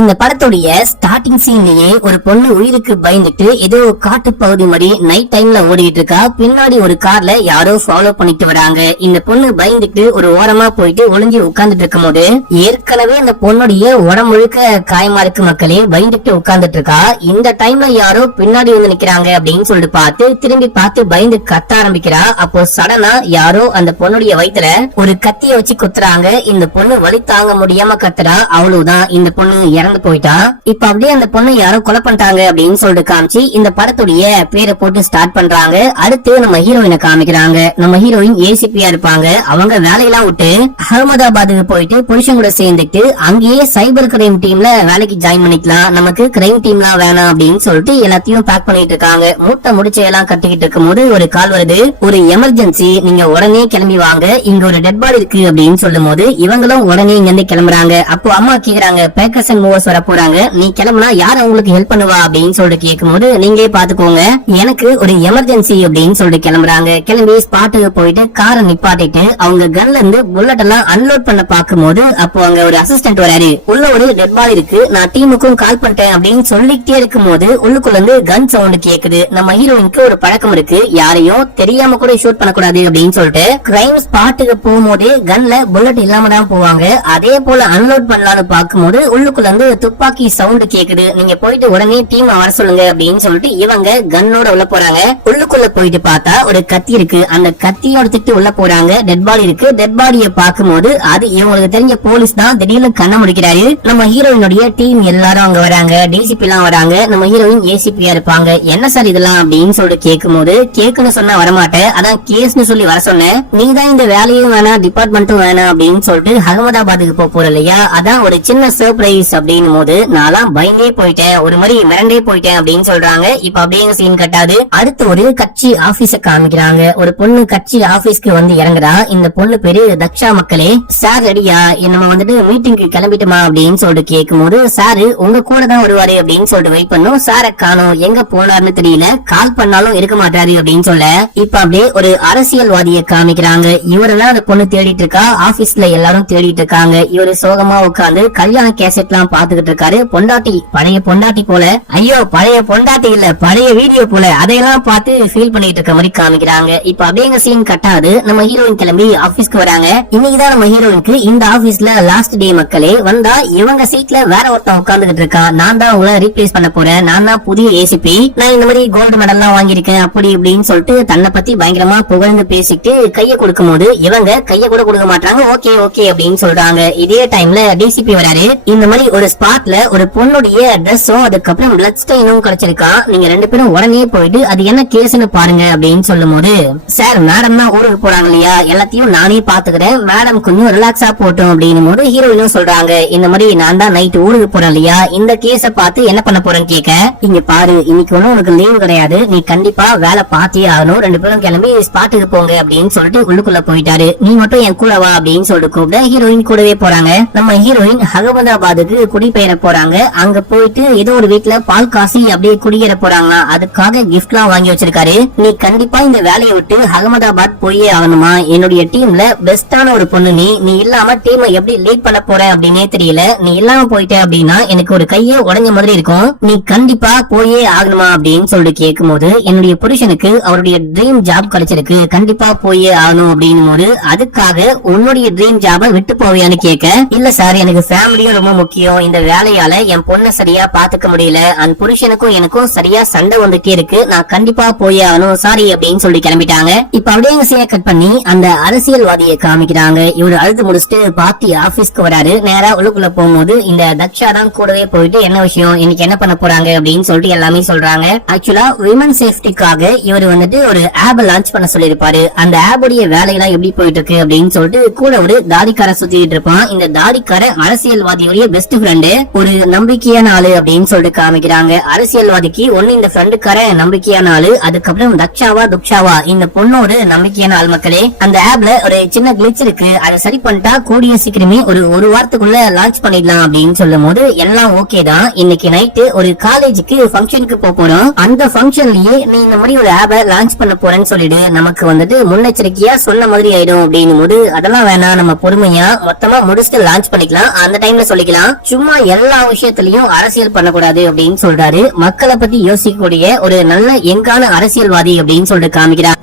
இந்த படத்துடைய ஸ்டார்டிங் சீன்லயே ஒரு பொண்ணு உயிருக்கு பயந்துட்டு ஏதோ காட்டு பகுதி மாதிரி நைட் டைம்ல ஓடிட்டு இருக்கா. பின்னாடி ஒரு கார்ல யாரோ ஃபாலோ பண்ணிட்டு வராங்க. இந்த பொண்ணு பயந்துட்டு ஒரு ஓரமா போயிட்டு ஒளிஞ்சு உட்கார்ந்துட்டு இருக்கும் போது ஏற்கனவே அந்த பொண்ணுடைய உடம்பு முழுக்க காயமா இருக்கு மக்களே, பயந்துட்டு உட்கார்ந்துட்டு இருக்கா. இந்த டைம்ல யாரோ பின்னாடி வந்து நிக்கிறாங்க அப்படின்னு சொல்லிட்டு பார்த்து திரும்பி பார்த்து பயந்து கத்த ஆரம்பிக்கிறா. அப்போ சடனா யாரோ அந்த பொண்ணுடைய வயித்துல ஒரு கத்திய வச்சு குத்துறாங்க. இந்த பொண்ணு வலி தாங்க முடியாம கத்துறா. அவ்வளவுதான், இந்த பொண்ணு இறந்து போயிட்டா. இப்ப அப்படியே அந்த பொண்ணு யாரோ கொலை பண்ணிட்டாங்க அப்படின்னு சொல்லிட்டு காமிச்சு இந்த படத்துடைய பேரை போட்டு ஸ்டார்ட் பண்றாங்க. அடுத்து நம்ம ஹீரோயினை காமிக்கிறாங்க. நம்ம ஹீரோயின் ஏசிபியா இருப்பாங்க. அவங்க வேலையெல்லாம் விட்டு அகமதாபாத்துக்கு போயிட்டு புருஷன் கூட சேர்ந்துட்டு அங்கேயே சைபர் கிரைம் டீம்ல வேலைக்கு ஜாயின் பண்ணிக்கலாம், நமக்கு கிரைம் டீம்லாம் வேணாம் அப்படின்னு சொல்லிட்டு எல்லாத்தையும் பேக் பண்ணிட்டு இருக்காங்க. மூட்டை முடிச்சு எல்லாம் கட்டிக்கிட்டு இருக்கும் போது ஒரு கால் வருது, ஒரு எமர்ஜென்சி, நீங்க உடனே கிளம்பி வாங்க, இங்க ஒரு டெட் பாடி இருக்கு அப்படின்னு சொல்லும் போது இவங்களும் உடனே இங்க இருந்து கிளம்புறாங்க. அப்போ அம்மா கேக்குறாங்க, பேக்கர்ஸ் அண்ட் மூவர்ஸ் வர போறாங்க, நீ கிளம்புனா யார் உங்களுக்கு ஹெல்ப் பண்ணுவா அப்படின்னு சொல்லிட்டு கேட்கும் போது நீங்களே பாத்துக்கோங்க, எனக்கு ஒரு எமர்ஜென்சி அப்படின்னு சொல்லிட்டு கிளம்புறாங்க. கிளம்பி ஸ்பாட்டுக்கு போயிட்டு காரை நிப்பாட்டிட்டு அவங்க கன்ல இருந்து புல்லட் எல்லாம் அன்லோட் பண்ண பாக்கும் போது அப்போ அங்க ஒரு அசிஸ்டன்ட் வராரு. உள்ள ஒரு டெட் பாடி இருக்கு, நான் டீமுக்கும் கால் பண்ணிட்டேன் அப்படின்னு சொல்லிட்டே இருக்கும் போது உள்ளுக்குள்ள இருந்து கன் சவுண்ட் கேக்குது. நம்ம ஹீரோயினுக்கு ஒரு பழக்கம் இருக்கு, யாரையும் தெரியாம கூட ஷூட் பண்ணக்கூடாது அப்படின்னு சொல்லிட்டு கிரைம் ஸ்பாட்டுக்கு போகும்போது கன்ல புல்லட் இல்லாம தான் போவாங்க. அதே போல அன்லோட் பண்ணலாம்னு பாக்கும்போது உள்ளுக்குள்ள இருந்து துப்பாக்கி சவுண்ட் கேக்குது. நீங்க போயிட்டு உடனே டீம் வர சொல்லுங்க அப்படின்னு சொல்லிட்டு இவங்க கன்னோட உள்ள போறாங்க. உள்ளுக்குள்ள போயிட்டு பார்த்தா ஒரு கத்தி இருக்கு. அந்த கத்தியோட திட்டு உள்ள போறாங்க. டெட் பாடி இருக்கு. டெட் பாடியை பார்க்கும்போது அது இவங்களுக்கு தெரிஞ்ச போலீஸ் தான். திடீர்னு கண்ண முடிக்கிறாரு. நம்ம ஹீரோயினுடைய டீம் எல்லாரும் அங்க வராங்க. டிசிபி எல்லாம் வராங்க. நம்ம ஹீரோயின் ஏசிபியா இருப்பாங்க. என்ன சார் இதெல்லாம் அப்படின்னு சொல்லிட்டு கேட்கும் போது கேக்குன்னு சொன்னா வரமாட்டேன், அதான் கேஸ்னு சொல்லி வர சொன்னேன், நீ தான் இந்த வேலையும் வேணாம் டிபார்ட்மெண்ட்டும் வேணாம் அப்படின்னு சொல்லிட்டு அகமதாபாத்துக்கு போற இல்லையா, அதான் ஒரு சின்ன சர்ப்ரைஸ் அப்படின்னு போது நான் பயந்தே போயிட்டேன், ஒரு மாதிரி மிரண்டே போயிட்டேன் அப்படின்னு சொல்றாங்க. இப்ப அப்படியே சீன் கட்டாது. அடுத்து ஒரு கட்சி ஆபீஸ காமிக்கிறாங்க. ஒரு பொண்ணு கட்சி ஆபீஸ்க்கு வந்து இறங்குறா. இந்த பொண்ணு பேரு தக்ஷா மக்களே. சார் ரெடியா, நம்ம வந்துட்டு மீட்டிங்க்கு கிளம்பிட்டுமா அப்படின்னு சொல்லிட்டு கேட்கும் போது சாரு உங்க கூட தான் வருவாரு அப்படின்னு சொல்லிட்டு வெயிட் பண்ணும். சாரை காணோம், எங்க போனார்னு தெரியல, கால் பண்ணாலும் இருக்க மாட்டாரு அப்படின்னு சொல்ல இப்ப அப்படியே ஒரு அரசியல்வாதியை காமிக்கிறாங்க. இவரெல்லாம் அந்த பொண்ணு தேடிட்டு இருக்கா. ஆபீஸ்ல எல்லாரும் தேடிட்டு இருக்காங்க. இவரு சோகமா உட்காந்து கல்யாண கேசட் எல்லாம் பாத்துக்கிட்டு இருக்காரு. பொண்டாட்டி, பழைய பொண்டாட்டி போல, ஐயோ பழைய பொண்டாட்டி இல்ல பழைய வீடியோ போல, அதையெல்லாம் பார்த்து ஃபீல் பண்ணிட்டு இருக்க மாதிரி காமிக்கிறாங்க. இப்ப அப்படியே சீன் கட்டாது. நம்ம ஹீரோயின் கிளம்பி ஆபீஸ்க்கு வராங்க. இன்னைக்குதான் நம்ம ஹீரோயினுக்கு இந்த ஆபீஸ்ல லாஸ்ட் டே மக்களே. வந்தா இவங்க சீட்ல வேற ஒருத்தன் உட்கார்ந்துகிட்டு இருக்கா. நான் தான் உங்களை ரீப்ளேஸ் பண்ண போறேன், நான் தான் புதிய ஏசிபி, நான் இந்த மாதிரி கோல்டு மெடல் எல்லாம் வாங்கியிருக்கேன் அப்படி இப்படின்னு சொல்லிட்டு தன்னை பத்தி பயங்கரமா புகழ்ந்து பேசிட்டு கைய கொடுக்கும் போது இவங்க கைய கூட கொடுக்க மாட்டாங்க. ஓகே ஓகே அப்படின்னு சொல்றாங்க. இதே டைம்ல டிசிபி வராரு. இந்த மாதிரி ஒரு ஸ்பாட்ல ஒரு பொண்ணுடைய ட்ரெஸ்ஸும் அதுக்கப்புறம் பிளட் ஸ்டெயினும் கிடைச்சிருக்கா. நீங்க ரெண்டு பேரும் உடனே போயிட்டு அது என்ன கேஸ்னு பாருங்க அப்படின்னு சொல்லும் போது சார் மேடம் தான் ஊருக்கு போறாங்க இல்லையா, எல்லாத்தையும் நானே பாத்துக்கிறேன், மேடம் கொஞ்சம் ரிலாக்ஸா போட்டோம் அப்படின்னு போது ஹீரோயினும் சொல்றாங்க, இந்த மாதிரி நான் தான் நைட் ஊருக்கு போறேன் இல்லையா, இந்த கேஸ பார்த்து என்ன பண்ண போறேன்னு கேட்க, இங்க பாரு இன்னைக்கு ஒன்னும் உனக்கு லீவு கிடையாது, நீ கண்டிப்பா வேலை பார்த்தே ஆகணும், ரெண்டு பேரும் கிளம்பி ஸ்பாட்டுக்கு போங்க அப்படின்னு சொல்லிட்டு உள்ளுக்குள்ள போயிட்டாரு. நீ மட்டும் என் கூட வா அப்படின்னு சொல்லிட்டு கூப்பிட ஹீரோயின் கூடவே போறாங்க. நம்ம ஹீரோயின் அகமதாபாத்துக்கு குடிபெயர போறாங்க. அங்க போயிட்டு ஏதோ ஒரு வீட்டுல பால் காசி அப்படியே குடியேற போறாங்களா, அதுக்காக கிஃப்ட் எல்லாம் வாங்கி வச்சிருக்காரு. நீ கண்டிப்பா இந்த வேலையை விட்டு அகமதாபாத் போயே ஆகணுமா, என்னுடைய டீம்ல பெஸ்டான ஒரு பொண்ணு, நீ இல்லாம டீமை எப்படி லீட் பண்ண போற அப்படின்னே தெரியல, நீ இல்லாம போயிட்ட அப்படின்னா எனக்கு ஒரு கையே உடஞ்ச மாதிரி இருக்கும், நீ கண்டிப்பா போயே ஆகணுமா அப்படின்னு சொல்லிட்டு கேட்கும் போது என்னுடைய புருஷனுக்கு அவருடைய ட்ரீம் ஜாப் கிடைச்சிருக்கு, கண்டிப்பா போயே ஆகணும் அப்படின்னு போது அதுக்காக உன்னுடைய ட்ரீம் ஜாப விட்டு போவியான்னு கேட்க, இல்ல சார் எனக்கு ஃபேமிலியும் ரொம்ப முக்கியம், இந்த வேலையால என் பொண்ணை சரியா பாத்துக்க முடியல, அந்த புருஷனுக்கும் எனக்கும் சரியா சண்டை வந்துட்டே இருக்கு, நான் கண்டிப்பா போயே ஆகணும் சாரி அப்படின்னு சொல்லி கிளம்பிட்டாங்க. இப்ப அப்படியே சீனை கட் பண்ணி அந்த அரசியல்வாதியை காமிக்கிறாங்க. இவரு அழுது முடிச்சுட்டு பார்ட்டி ஆபீஸ்க்கு வராரு. நேரா உள்ளுக்குள்ள போகும்போது இந்த தக்ஷா தான் கூடவே போயிட்டு என்ன விஷயம், இன்னைக்கு என்ன பண்ண போறாங்க அப்படின்னு சொல்லிட்டு எல்லாமே சொல்றாங்க. ஆக்சுவலா விமன் சேஃப்டிக்காக இவர் வந்துட்டு ஒரு ஆப் லான்ச் பண்ண சொல்லிருப்பாரு. அந்த ஆபுடைய வேலையெல்லாம் எப்படி போயிட்டு இருக்கு அப்படின்னு சொல்லிட்டு கூட ஒரு தாடிக்கார சுத்திட்டு இருப்பான். இந்த தாடிக்கார அரசியல்வாதியுடைய பெஸ்ட் ஃப்ரெண்டு, ஒரு நம்பிக்கையான ஆளு அப்படின்னு சொல்லிட்டு காமிக்கிறாங்க. அரசியல்வாதிக்கு ஒண்ணு இந்த ஃப்ரெண்டுக்கார நம்பிக்கையான ஆளு, அதுக்கப்புறம் தக்ஷாவா துக்ஷாவா இந்த பொண்ணோட நம்பிக்கையான ஆள் மக்களே. அந்த ஆப்ல ஒரு சின்ன கிளிச் இருக்கு, அதை சரி பண்ணிட்டா கூடிய சீக்கிரமே ஒரு வாரத்துக்குள்ள லான்ச் பண்ணிடலாம் அப்படின்னு சொல்லும் போது எல்லாம் ஓகே தான். இன்னைக்கு நைட்டு ஒரு காலேஜுக்கு ஃபங்க்ஷனுக்கு போறோம், அந்த ஃபங்க்ஷன்லயே நீ இந்த மாதிரி ஒரு ஆப்பை லான்ச் பண்ண போறேன்னு சொல்லிடு, நமக்கு வந்துட்டு முன்னெச்சரிக்கையா சொன்ன மாதிரி ஆயிடும் அப்படின்னு போது அதெல்லாம் வேணாம், நம்ம பொறுமையா மொத்தமா முடிச்சுட்டு லான்ச் பண்ணிக்கலாம், அந்த டைம்ல சொல்லிக்கலாம், சும்மா சும்மா எல்லா விஷயத்திலயும் அரசியல் பண்ணக்கூடாது அப்படின்னு சொல்றாரு. மக்களை பத்தி யோசிக்கக்கூடிய ஒரு நல்ல எங்கான அரசியல்வாதி அப்படின்னு சொல்லிட்டு காமிக்கிறார்.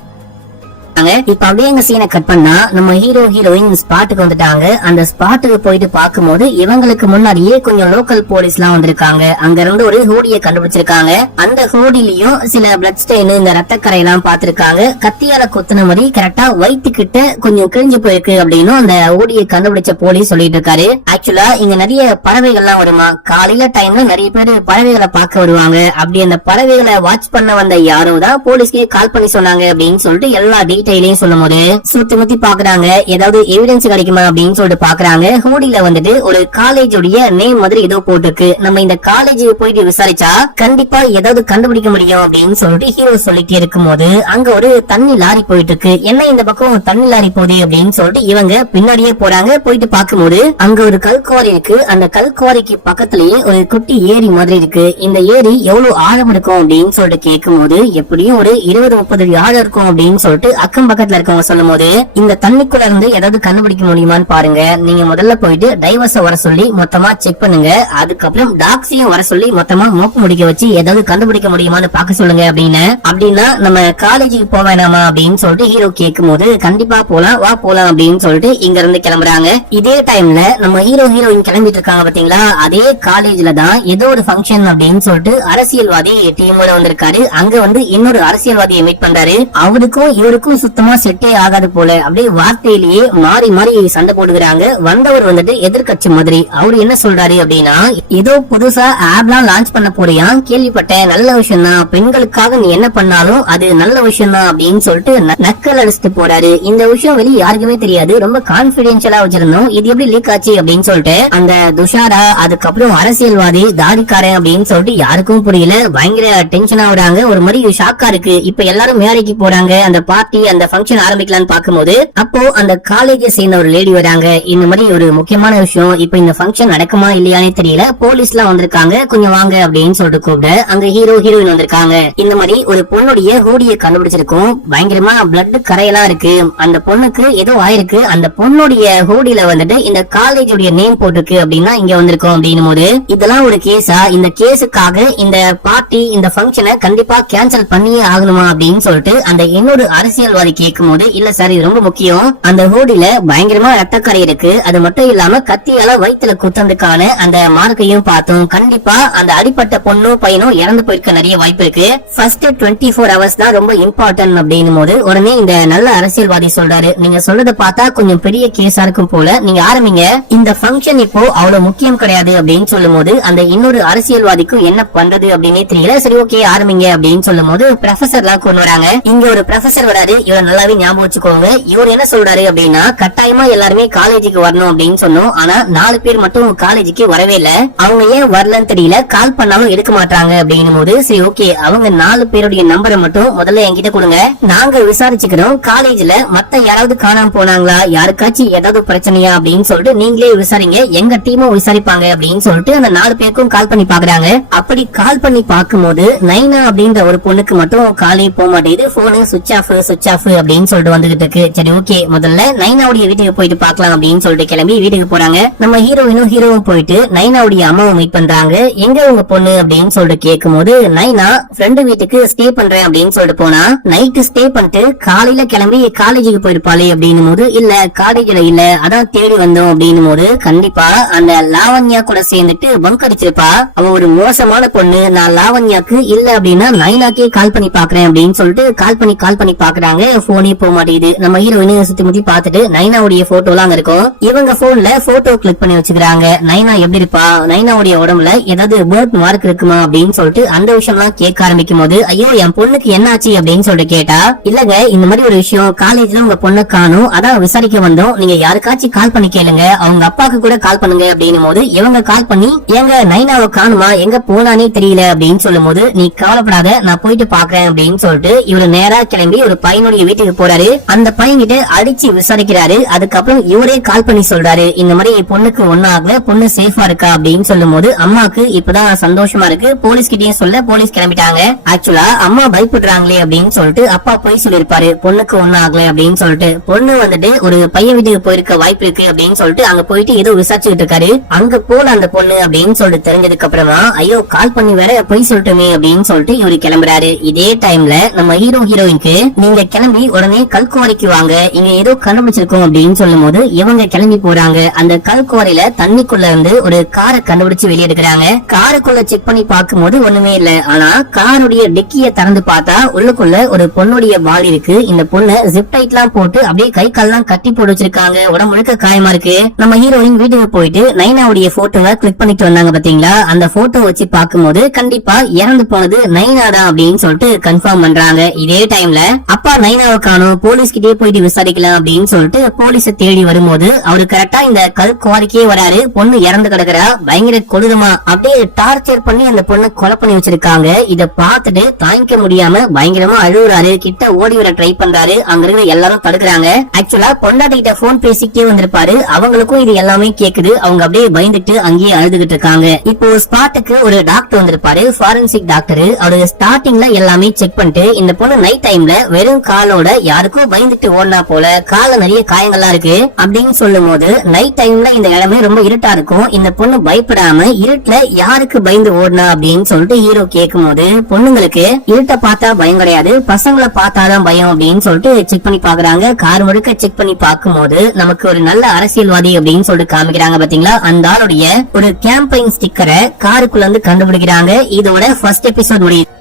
இப்ப அப்படியே எங்க சீனை கட் பண்ணா நம்ம ஹீரோ ஹீரோயின் ஸ்பாட்டுக்கு வந்துட்டாங்க. அந்த ஸ்பாட்டுக்கு போயிட்டு பாக்கும்போது இவங்களுக்கு முன்னாடியே கொஞ்சம் லோக்கல் போலீஸ் எல்லாம் வந்திருக்காங்க. அங்க இருந்து ஒரு ஹூடியை கண்டுபிடிச்சிருக்காங்க. அந்த ஹூடிலையும் சில பிளட் ஸ்டெயின், இந்த ரத்தக்கரை எல்லாம் பாத்துருக்காங்க. கத்தியால கொத்துன மாதிரி கரெக்டா வயிற்றுக்கிட்ட கொஞ்சம் கிழிஞ்சு போயிருக்கு அப்படின்னு அந்த ஹூடியை கண்டுபிடிச்ச போலீஸ் சொல்லிட்டு இருக்காரு. ஆக்சுவலா இங்க நிறைய பறவைகள் எல்லாம் வருமா, காலையில டைம்ல நிறைய பேர் பறவைகளை பார்க்க வருவாங்க. அப்படி அந்த பறவைகளை வாட்ச் பண்ண வந்த யாரும் தான் போலீஸ்க்கே கால் பண்ணி சொன்னாங்க அப்படின்னு சொல்லிட்டு எல்லா டீடைலையும் சொல்லும் போது சுத்தி முத்தி பாக்குறாங்க. ஏதாவது எவிடன்ஸ் கிடைக்குமா அப்படின்னு சொல்லிட்டு பாக்குறாங்க. ஹூடில வந்துட்டு ஒரு காலேஜோடைய நேம் மாதிரி ஏதோ போட்டிருக்கு. நம்ம இந்த காலேஜ் போயிட்டு விசாரிச்சா கண்டிப்பா ஏதாவது கண்டுபிடிக்க முடியும் அப்படின்னு சொல்லிட்டு ஹீரோ சொல்லிட்டே இருக்கும் போது அங்க ஒரு தண்ணி லாரி போயிட்டு இருக்கு. என்ன இந்த பக்கம் தண்ணி லாரி போகுது அப்படின்னு சொல்லிட்டு இவங்க பின்னாடியே போறாங்க. போயிட்டு பாக்கும்போது அங்க ஒரு கல்குவாரி இருக்கு. அந்த கல்குவாரிக்கு பக்கத்திலேயே ஒரு குட்டி ஏரி மாதிரி இருக்கு. இந்த ஏரி எவ்வளவு ஆழம் இருக்கும் அப்படின்னு சொல்லிட்டு கேட்கும் போது எப்படியும் ஒரு 20-30 ஆழம் இருக்கும் அப்படின்னு சொல்லிட்டு அக்கம் பக்கத்துல இருக்கவங்க சொல்லும் போது இந்த தண்ணிக்குள்ள இருந்து ஏதாவது கண்டுபிடிக்க முடியுமான்னு பாருங்க. நீங்க முதல்ல போயிட்டு டைவர்ஸ வர சொல்லி மொத்தமா செக் பண்ணுங்க. அதுக்கப்புறம் டாக்ஸையும் வர சொல்லி மொத்தமா மோப்பு முடிக்க வச்சு ஏதாவது கண்டுபிடிக்க முடியுமான்னு பாக்க சொல்லுங்க அப்படின்னு. அப்படின்னா நம்ம காலேஜுக்கு போக வேணாமா அப்படின்னு சொல்லிட்டு ஹீரோ கேட்கும் போது கண்டிப்பா போலாம், வா போலாம் அப்படின்னு சொல்லிட்டு இங்க இருந்து கிளம்புறாங்க. இதே டைம்ல நம்ம ஹீரோ ஹீரோயின் கிளம்பிட்டு இருக்காங்க பாத்தீங்களா, அதே காலேஜ்ல தான் ஏதோ ஒரு ஃபங்க்ஷன் அப்படின்னு சொல்லிட்டு அரசியல்வாதி டீமோட வந்திருக்காரு. அங்க வந்து இன்னொரு அரசியல்வாதியை மீட் பண்றாரு. அவருக்கும் இவருக்கும் சுத்தமா செட்டே ஆகாது போல. அப்படியே வார்த்தையிலேயே மாறி மாறி சண்டை போட்டுக்கிறாங்க. வந்தவர் வந்துட்டு எதிர்கட்சி மாதிரி. அவரு என்ன சொல்றாரு அப்படின்னா, ஏதோ புதுசா ஆப்லாம் லான்ச் பண்ண போறியா, கேள்விப்பட்டேன், நல்ல விஷயம் தான், பெண்களுக்காக நீ என்ன பண்ணாலும் அது நல்ல விஷயம் தான் அப்படின்னு சொல்லிட்டு நக்கல் அடிச்சுட்டு போறாரு. இந்த விஷயம் வெளியே யாருக்குமே தெரியாது, ரொம்ப கான்பிடென்ஷியலா வச்சிருந்தோம், இது எப்படி லீக் ஆச்சு அப்படின்னு சொல்லிட்டு அந்த துஷாரா, அதுக்கப்புறம் அரசியல்வாதி, தாடிக்காரன் அப்படின்னு சொல்லிட்டு யாருக்கும் புரியல. பயங்கர டென்ஷன் ஆகுறாங்க. ஒரு மாதிரி ஷாக்கா இருக்கு. இப்ப எல்லாரும் மேரைக்கு போறாங்க. அந்த பார்ட்டி, அந்த ஃபங்க்ஷன் ஆரம்பிக்கலாம்னு பாக்கும்போது அப்போ அந்த காலேஜை சேர்ந்த ஒரு லேடி வராங்க. இந்த மாதிரி ஒரு முக்கியமான விஷயம், இப்ப இந்த ஃபங்க்ஷன் நடக்குமா இல்லையானே தெரியல, போலீஸ் எல்லாம் வந்திருக்காங்க, கொஞ்சம் வாங்க அப்படின்னு சொல்லிட்டு கூப்பிட அங்க ஹீரோ ஹீரோயின் வந்திருக்காங்க. இந்த மாதிரி ஒரு பொண்ணுடைய ஹூடியை கண்டுபிடிச்சிருக்கோம். பயங்கரமா பிளட் கரையெல்லாம் இருக்கு. அந்த பொண்ணுக்கு ஏதோ ஆயிருக்கு. அந்த பொண்ணுடைய ஹூடியில வந்துட்டு இந்த காலேஜோடைய நேம் போட்டிருக்கு அப்படின்னா இங்க வந்திருக்கோம் அப்படின்னும் போது இதெல்லாம் ஒரு கேஸா, இந்த கேஸுக்காக இந்த பார்ட்டி, இந்த ஃபங்க்ஷனை கண்டிப்பா கேன்சல் பண்ணியே ஆகணுமா அப்படின்னு சொல்லிட்டு அந்த இன்னொரு அரசியல்வாதி கேட்கும் போது, இல்ல சார் இது ரொம்ப முக்கியம், அந்த ஹூடில பயங்கரமா ரத்தக்கரை இருக்கு, அது மட்டும் இல்லாம கத்தியால வயிற்றுல குத்தந்துக்கான அந்த மார்க்கையும் பார்த்தோம், கண்டிப்பா அந்த அடிப்பட்ட பொண்ணும் பையனும் இறந்து போயிருக்க நிறைய வாய்ப்பு இருக்கு, ஃபர்ஸ்ட் 24 ஹவர்ஸ் தான் ரொம்ப இம்பார்ட்டன்ட் அப்படின்னும் போது உடனே இந்த நல்ல அரசியல்வாதி சொல்றாரு, நீங்க சொல்றத பார்த்தா கொஞ்சம் பெரிய கேஸா இருக்கும் போல, நீங்க ஆரம்பிங்க, இந்த ஃபங்க்ஷன் இப்போ அவ்வளவு முக்கியம் கிடையாது அப்படின்னு சொல்லும் போது அந்த இன்னொரு அரசியல்வாதிக்கும் என்ன பண்றது அப்படின்னே தெரியல. சரி ஓகே ஆரம்பிங்க அப்படின்னு சொல்லும் போது ப்ரொஃபசர் எல்லாம் கொண்டு வராங்க. இங்க ஒரு ப்ரொஃபசர் வராரு. இவர் நல்லாவே ஞாபகம் வச்சுக்கோங்க. இவர் என்ன சொல்றாரு அப்படின்னா, கட்டாயமா எல்லாருமே காலேஜுக்கு வரணும் அப்படின்னு சொன்னோம். ஆனா 4 பேர் மட்டும் காலேஜுக்கு வரவே இல்ல. அவங்க ஏன் வரலன்னு தெரியல, கால் பண்ணாலும் எடுக்க மாட்டாங்க அப்படின்னும் போது சரி ஓகே, அவங்க 4 பேருடைய நம்பரை மட்டும் முதல்ல என்கிட்ட கொடுங்க, நாங்க விசாரிச்சுக்கிறோம். காலேஜ்ல மத்த யாராவது காணாம போனாங்களா, யாருக்காச்சும் ஏதாவது பிரச்சனையா அப்படின்னு சொல்லிட்டு நீங்களே விசாரிங்க, எங்க டீமும் விசாரிப்பாங்க அப்படின்னு சொல்லிட்டு அந்த 4 பேருக்கும் கால் பண்ணி பாக்குறாங்க. அப்படி கால் பண்ணி பார்க்கும்போது நைனா அப்படின்ற ஒரு பொண்ணுக்கு மட்டும் காலே போக மாட்டேங்குது. போனு சுவிட்ச் ஆஃப் அப்படின்னு சொல்லிட்டு வந்துகிட்டு இருக்கு. சரி ஓகே, முதல்ல நைனாவுடைய வீட்டுக்கு போயிட்டு பாக்கலாம் அப்படின்னு சொல்லிட்டு கிளம்பி வீட்டுக்கு போறாங்க. நம்ம ஹீரோயினும் ஹீரோவும் போயிட்டு நைனாவுடைய அம்மாவை மீட் பண்றாங்க. எங்க உங்க பொண்ணு அப்படின்னு சொல்லிட்டு கேட்கும் போது நைனா ஃப்ரெண்டு வீட்டுக்கு ஸ்டே பண்றேன் அப்படின்னு சொல்லிட்டு போனா, நைட்டு ஸ்டே பண்ணிட்டு காலையில கிளம்பி காலேஜுக்கு போயிருப்பாளே அப்படின்னும் போது இல்ல காலேஜ்ல இல்ல, அதான் தேடி வந்தோம் அப்படின்னும் போது கண்டிப்பா அந்த லாவண்யா கூட சேர்ந்துட்டு பங்க் அடிச்சிருப்பா, அவ ஒரு மோசமான பொண்ணு, நான் லாவண்யாக்கு இல்ல அப்படின்னா நைனாக்கே கால் பண்ணி பாக்குறேன் அப்படின்னு சொல்லிட்டு கால் பண்ணி பாக்குறாங்க. போனே போக மாட்டேங்குது. நம்ம ஹீரோயினை சுத்தி முத்தி பாத்துட்டு நைனாவுடைய போட்டோ எல்லாம் இருக்கும். இவங்க போன்ல போட்டோ கிளிக் பண்ணி வச்சுக்கிறாங்க. நைனா எப்படி இருப்பா, நைனாவுடைய உடம்புல ஏதாவது பர்த் மார்க் இருக்குமா அப்படின்னு சொல்லிட்டு அந்த விஷயம் எல்லாம் கேட்க ஆரம்பிக்கும் போது ஐயோ என் பொண்ணுக்கு என்ன ஆச்சு அப்படின்னு சொல்லிட்டு கேட்டா, இல்லங்க இந்த மாதிரி ஒரு விஷயம், காலேஜ்ல உங்க பொண்ணு காணும், அதான் விசாரிக்க வந்தோம், நீங்க யாருக்காச்சும் கால் பண்ணி கேளுங்க, அவங்க அப்பாக்கு கூட கால் பண்ணுங்க அப்படின்னும் போது இவங்க கால் பண்ணி எங்க நைனாவை காணுமா, எங்க போனானே தெரியல அப்படின்னு சொல்லும் போது நீ கவலைப்படாத நான் போயிட்டு பாக்குறேன் அப்படின்னு சொல்லிட்டு இவரு நேரா கிளம்பி ஒரு பையனுடைய நைனாவுடைய வீட்டுக்கு போறாரு. அந்த பையன் கிட்ட அடிச்சு விசாரிக்கிறாரு. அதுக்கப்புறம் இவரே கால் பண்ணி சொல்றாரு, இந்த மாதிரி பொண்ணுக்கு ஒன்னும் ஆகல, பொண்ணு சேஃபா இருக்கா அப்படின்னு சொல்லும் போது அம்மாக்கு இப்பதான் சந்தோஷமா இருக்கு. போலீஸ் கிட்டயும் சொல்ல போலீஸ் கிளம்பிட்டாங்க. ஆக்சுவலா அம்மா பயப்படுறாங்களே அப்படின்னு சொல்லிட்டு அப்பா போய் சொல்லிருப்பாரு, பொண்ணுக்கு ஒன்னும் ஆகல அப்படின்னு சொல்லிட்டு. பொண்ணு வந்துட்டு ஒரு பையன் வீட்டுக்கு போயிருக்க வாய்ப்பு இருக்கு அப்படின்னு சொல்லிட்டு அங்க போயிட்டு ஏதோ விசாரிச்சுட்டு இருக்காரு. அங்க போல அந்த பொண்ணு அப்படின்னு சொல்லிட்டு தெரிஞ்சதுக்கு அப்புறமா ஐயோ கால் பண்ணி வேற போய் சொல்லட்டுமே அப்படின்னு சொல்லிட்டு இவரு கிளம்புறாரு. இதே டைம்ல நம்ம ஹீரோ ஹீரோயினுக்கு நீங்க கிளம்பி உடனே கல்குவாரிக்கு வாங்க, இங்க ஏதோ கண்டுபிடிச்சிருக்கோம் அப்படின்னு சொல்லும் போது இவங்க கிளம்பி போறாங்க. அந்த கல்குவாரியில தண்ணிக்குள்ள இருந்து ஒரு காரை கண்டுபிடிச்சு வெளியே எடுக்கிறாங்க. காருக்குள்ள செக் பண்ணி பார்க்கும்போது ஒண்ணுமே இல்ல. ஆனா காருடைய டிக்கிய திறந்து பார்த்தா உள்ளுக்குள்ள ஒரு பொண்ணுடைய பாடி இருக்கு. இந்த பொண்ணு ஜிப் டைட் எல்லாம் போட்டு அப்படியே கை கால்லாம் கட்டி போட்டு வச்சிருக்காங்க. உடம்பு முழுக்க காயமா இருக்கு. நம்ம ஹீரோயின் வீட்டுக்கு போயிட்டு நைனாவுடைய போட்டோவை கிளிக் பண்ணிட்டு வந்தாங்க பாத்தீங்களா. அந்த போட்டோ வச்சு பார்க்கும்போது கண்டிப்பா இறந்து போனது நைனாடா அப்படின்னு சொல்லிட்டு கன்ஃபார்ம் பண்றாங்க. இதே டைம்ல அப்பா நைனாவை காணோம், போலீஸ் கிட்டே போயிட்டு விசாரிக்கலாம் அப்படின்னு சொல்லிட்டு போலீஸ தேடி வரும்போது அவரு கரெக்டா இந்த கல் குவாரிக்கே வராரு. பொண்ணு இறந்து கிடக்குறா, பயங்கர கொடூரமா அப்படியே டார்ச்சர் பண்ணி அந்த பொண்ணை கொலை பண்ணி வச்சிருக்காங்க. இத பார்த்துட்டு தாங்கிக்க முடியாம பயங்கரமா அழுகுறாரு. கிட்ட ஓடி வர ட்ரை பண்றாரு. அங்க இருக்கிற எல்லாரும் தடுக்கிறாங்க. ஆக்சுவலா பொண்டாட்டி கிட்ட போன் பேசிக்கிட்டே வந்திருப்பாரு. அவங்களுக்கும் இது எல்லாமே கேக்குது. அவங்க அப்படியே பயந்துட்டு அங்கேயே அழுதுகிட்டு இருக்காங்க. இப்போ ஸ்பாட்டுக்கு ஒரு டாக்டர் வந்திருப்பாரு, ஃபாரன்சிக் டாக்டர். அவரு ஸ்டார்டிங்ல எல்லாமே செக் பண்ணிட்டு இந்த பொண்ணு நைட் டைம்ல வெறும் காலோட யாருக்கும் பயந்துட்டு ஓடனா போல, கால நிறைய காயங்கள்லாம் இருக்கு அப்படின்னு சொல்லும் போது நைட் டைம்ல இந்த இடமே ரொம்ப இருட்டா இருக்கும். இந்த பொண்ணு பயப்படாம இருட்டுல யாருக்கு பயந்து ஓடனா அப்படின்னு சொல்லிட்டு ஹீரோ கேட்கும் போது பொண்ணுங்களுக்கு இருட்ட பார்த்தா பயம் கிடையாது, பசங்களை பார்த்தாதான் பயம் அப்படின்னு சொல்லிட்டு செக் பண்ணி பாக்குறாங்க. கார் முழுக்க செக் பண்ணி பார்க்கும் போது நமக்கு ஒரு நல்ல அரசியல்வாதி அப்படின்னு சொல்லிட்டு காமிக்கிறாங்க பாத்தீங்களா. அந்த ஆளுடைய ஒரு கேம்பெயின் ஸ்டிக்கரை காருக்குள்ள இருந்து கண்டுபிடிக்கிறாங்க. இதோட ஃபர்ஸ்ட் எபிசோட் முடியுது.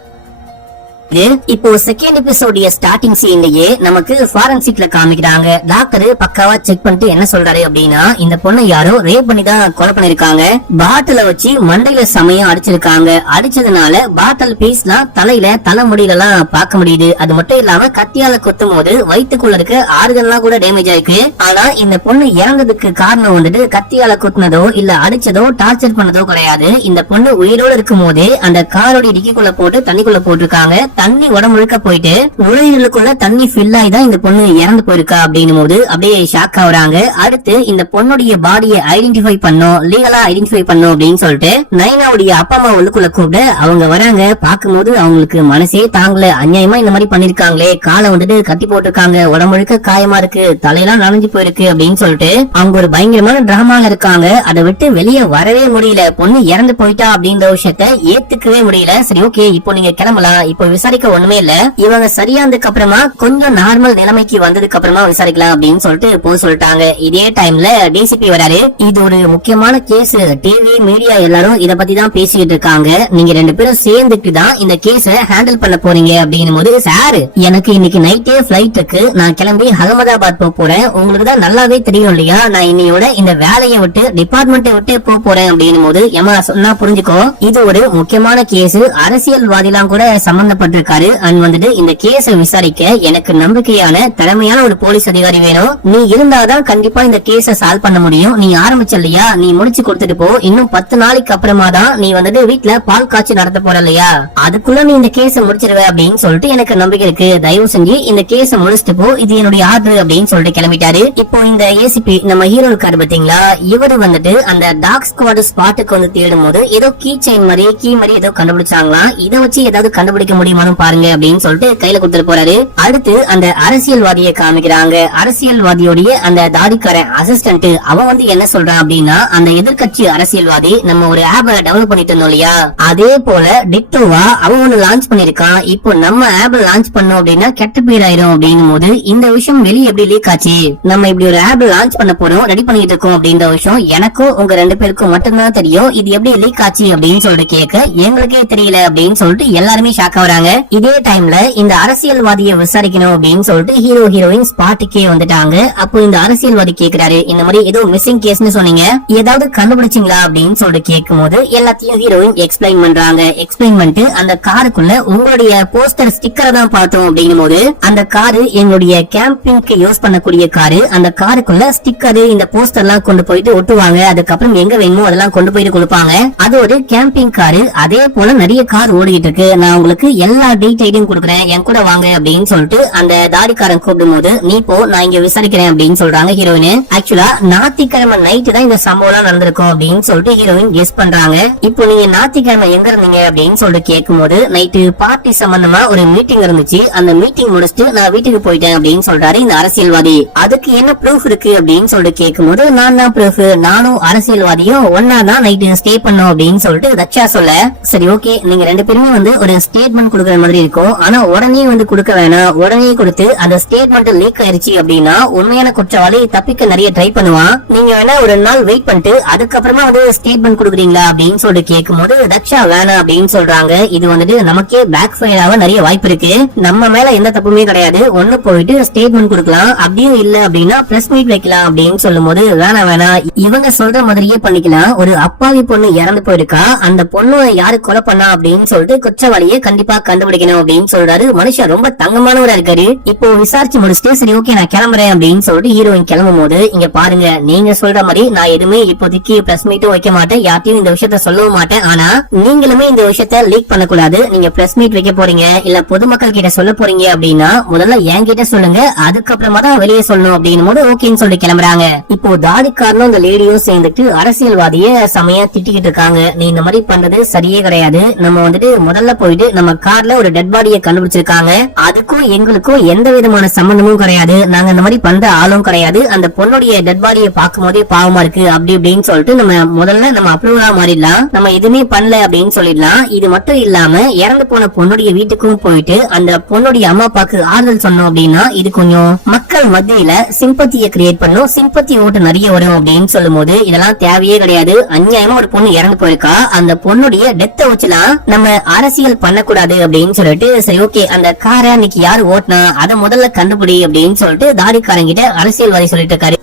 இப்போ செகண்ட் எபிசோடைய ஸ்டார்டிங் சீன்லயே நமக்கு ஃபாரன்சிக்ல காமிக்கிறாங்க. டாக்டர் பக்காவா செக் பண்ணிட்டு என்ன சொல்றாரு அப்படின்னா, இந்த பொண்ணை யாரோ ரேப் பண்ணி தான் கொலை பண்ணிருக்காங்க. பாட்டில வச்சு மண்டையில சமயம் அடிச்சிருக்காங்க. அடிச்சதுனால பாட்டில் பீஸ்லாம் தலையில தலைமுடியில எல்லாம் பார்க்க முடியுது. அது மட்டும் இல்லாம கத்தியால கொத்தும் போது வயிற்றுக்குள்ள இருக்க ஆர்கன்லாம் கூட டேமேஜ் ஆயிருக்கு. ஆனா இந்த பொண்ணு இறந்ததுக்கு காரணம் வந்துட்டு கத்தியால குத்துனதோ இல்ல அடிச்சதோ டார்ச்சர் பண்ணதோ கிடையாது. இந்த பொண்ணு உயிரோட இருக்கும் போதே அந்த காரோட டிக்கிக்குள்ள போட்டு தண்ணிக்குள்ள போட்டிருக்காங்க. தண்ணி உடம்பு முழுக்க போயிட்டு நுழைவுகளுக்குள்ள தண்ணி ஃபில் ஆகி தான் இந்த பொண்ணு இறந்து போயிருக்கா அப்படின்னும் போது அப்படியே ஷாக் ஆகுறாங்க. அடுத்து இந்த பொண்ணுடைய பாடியை ஐடென்டிஃபை பண்ணோம், லீகலா ஐடென்டிஃபை பண்ணோம் அப்படின்னு சொல்லிட்டு நைனாவுடைய அப்பா அம்மா உள்ளுக்குள்ள கூப்பிட்டு அவங்க வராங்க. பாக்கும்போது அவங்களுக்கு மனசே தாங்கல, அநியாயமா இந்த மாதிரி பண்ணிருக்காங்களே, காலை வந்துட்டு கட்டி போட்டிருக்காங்க, உடம்பு முழுக்க காயமா இருக்கு, தலையெல்லாம் நனைஞ்சு போயிருக்கு அப்படின்னு சொல்லிட்டு அவங்க ஒரு பயங்கரமான டிராமால இருக்காங்க. அதை விட்டு வெளியே வரவே முடியல. பொண்ணு இறந்து போயிட்டா அப்படின்ற விஷயத்த ஏத்துக்கவே முடியல. சரி ஓகே, இப்போ நீங்க கிளம்பலாம், இப்போ விசாரிக்க ஒண்ணுமே இல்ல, இவங்க சரியானதுக்கு அப்புறமா கொஞ்சம் நார்மல் நிலைமைக்கு வந்ததுக்கு அப்புறமா விசாரிக்கலாம் அப்படின்னு சொல்லிட்டு போய் சொல்லிட்டாங்க. இதே டைம்ல டிசிபி வராரு. இது ஒரு முக்கியமான கேஸ், டிவி மீடியா எல்லாரும் இத பத்தி தான் பேசிட்டு இருக்காங்க. நீங்க ரெண்டு பேரும் சேர்ந்துட்டு தான் இந்த கேஸ ஹேண்டில் பண்ண போறீங்க அப்படின்னும் போது, சார் எனக்கு இன்னைக்கு நைட்டே பிளைட் இருக்கு, நான் கிளம்பி அகமதாபாத் போறேன், உங்களுக்கு தான் நல்லாவே தெரியும் இல்லையா, நான் இன்னையோட இந்த வேலையை விட்டு டிபார்ட்மெண்ட்டை விட்டு போறேன் அப்படின்னும் போது, ஏமா சொன்னா புரிஞ்சுக்கோ, இது ஒரு முக்கியமான கேஸ், அரசியல்வாதிலாம் கூட சம்பந்தப்பட்டிருக்காரு. அண்ட் வந்துட்டு இந்த கேஸை விசாரிக்க எனக்கு நம்பிக்கையான திறமையான ஒரு போலீஸ் அதிகாரி வேணும். நீ இருந்தாதான் கண்டிப்பா இந்த கேஸை சால்வ் பண்ண முடியும். நீ ஆரம்பிச்ச இல்லையா, நீ முடிச்சு கொடுத்துட்டு போ. இன்னும் 10 நாளைக்கு அப்புறமா தான் நீ வந்துட்டு வீட்டுல பால் காய்ச்சி நடத்த போற இல்லையா, அதுக்குள்ள நீ இந்த கேஸை முடிச்சிருவ அப்படின்னு சொல்லிட்டு எனக்கு நம்பிக்கை இருக்கு. தயவு செஞ்சு இந்த கேஸை முடிச்சுட்டு போ, இது என்னுடைய ஆர்டர் அப்படின்னு சொல்லிட்டு கிளம்பிட்டாரு. இப்போ இந்த ஏசிபி நம்ம ஹீரோ இருக்காரு பாத்தீங்களா, இவரு வந்துட்டு அந்த டாக் ஸ்குவாட் ஸ்பாட்டுக்கு வந்து தேடும் போது ஏதோ கீ செயின் மாதிரி கீ மாதிரி ஏதோ கண்டுபிடிச்சாங்களாம். இதை வச்சு ஏதாவது கண்டுபிடிக்க முடியுமான்னு பாருங்க அப்படின்னு சொல்லிட்டு கையில கொடுத்துட்டு போறாரு. அடுத்து அந்த அரசியல்வாதியை காமிக்கிறாங்க. அரசியல்வாதியோடைய அந்த தாடிக்காரன் அசிஸ்டன்ட் அவன் வந்து என்ன சொல்றான் அப்படின்னா, அந்த எதிர்கட்சி அரசியல்வாதி நம்ம ஒரு ஆப் டெவலப் பண்ணிட்டு இருந்தோம் இல்லையா, அதே போல டிக்டோவா அவன் ஒண்ணு லான்ச் பண்ணிருக்கான். இப்போ நம்ம ஆப் லான்ச் பண்ணோம் அப்படின்னா கெட்ட பேர் ஆயிரும் அப்படின்னும் போது, இந்த விஷயம் வெளியே எப்படி லீக் ஆச்சு, நம்ம இப்படி ஒரு ஆப் லான்ச் பண்ண போறோம், ரெடி பண்ணிட்டு இருக்கோம் அப்படின்ற விஷயம் எனக்கும் உங்க ரெண்டு பேருக்கும் மட்டும்தான் தெரியும், இது எப்படி லீக் ஆச்சு அப்படின்னு சொல்லிட்டு கேட்க எங்களுக்கே தெரியல அப்படின்னு சொல்லிட்டு எல்லாருமே ஷாக் ஆகுறாங்க. இதே டைம்ல இந்த அரசியல்வாதியை விசாரிக்கணும் அப்படின்னு சொல்லிட்டு ஹீரோ ஹீரோயின் ஸ்பாட்டுக்கே வந்துட்டாங்க. அப்போ இந்த அரசியல்வாதி கேக்குறாரு, இந்த மாதிரி ஏதோ மிஸ்ஸிங் கேஸ்னு சொன்னீங்க, ஏதாவது கண்டுபிடிச்சிங்களா அப்படின்னு சொல்லிட்டு கேட்கும் போது எல்லாத்தையும் ஹீரோயின் எக்ஸ்பிளைன் பண்றாங்க. எக்ஸ்பிளைன் பண்ணிட்டு அந்த காருக்குள்ள உங்களுடைய போஸ்டர் ஸ்டிக்கரை தான் பார்த்தோம் அப்படின்னும் போது, அந்த காரு எங்களுடைய கேம்பிங்க்கு யூஸ் பண்ணக்கூடிய காரு, அந்த காருக்குள்ள ஸ்டிக்கர் இந்த போஸ்டர் எல்லாம் கொண்டு போயிட்டு ஒட்டுவாங்க, அதுக்கப்புறம் எங்க வேணுமோ அதெல்லாம் கொண்டு போயிட்டு கொடுப்பாங்க. அது ஒரு கேம்பிங் காரு. அதே போல நிறைய கார் ஓடிட்டு இருக்கு, நான் உங்களுக்கு எல்லா எல்லா டீடைலையும் கொடுக்குறேன், என் கூட வாங்க அப்படின்னு சொல்லிட்டு அந்த தாடிக்காரன் கூப்பிடும் போது, நீ போ, நான் இங்க விசாரிக்கிறேன் அப்படின்னு சொல்றாங்க ஹீரோயின். ஆக்சுவலா ஞாயிற்றுக்கிழமை நைட்டு தான் இந்த சம்பவம் நடந்திருக்கும் அப்படின்னு சொல்லிட்டு ஹீரோயின் கெஸ் பண்றாங்க. இப்போ நீங்க ஞாயிற்றுக்கிழமை எங்க இருந்தீங்க அப்படின்னு சொல்லிட்டு கேட்கும் போது, நைட்டு பார்ட்டி சம்பந்தமா ஒரு மீட்டிங் இருந்துச்சு, அந்த மீட்டிங் முடிச்சுட்டு நான் வீட்டுக்கு போயிட்டேன் அப்படின்னு சொல்றாரு இந்த அரசியல்வாதி. அதுக்கு என்ன ப்ரூஃப் இருக்கு அப்படின்னு சொல்லிட்டு கேட்கும் போது, நான் தான் ப்ரூஃப், நானும் அரசியல்வாதியும் ஒன்னா தான் நைட்டு ஸ்டே பண்ணோம் அப்படின்னு சொல்லிட்டு தட்சா சொல்ல, சரி ஓகே, நீங்க ரெண்டு பேருமே வந்து ஒரு ஸ்டேட்மெண்ட் கொடுக்குற மாதிரி இருக்கும், ஆனா உடனே வந்து கொடுக்க வேணாம், உடனே கொடுத்து அந்த ஸ்டேட்மெண்ட் லீக் ஆயிருச்சு அப்படின்னா உண்மையான குற்றவாளி தப்பிக்க நிறைய ட்ரை பண்ணுவான், நீங்க வேணா ஒரு நாள் வெயிட் பண்ணிட்டு அதுக்கப்புறமா வந்து ஸ்டேட்மெண்ட் கொடுக்குறீங்களா அப்படின்னு சொல்லிட்டு கேட்கும் போது தட்சா வேணாம் அப்படின்னு சொல்றாங்க. இது வந்துட்டு நமக்கே பேக் ஃபயர் ஆக நிறைய வாய்ப்பு இருக்கு, நம்ம மேல எந்த தப்புமே கிடையாது, ஒண்ணு போயிட்டு ஸ்டேட்மெண்ட் கொடுக்கலாம், அப்படியும் இல்ல அப்படின்னா பிரஸ் மீட் வைக்கலாம் அப்படின்னு சொல்லும் போது, வேணாம் இவங்க சொல்ற மாதிரியே பண்ணிக்கலாம், ஒரு அப்பாவி பொண்ணு இறந்து போயிருக்கா, அந்த பொண்ணு யாரு கொலை பண்ணா அப்படின்னு சொல்லிட்டு குற்றவாளியை கண்டிப்பா கண்டுபிடிக்கணும் அப்படின்னு சொல்றாரு. மனுஷன் ரொம்ப தங்கமானவரா இருக்காரு. இப்போ விசாரிச்சு முடிச்சுட்டு சரி ஓகே நான் கிளம்புறேன் அப்படின்னு சொல்லிட்டு ஹீரோயின் கிளம்பும் போது, இங்க பாருங்க, நீங்க சொல்ற மாதிரி நான் எதுவுமே இப்போதைக்கு பிரஸ் மீட்டும் வைக்க மாட்டேன், யார்ட்டையும் இந்த விஷயத்த சொல்லவும் மாட்டேன், ஆனா நீங்களுமே இந்த விஷயத்த லீக் பண்ணக்கூடாது, நீங்க பிரஸ் மீட் வைக்க போறீங்க இல்ல பொதுமக்கள் கிட்ட சொல்ல போறீங்க அப்படின்னா முதல்ல என்கிட்ட சொல்லுங்க, அதுக்கப்புறமா தான் வெளியே சொல்லணும் அப்படின்னு போது ஓகேன்னு சொல்லி கிளம்புறாங்க. இப்போ தாடிக்காரனும் இந்த லேடியும் சேர்ந்துட்டு அரசியல்வாதிய செமையா திட்டிக்கிட்டு இருக்காங்க. நீ இந்த மாதிரி பண்றது சரியே கிடையாது, நம்ம வந்துட்டு முதல்ல போயிட்டு நம்ம கார்ல ஒரு டெட் பாடியை கண்டுபிடிச்சிருக்காங்க, அதுக்கும் எங்களுக்கும் எந்த விதமான சம்பந்தமும் கிடையாது, நாங்க இந்த மாதிரி பண்ற ஆளும் கிடையாது, அந்த பொண்ணுடைய டெட் பாடியை பார்க்கும் போதே பாவமா இருக்கு அப்படி இப்படின்னு சொல்லிட்டு நம்ம முதல்ல நம்ம அப்ரூவலா மாறிடலாம், நம்ம எதுவுமே பண்ணல அப்படின்னு சொல்லிடலாம். இது மட்டும் இல்லாம இறந்து போன பொண்ணுடைய வீட்டுக்கும் போயிட்டு அந்த பொண்ணுடைய அம்மா அப்பாக்கு ஆறுதல் சொன்னோம் அப்படின்னா இது கொஞ்சம் மக்கள் மத்தியில சிம்பத்தியை கிரியேட் பண்ணும், சிம்பத்தி ஓட்டு நிறைய வரும் அப்படின்னு சொல்லும் போது இதெல்லாம் தேவையே கிடையாது, அநியாயமா ஒரு பொண்ணு இறந்து போயிருக்கா, அந்த பொண்ணுடைய டெத்தை வச்சுலாம் நம்ம அரசியல் பண்ணக்கூடாது அப்படின்னு சொல்லிட்டு சரி ஓகே அந்த காரை அன்னைக்கு யாரு ஓட்டினா அதை முதல்ல கண்டுபிடி அப்படின்னு சொல்லிட்டு தாடிக்காரங்கிட்ட அரசியல்வாதி சொல்லிட்டு இருக்காரு.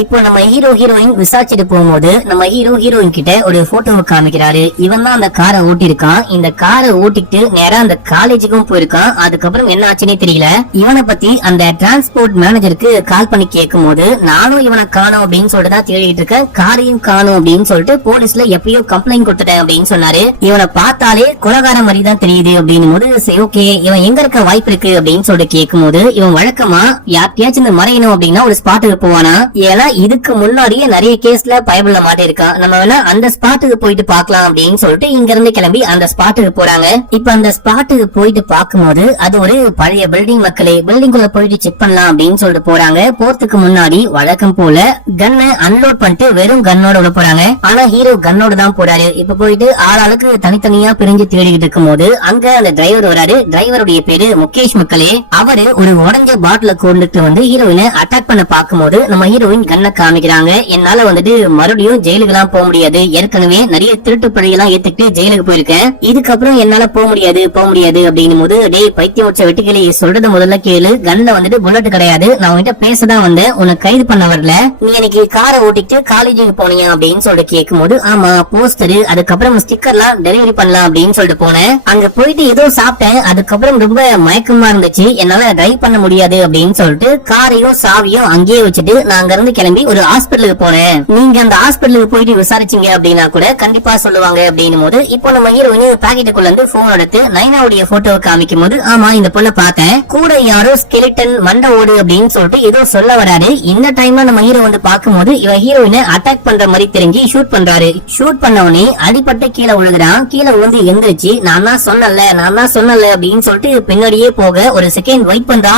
இப்போ நம்ம ஹீரோ ஹீரோயின் விசாரிச்சுட்டு போகும்போது நம்ம ஹீரோ ஹீரோயின் கிட்ட ஒரு போட்டோவை காமிக்கிறாரு. இவன் தான் அந்த காரை ஓட்டிருக்கான், இந்த காரை ஓட்டிட்டு நேரா அந்த காலேஜுக்கும் போயிருக்கான். அதுக்கப்புறம் என்ன ஆச்சுன்னே தெரியல. இவனை பத்தி அந்த டிரான்ஸ்போர்ட் மேனேஜருக்கு கால் பண்ணி கேட்கும் போது, நானும் இவனை காணும் அப்படின்னு சொல்லிட்டு தான் தேடிட்டு இருக்கேன், காரையும் காணும் அப்படின்னு சொல்லிட்டு போலீஸ்ல எப்பயோ கம்ப்ளைண்ட் கொடுத்துட்டேன் அப்படின்னு சொன்னாரு. இவனை பார்த்தாலே கொலகார மாதிரி தான் தெரியுது அப்படின்னு போது, சரி ஓகே இவன் எங்க இருக்க வாய்ப்பு இருக்கு அப்படின்னு சொல்லிட்டு கேட்கும் போது, இவன் வழக்கமா யார்கிட்டயாச்சும் மறையணும் அப்படின்னா ஒரு ஸ்பாட்டுக்கு போவானா, ஏன்னா இதுக்கு முன்னாடியே நிறைய கேஸ்ல பயபுள்ள மாட்டிருக்கான், நம்ம வேணா அந்த ஸ்பாட்டுக்கு போயிட்டு பாக்கலாம் அப்படின்னு சொல்லிட்டு இங்க இருந்து கிளம்பி அந்த ஸ்பாட்டுக்கு போறாங்க. இப்ப அந்த ஸ்பாட்டுக்கு போயிட்டு பாக்கும்போது அது ஒரு பழைய பில்டிங், மக்களே பில்டிங்குள்ள போயிட்டு செக் பண்ணலாம் அப்படின்னு சொல்லிட்டு போறாங்க. போறதுக்கு முன்னாடி வழக்கம் போல கன்னை அன்லோட் பண்ணிட்டு வெறும் கன்னோட விட போறாங்க. ஆனா ஹீரோ கன்னோட தான் போறாரு. இப்ப போயிட்டு ஆளாளுக்கு தனித்தனியா பிரிஞ்சு தேடிக்கிட்டு இருக்கும் போது அங்க அந்த டிரைவர் வராரு. டிரைவருடைய பேரு முகேஷ், மக்களே. அவரு ஒரு உடஞ்ச பாட்டில கொண்டுட்டு வந்து ஹீரோயினை அட்டாக் பண்ண பாக்கும்போது நம்ம ஹீரோயின் கண்ணை காமிக்கிறாங்க. என்னால வந்துட்டு மறுபடியும் ஜெயிலுக்கு எல்லாம் போக முடியாது, ஏற்கனவே நிறைய திருட்டு பழியெல்லாம் ஏத்துக்கிட்டு ஜெயிலுக்கு போயிருக்கேன், இதுக்கப்புறம் என்னால போக முடியாது அப்படின்னு போது, டேய் பைத்தியம் வச்ச வெட்டுக்கிளி, சொல்றத முதல்ல கேளு, கன்ல வந்துட்டு புல்லட் கிடையாது, நான் உன்கிட்ட பேசதான் வந்தேன், உன்னை கைது பண்ண வரல, நீ எனக்கு காரை ஓட்டிட்டு காலேஜுக்கு போனியா அப்படின்னு சொல்லிட்டு கேட்கும் போது, ஆமா போஸ்டரு அதுக்கப்புறம் ஸ்டிக்கர்லாம் டெலிவரி பண்ணலாம் அப்படின்னு சொல்லிட்டு போனேன், அங்க போயிட்டு ஏதோ சாப்பிட்டேன், அதுக்கப்புறம் ரொம்ப மயக்கமா இருந்துச்சு, என்னால டிரைவ் பண்ண முடியாது அப்படின்னு சொல்லிட்டு காரையும் சாவியும் அங்கேயே வச்சுட்டு நான் அங்க இருந்து கிளம்பி ஒரு ஹாஸ்பிட்டலுக்கு போனேன், நீங்க அந்த ஹாஸ்பிட்டலுக்கு போயிட்டு விசாரிச்சீங்க அப்படின்னா கூட கண்டிப்பா சொல்லுவாங்க அப்படின்னு போது, இப்போ நம்ம ஹீரோயின் பாக்கெட்டுக்குள்ள இருந்து போன் எடுத்து நைனாவுடைய போட்டோவை காமிக்கும் போது, ஆமா இந்த பொண்ணை பார்த்தேன், கூட யாரோ ஸ்கெலிட்டன் மண்டை ஓடு அப்படின்னு சொல்லிட்டு ஏதோ சொல்ல வராரு. இந்த டைம்ல நம்ம ஹீரோ வந்து பாக்கும்போது இவன் ஹீரோயினை அட்டாக் பண்ற மாதிரி தெரிஞ்சு ஷூட் பண்றாரு. ஷூட் பண்ணவனே அடிபட்டு கீழே விழுகிறான். கீழே விழுந்து எந்திரிச்சு நான் தான் சொன்னல அப்படின்னு சொல்லிட்டு பின்னாடியே போக ஒரு செகண்ட் வெயிட் பண்றா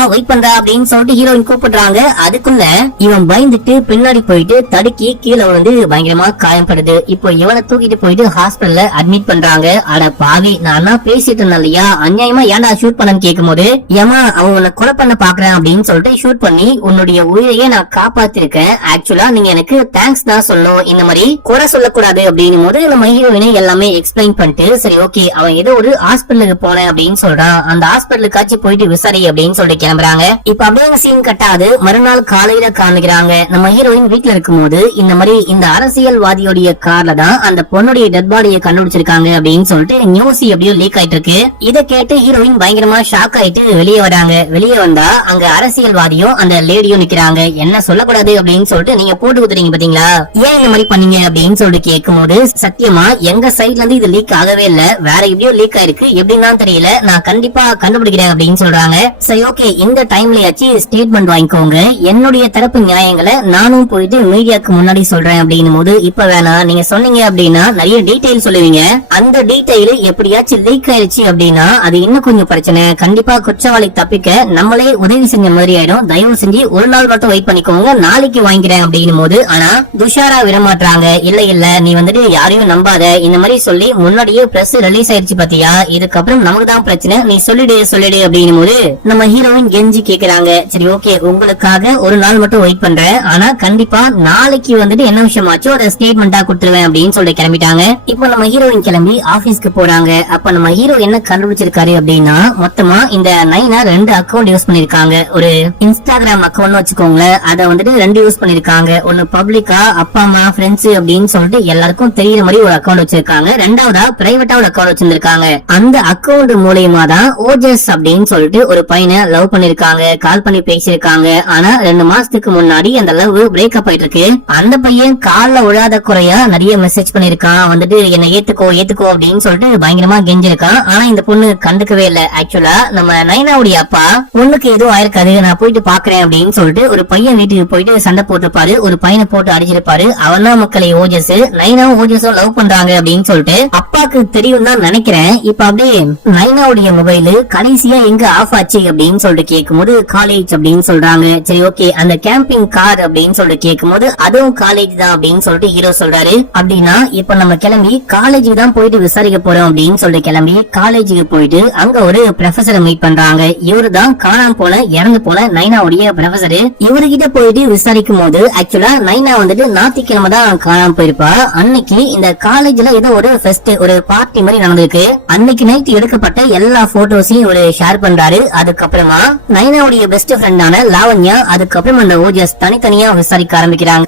அப்படின்னு சொல்லிட்டு ஹீரோயின் கூப்பிடுறாங்க. அதுக்குள்ள இவன் பயந்துட்டு பின்னாடி போயிட்டு தடுக்கி கீழே விழுந்து பயங்கரமா காயப்படுது. இப்போ இவனை தூக்கிட்டு போயிட்டு ஹாஸ்பிட்டல்ல அட்மிட் பண்றாங்க. அட பாவி, நான் பேசிட்டு இருந்தேன் இல்லையா, அநியாயமா ஏன்டா ஷூட் பண்ணன்னு கேட்கும் போது, ஏமா அவன் உன்னை கொலை பண்ண பாக்குறேன் அப்படின்னு சொல்லிட்டு ஷூட் பண்ணி உன்னுடைய உயிரையே நான் காப்பாத்திருக்கேன், ஆக்சுவலா நீங்க எனக்கு தேங்க்ஸ் தான் சொல்லணும், இந்த மாதிரி குறை சொல்லக்கூடாது அப்படின்னு போது நம்ம ஹீரோயினை எல்லாமே எக்ஸ்பிளைன் பண்ணிட்டு, சரி ஓகே அவன் ஏதோ ஒரு ஹாஸ்பிட்டலுக்கு போனேன் அப்படின்னு சொல்றான், அந்த ஹாஸ்பிட்டலுக்காச்சும் போயிட்டு விசாரி அப்படின்னு சொல்லிட்டு கிளம்புறாங்க. இப்ப அப்படியே சீன் கட்டாது மறுநாள் காலையில காமிக்கிறாங்க. காமிக்கிறாங்க. நம்ம ஹீரோயின் வீட்டுல இருக்கும்போது இந்த மாதிரி இந்த அரசியல்வாதியோடைய கார்ல தான் அந்த பொண்ணுடைய டெட் பாடியை கண்டுபிடிச்சிருக்காங்க அப்படின்னு சொல்லிட்டு நியூஸ் எப்படியோ லீக் ஆயிட்டு இருக்கு. இதை கேட்டு ஹீரோயின் பயங்கரமா ஷாக் ஆயிட்டு வெளியே வராங்க. வெளியே வந்தா அங்க அரசியல்வாதியும் அந்த லேடியும் நிக்கிறாங்க. என்ன சொல்லக்கூடாது அப்படின்னு சொல்லிட்டு நீங்க போட்டு கொடுத்துறீங்க பாத்தீங்களா, ஏன் இந்த மாதிரி பண்ணீங்க அப்படின்னு சொல்லிட்டு கேட்கும்போது, சத்தியமா எங்க சைட்ல இருந்து இது லீக் ஆகவே இல்ல, வேற எப்படியோ லீக் ஆயிருக்கு, எப்படின்னா தெரியல, நான் கண்டிப்பா கண்டுபிடிக்கிறேன் அப்படின்னு சொல்றாங்க. சரி ஓகே, இந்த டைம்லயாச்சு ஸ்டேட்மெண்ட் வாங்கிக்கோங்க, என்னுடைய தரப்பு நியாயங்களை நானும் போயிட்டு மீடியாக்கு முன்னாடி சொல்றேன் அப்படின்னும் போது, இப்ப வேணாம், நீங்க சொன்னீங்க அப்படின்னா நிறைய டீடைல் சொல்லுவீங்க, அந்த டீடைல் எப்படியாச்சும் லீக் ஆயிடுச்சு அப்படின்னா அது இன்னும் கொஞ்சம் பிரச்சனை, கண்டிப்பா குற்றவாளி தப்பிக்க நம்மளே உதவி செஞ்ச மாதிரி ஆயிடும், தயவு செஞ்சு ஒரு நாள் மட்டும் வெயிட் பண்ணிக்கோங்க, நாளைக்கு வாங்கிக்கிறேன் அப்படின்னும் போது, ஆனா துஷாரா விடமாட்டாங்க. இல்ல இல்ல, நீ வந்துட்டு யாரையும் நம்பாத, இந்த மாதிரி சொல்லி முன்னாடியே பிரஸ் ரிலீஸ் ஆயிடுச்சு பாத்தியா, இதுக்கப்புறம் நமக்கு தான் பிரச்சனை, நீ சொல்லிடு அப்படின்னும் போது நம்ம ஹீரோயின் கெஞ்சி கேக்குறாங்க. சரி ஓகே, உங்களுக்காக ஒரு நாள் மட்டும் வெயிட் பண்றேன், ஆனா கண்டிப்பா நாளைக்கு வந்துட்டு என்ன விஷயம் ஆச்சோ அதை ஸ்டேட்மெண்டா கொடுத்துருவேன் அப்படின்னு சொல்லி கிளம்பிட்டாங்க. இப்போ நம்ம ஹீரோயின் கிளம்பி ஆபீஸ்க்கு போறாங்க. அப்ப நம்ம ஹீரோ என்ன கண்டுபிடிச்சிருக்காரு அப்படின்னா, மொத்தமா இந்த நைனா 2 அக்கௌண்ட் யூஸ் பண்ணிருக்காங்க. ஒரு இன்ஸ்டாகிராம் அக்கௌண்ட் வச்சுக்கோங்களேன், அதை வந்துட்டு 2 யூஸ் பண்ணிருக்காங்க. ஒன்னு பப்ளிக்கா அப்பா அம்மா ஃப்ரெண்ட்ஸ் அப்படின்னு சொல்லிட்டு எல்லாருக்கும் தெரியற மாதிரி ஒரு அக்கௌண்ட் வச்சிருக்காங்க. ரெண்டாவதா பிரைவேட்டா ஒரு அக்கௌண்ட் வச்சிருக்காங்க. அந்த அக்கௌண்ட் மூலியமா தான் ஓஜஸ் அப்படின்னு சொல்லிட்டு ஒரு பையனை லவ் பண்ணிருக்காங்க, கால் பண்ணி பேசியிருக்காங்க. ஆனா 2 மாசத்துக்கு முன்னாடி அந்த லவ் பிரேக்கப் ஆயிட்டு இருக்கு. அந்த பையன் கால்ல விழாத குறையா நிறைய மெசேஜ் பண்ணிருக்கான், வந்துட்டு என்ன ஏத்துக்கோ அப்படின்னு சொல்லிட்டு பயங்கரமா கெஞ்சிருக்கான். ஆனா இந்த பொண்ணு கண்டுக்கவே இல்ல. ஆக்சுவலா நம்ம நைனாவுடைய அப்பா, பொண்ணுக்கு எதுவும் ஆயிருக்காது, நான் போயிட்டு பாக்குறேன் அப்படின்னு சொல்லிட்டு ஒரு பையன் வீட்டுக்கு போயிட்டு சண்டை போட்டிருப்பாரு, ஒரு பையனை போட்டு அடிச்சிருப்பாரு. அவன் தான் மக்களை ஓஜஸ், நைனாவும் ஓஜஸும் லவ் பண்றாங்க அப்படின்னு சொல்லிட்டு அப்பாக்கு தெரியும் தான் நினைக்கிறேன். இப்ப அப்படியே நைனாவுடைய மொபைல் கடைசியா எங்க ஆஃப் ஆச்சு அப்படின்னு சொல்லிட்டு கேட்கும்போது காலேஜ் அப்படின்னு சொல்றாங்க. சரி ஓகே, அந்த கேம்பிங் கார் அப்படின்னு சொல்லிட்டு கேட்கும்போது அதுவும் காலேஜ் தான் அப்படின்னு சொல்லிட்டு ஹீரோ சொல்றாரு. அப்படின்னா இப்ப நம்ம கிளம்பி காலேஜுக்கு தான் போயிட்டு விசாரிக்க போறோம் அப்படின்னு சொல்லிட்டு கிளம்பி காலேஜுக்கு போயிட்டு அங்க ஒரு ப்ரொஃபசரை மீட் பண்றாங்க. இவரு தான் காணாம போன இறந்து போன நைனாவுடைய ப்ரொஃபசர். இவர்கிட்ட போயிட்டு விசாரிக்கும் போது ஆக்சுவலா நைனா வந்துட்டு ஞாயிற்றுக்கிழமை தான் காணாம போயிருப்பா. அன்னைக்கு இந்த காலேஜ்ல ஏதோ ஒரு ஃபெஸ்ட், ஒரு பார்ட்டி மாதிரி நடந்திருக்கு. அன்னைக்கு நைட் எடுக்கப்பட்ட எல்லா போட்டோஸையும் இவரு ஷேர் பண்றாரு. அதுக்கப்புறமா நைனாவுடைய பெஸ்ட் ஃப்ரெண்டான லாவண்யா, அதுக்கப்புறம் அந்த ஓஜஸ் தனித்தனியா விசாரிக்க ஆரம்பிக்கிறாங்க.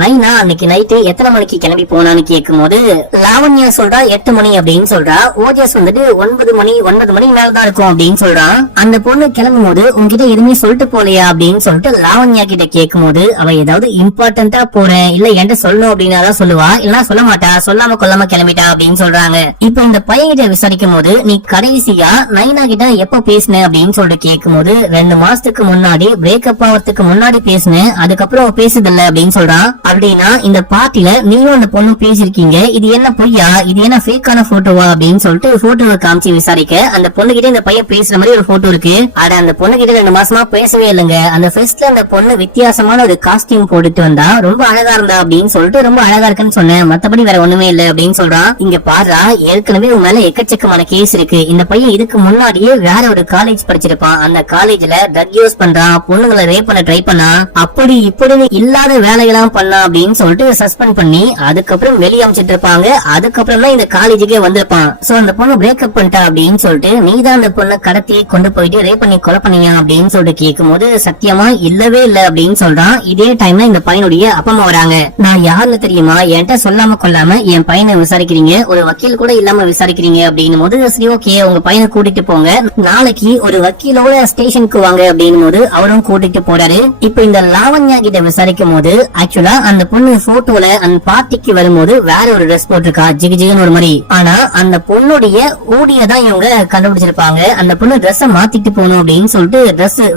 நைனா அன்னைக்கு நைட்டு எத்தனை மணிக்கு கிளம்பி போனான்னு கேட்கும் போது லாவண்யா சொல்றா 8 மணி அப்படின்னு சொல்றா. ஓஜஸ் வந்துட்டு 9 மணி மேலதான் இருக்கும் அப்படின்னு சொல்றான். அந்த பொண்ணு கிளம்பும் போது உங்ககிட்ட எதுவுமே சொல்லிட்டு போலையா அப்படின்னு சொல்லிட்டு லாவண்யா கிட்ட கேட்கும் போது அவ ஏதாவது இம்பார்ட்டன்டா போறேன் இல்ல என்கிட்ட சொல்லணும் அப்படின்னா தான் சொல்லுவா, இல்லன்னா சொல்ல மாட்டா, சொல்லாம கொல்லாம கிளம்பிட்டா அப்படின்னு சொல்றாங்க. இப்ப இந்த பையன் கிட்ட விசாரிக்கும் போது நீ கடைசியா நைனா கிட்ட எப்ப பேசின அப்படின்னு சொல்லிட்டு கேட்கும் போது 2 மாசத்துக்கு முன்னாடி பிரேக்கப் ஆகிறதுக்கு முன்னாடி பேசினேன், அதுக்கப்புறம் பேசுதில்ல அப்படின்னு சொல்றான். அப்படின்னா இந்த பார்ட்டில நீயும் அந்த பொண்ணு பேசிருக்கீங்க, இது என்ன பொய்யா, இது என்ன ஃபேக்கான போட்டோவா அப்படின்னு சொல்லிட்டு போட்டோவை காமிச்சு விசாரிக்க அந்த பொண்ணு கிட்ட இந்த பையன் பேசுற மாதிரி ஒரு போட்டோ இருக்கு. ஆனா அந்த பொண்ணு கிட்ட 2 மாசமா பேசவே இல்லைங்க. அந்த ஃபெஸ்ட்ல அந்த பொண்ணு வித்தியாசமான ஒரு காஸ்டியூம் போட்டுட்டு வந்தா, ரொம்ப அழகா இருந்தா அப்படின்னு சொல்லிட்டு ரொம்ப அழகா இருக்குன்னு சொன்னேன், மத்தபடி வேற ஒண்ணுமே இல்ல அப்படின்னு சொல்றான். இங்க பாருடா, ஏற்கனவே உன் மேல எக்கச்சக்கமான கேஸ் இருக்கு. இந்த பையன் இதுக்கு முன்னாடியே வேற ஒரு காலேஜ் படிச்சிருப்பான், அந்த காலேஜ்ல ட்ரக் யூஸ் பண்றான், பொண்ணுங்களை ரேப் பண்ண ட்ரை பண்ணா, அப்படி இப்படி இல்லாத வேலையெல்லாம் பண்ணா அப்படின்னு சொல்லிட்டு சஸ்பெண்ட் பண்ணி அதுக்கப்புறம் வெளியே அமைச்சிட்டு இருப்பாங்க. அதுக்கப்புறம் தான் இந்த காலேஜுக்கே வந்திருப்பான். சோ அந்த பொண்ணு பிரேக்கப் பண்ணிட்டா அப்படின்னு சொல்லிட்டு நீதான் அந்த பொண்ணை கடத்தி கொண்டு போயிட்டு ரேப் பண்ணி கொலை பண்ணீங்க அப்படின்னு சொல்லிட்டு கேட்கும் போது சத்தியமா இல்லவே இல்ல அப்படின்னு சொல்றான். இதே டைம்ல இந்த பையனுடைய அப்பா அம்மா வராங்க. நான் யாருன்னு தெரியுமா, என்கிட்ட சொல்லாம கொள்ளாம என் பையனை விசாரிக்கிறீங்க, ஒரு வக்கீல் கூட இல்லாம விசாரிக்கிறீங்க அப்படின்னும் போது சரி ஓகே, உங்க பையனை கூட்டிட்டு போங்க, நாளைக்கு ஒரு வக்கீலோட ஸ்டேஷனுக்கு வாங்க அப்படின்னு போது அவரும் கூட்டிட்டு போறாரு. இப்ப இந்த லாவண்யா கிட்ட விசாரிக்கும் போது ஆக்சுவலா அந்த பொண்ணு போட்டோல அந்த பார்ட்டிக்கு வரும்போது வேற ஒரு ட்ரெஸ் போட்டிருக்கா, ஜிகு ஜிகுன்னு ஒரு மாதிரி. ஆனா அந்த பொண்ணுடைய ஊடிய தான் இவங்க கண்டுபிடிச்சிருப்பாங்க. அந்த பொண்ணு ட்ரெஸ் மாத்திட்டு போகணும் அப்படின்னு சொல்லிட்டு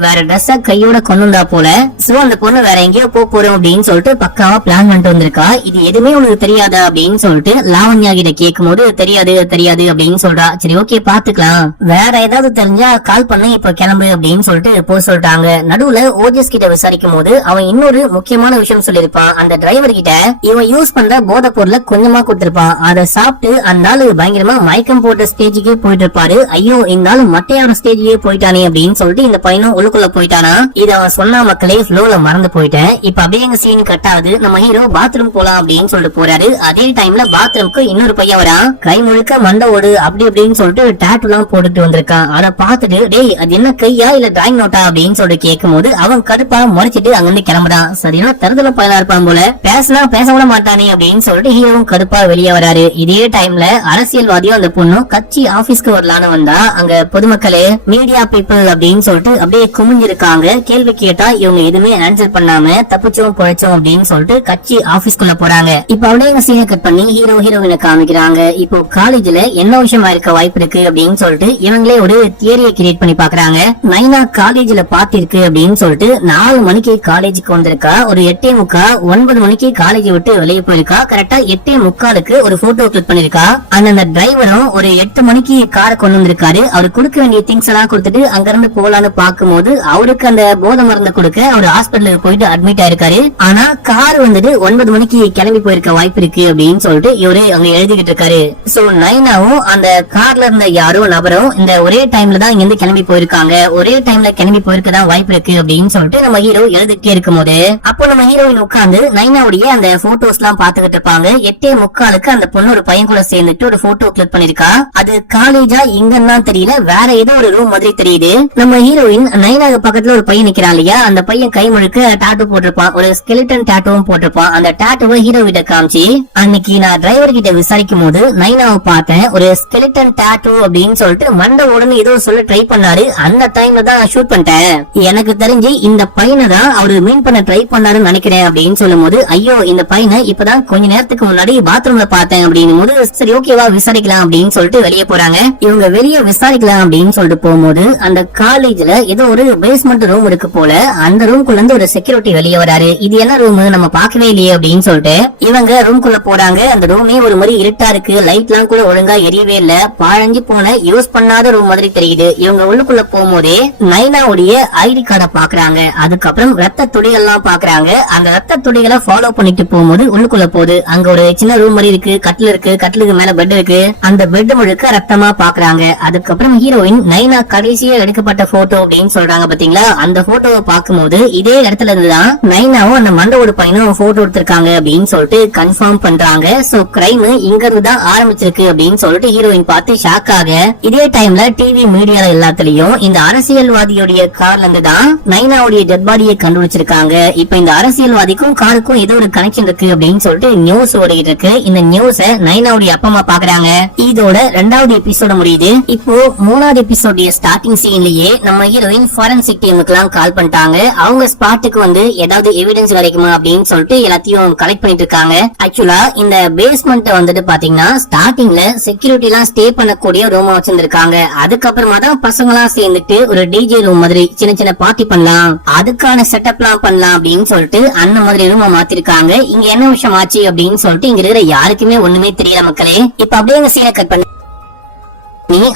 வேற ட்ரெஸ் கையோட கொண்டு வந்தா போல. சோ அந்த பொண்ணு வேற எங்கேயோ போறோம் அப்படின்னு சொல்லிட்டு பக்காவா பிளான் பண்ணிட்டு வந்திருக்கா. இது எதுவுமே உனக்கு தெரியாதா அப்படின்னு சொல்லிட்டு லாவண்யா கிட்ட கேட்கும் போது தெரியாது அப்படின்னு சொல்றா. சரி ஓகே பாத்துக்கலாம், வேற ஏதாவது தெரிஞ்சா கால் பண்ண, இப்ப கிளம்பு அப்படின்னு சொல்லிட்டு போக சொல்லிட்டாங்க. நடுவுல ஓஜஸ் கிட்ட விசாரிக்கும் போது அவன் இன்னொரு முக்கியமான விஷயம் சொல்லியிருப்பான். பண்ணிருப்பான். அந்த டிரைவர் கிட்ட இவன் யூஸ் பண்ற போதை பொருளை கொஞ்சமா கொடுத்திருப்பான். அதை சாப்பிட்டு அந்த ஆளு பயங்கரமா மயக்கம் போட்ட ஸ்டேஜுக்கே போயிட்டு இருப்பாரு. ஐயோ இந்த ஆளு மட்டையான ஸ்டேஜுக்கே போயிட்டானே அப்படின்னு சொல்லிட்டு இந்த பையனும் உள்ளுக்குள்ள போயிட்டானா. இத அவன் சொன்னா மக்களே ஃப்ளோல மறந்து போயிட்டேன். இப்ப அப்படியே எங்க சீன் கட் ஆகுது. நம்ம ஹீரோ பாத்ரூம் போலாம் அப்படின்னு சொல்லிட்டு போறாரு. அதே டைம்ல பாத்ரூம்க்கு இன்னொரு பையன் வரான். கை முழுக்க மண்டை ஓடு அப்படி அப்படின்னு சொல்லிட்டு டாட்டூ எல்லாம் போட்டுட்டு வந்திருக்கான். அதை பார்த்துட்டு டேய் அது என்ன கையா இல்ல டிராயிங் நோட்டா அப்படின்னு சொல்லிட்டு கேட்கும் போது அவன் கடுப்பா முறைச்சிட்டு அங்கிருந்து கிளம்புறான். சரியான தருதல பையனா இருப்பான் போல, பேசினா பேச விட மாட்டானே அப்படின்னு சொல்லிட்டு ஹீரோவும் கடுப்பா வெளியே வராரு. இதே டைம்ல அரசியல்வாதியும் அந்த பொண்ணும் கட்சி ஆபீஸ்க்கு வரலான்னு வந்தா அங்க பொதுமக்களே மீடியா பீப்புள் அப்படின்னு சொல்லிட்டு அப்படியே குமிஞ்சிருக்காங்க. கேள்வி கேட்டா இவங்க எதுவுமே ஆன்சர் பண்ணாம தப்பிச்சோம் பொழைச்சோம் அப்படின்னு சொல்லிட்டு கட்சி ஆபீஸ்க்குள்ள போறாங்க. இப்ப அப்படியே எங்க சீனை கட் பண்ணி ஹீரோ ஹீரோயினை காமிக்கிறாங்க. இப்போ காலேஜ்ல என்ன விஷயமா இருக்க வாய்ப்பு இருக்கு அப்படின்னு சொல்லிட்டு இவங்களே ஒரு தியரியை கிரியேட் பண்ணி பாக்குறாங்க. நைனா காலேஜ்ல பாத்திருக்கு அப்படின்னு சொல்லிட்டு 4 மணிக்கு காலேஜுக்கு வந்திருக்கா. ஒரு 8:45 9 மணிக்கு காலேஜ் விட்டு வெளியே போயிருக்கா. கரெக்டா 8:45க்கு ஒரு போட்டோ கிளிக் பண்ணிருக்கா. அந்த டிரைவரும் ஒரு 8 மணிக்கு காரை கொண்டு வந்திருக்காரு. அவரு கொடுக்க வேண்டிய திங்ஸ் எல்லாம் கொடுத்துட்டு அங்க இருந்து போலான்னு பாக்கும்போது அவருக்கு அந்த போதை மருந்து கொடுக்க அவர் ஹாஸ்பிட்டலுக்கு போயிட்டு அட்மிட் ஆயிருக்காரு. ஆனா கார் வந்துட்டு 9 மணிக்கு கிளம்பி போயிருக்க வாய்ப்பு இருக்கு அப்படின்னு சொல்லிட்டு இவரு அங்க எழுதிக்கிட்டு இருக்காரு. சோ நைனாவும் அந்த கார்ல இருந்த யாரோ நபரும் இந்த ஒரே டைம்ல தான் இங்க இருந்து கிளம்பி போயிருக்காங்க. ஒரே டைம்ல கிளம்பி போயிருக்கதான் வாய்ப்பு இருக்கு அப்படின்னு சொல்லிட்டு நம்ம ஹீரோ எழுதிட்டே இருக்கும் போது அப்போ நம்ம ஹீரோயின் உட்கார்ந்து நைனாவுடைய அந்த போட்டோஸ் எல்லாம் பாத்துக்கிட்டு இருப்பாங்க. 8:45க்கு அந்த பொண்ணு ஒரு பையன் கூட சேர்ந்துட்டு ஒரு போட்டோ கிளிக் பண்ணிருக்கா. அது காலேஜா எங்கன்னா தெரியல, வேற ஏதோ ஒரு ரூம் மாதிரி தெரியுது. நம்ம ஹீரோயின் நைனாக்கு பக்கத்துல ஒரு பையன் நிக்கிறான் இல்லையா, அந்த பையன் கை முழுக்க டாட்டூ போட்டிருப்பான். ஒரு ஸ்கெலிட்டன் டாட்டூவும் போட்டிருப்பான். அந்த டாட்டூவை ஹீரோ கிட்ட காமிச்சு அன்னைக்கு நான் டிரைவர் கிட்ட விசாரிக்கும் போது நைனாவை பார்த்தேன். ஒரு ஸ்கெலிட்டன் டாட்டூ அப்படின்னு சொல்லிட்டு மண்டை உடனே ஏதோ சொல்ல ட்ரை பண்ணாரு. அந்த டைம்ல தான் ஷூட் பண்ணிட்டேன். எனக்கு தெரிஞ்சு இந்த பையனை தான் அவரு மீன் பண்ண ட்ரை பண்ணாருன்னு நினைக்கிறேன் அப்படின்னு சொல்லும் போது ஐயோ இந்த பையனை இப்பதான் கொஞ்ச நேரத்துக்கு முன்னாடி பாத்ரூம்ல பார்த்தேன் அப்படின்னும் போது சரி ஓகேவா விசாரிக்கலாம் அப்படின்னு சொல்லிட்டு வெளியே போறாங்க. இவங்க வெளியே விசாரிக்கலாம் அப்படின்னு சொல்லிட்டு போகும்போது அந்த காலேஜ்ல ஏதோ ஒரு பேஸ்மெண்ட் ரூம் இருக்கு போல. அந்த ரூம்குள்ள இருந்து ஒரு செக்யூரிட்டி வெளியே வராரு. இது என்ன ரூம் நம்ம பார்க்கவே இல்லையே அப்படின்னு சொல்லிட்டு இவங்க ரூம்குள்ள போறாங்க. அந்த ரூமே ஒரு மாதிரி இருட்டா இருக்கு. லைட் எல்லாம் கூட ஒழுங்கா எரியவே இல்ல. பாழஞ்சு போன யூஸ் பண்ணாத ரூம் மாதிரி தெரியுது. இவங்க உள்ளுக்குள்ள போகும்போதே நைனாவுடைய ஐடி கார்டை பாக்குறாங்க. அதுக்கப்புறம் ரத்த துடிகள்லாம் பாக்குறாங்க. அந்த ரத்த துடிகளை ஃபாலோ பண்ணிட்டு போகும்போது உள்ளுக்குள்ள போகுது. அங்க ஒரு சின்ன ரூம் மாதிரி இருக்கு. கட்டில் இருக்கு. கட்டிலுக்கு மேல பெட் இருக்கு. அந்த பெட் முழுக்க ரத்தமா பாக்குறாங்க. அதுக்கப்புறம் ஹீரோயின் நைனா கடைசியா எடுக்கப்பட்ட போட்டோ அப்படின்னு சொல்றாங்க பாத்தீங்களா, அந்த போட்டோவை பார்க்கும்போது இதே இடத்துல இருந்துதான் நைனாவும் அந்த மண்டவோட பையனும் போட்டோ எடுத்திருக்காங்க அப்படின்னு சொல்லிட்டு கன்ஃபார்ம் பண்றாங்க. சோ கிரைம் இங்க இருந்து தான் ஆரம்பிச்சிருக்கு அப்படின்னு சொல்லிட்டு ஹீரோயின் பார்த்து ஷாக் ஆக இதே டைம்ல டிவி மீடியா எல்லாத்துலயும் இந்த அரசியல்வாதியுடைய கார்ல இருந்து தான் நைனாவுடைய டெட் பாடியை கண்டுபிடிச்சிருக்காங்க. இப்ப இந்த அரசியல்வாதிக்கும் காருக்கும் ஏதோ ஒரு கனெக்ஷன் இருக்கு அப்படின்னு சொல்லிட்டு நியூஸ் ஓடிட்டு இருக்கு. இந்த நியூஸ நைனாவுடைய அப்பா அம்மா பாக்குறாங்க. இதோட 2வது எபிசோட முடியுது. இப்போ 3வது எபிசோட ஸ்டார்டிங் சீன்லயே நம்ம ஹீரோயின் ஃபாரன்சிக் டீமுக்கு எல்லாம் கால் பண்ணிட்டாங்க. அவங்க ஸ்பாட்டுக்கு வந்து ஏதாவது எவிடன்ஸ் கிடைக்குமா அப்படின்னு சொல்லிட்டு எல்லாத்தையும் கலெக்ட் பண்ணிட்டு இருக்காங்க. ஆக்சுவலா இந்த பேஸ்மெண்ட் வந்துட்டு பாத்தீங்கன்னா ஸ்டார்டிங்ல செக்யூரிட்டி எல்லாம் ஸ்டே பண்ணக்கூடிய ரூமா வச்சிருந்திருக்காங்க. அதுக்கப்புறமா தான் பசங்க எல்லாம் சேர்ந்துட்டு ஒரு டிஜே ரூம் மாதிரி சின்ன சின்ன பார்ட்டி பண்ணலாம், அதுக்கான செட்டப் எல்லாம் பண்ணலாம் அப்படின்னு சொல்லிட்டு அந்த மாதிரி ரூமா மாத்திருக்காங்க. இங்க என்ன விஷயம் ஆச்சு அப்படின்னு சொல்லிட்டு இங்க இருக்கிற யாருக்குமே ஒண்ணுமே தெரியல மக்களே. இப்ப அப்படியே சீனை கட் பண்ணி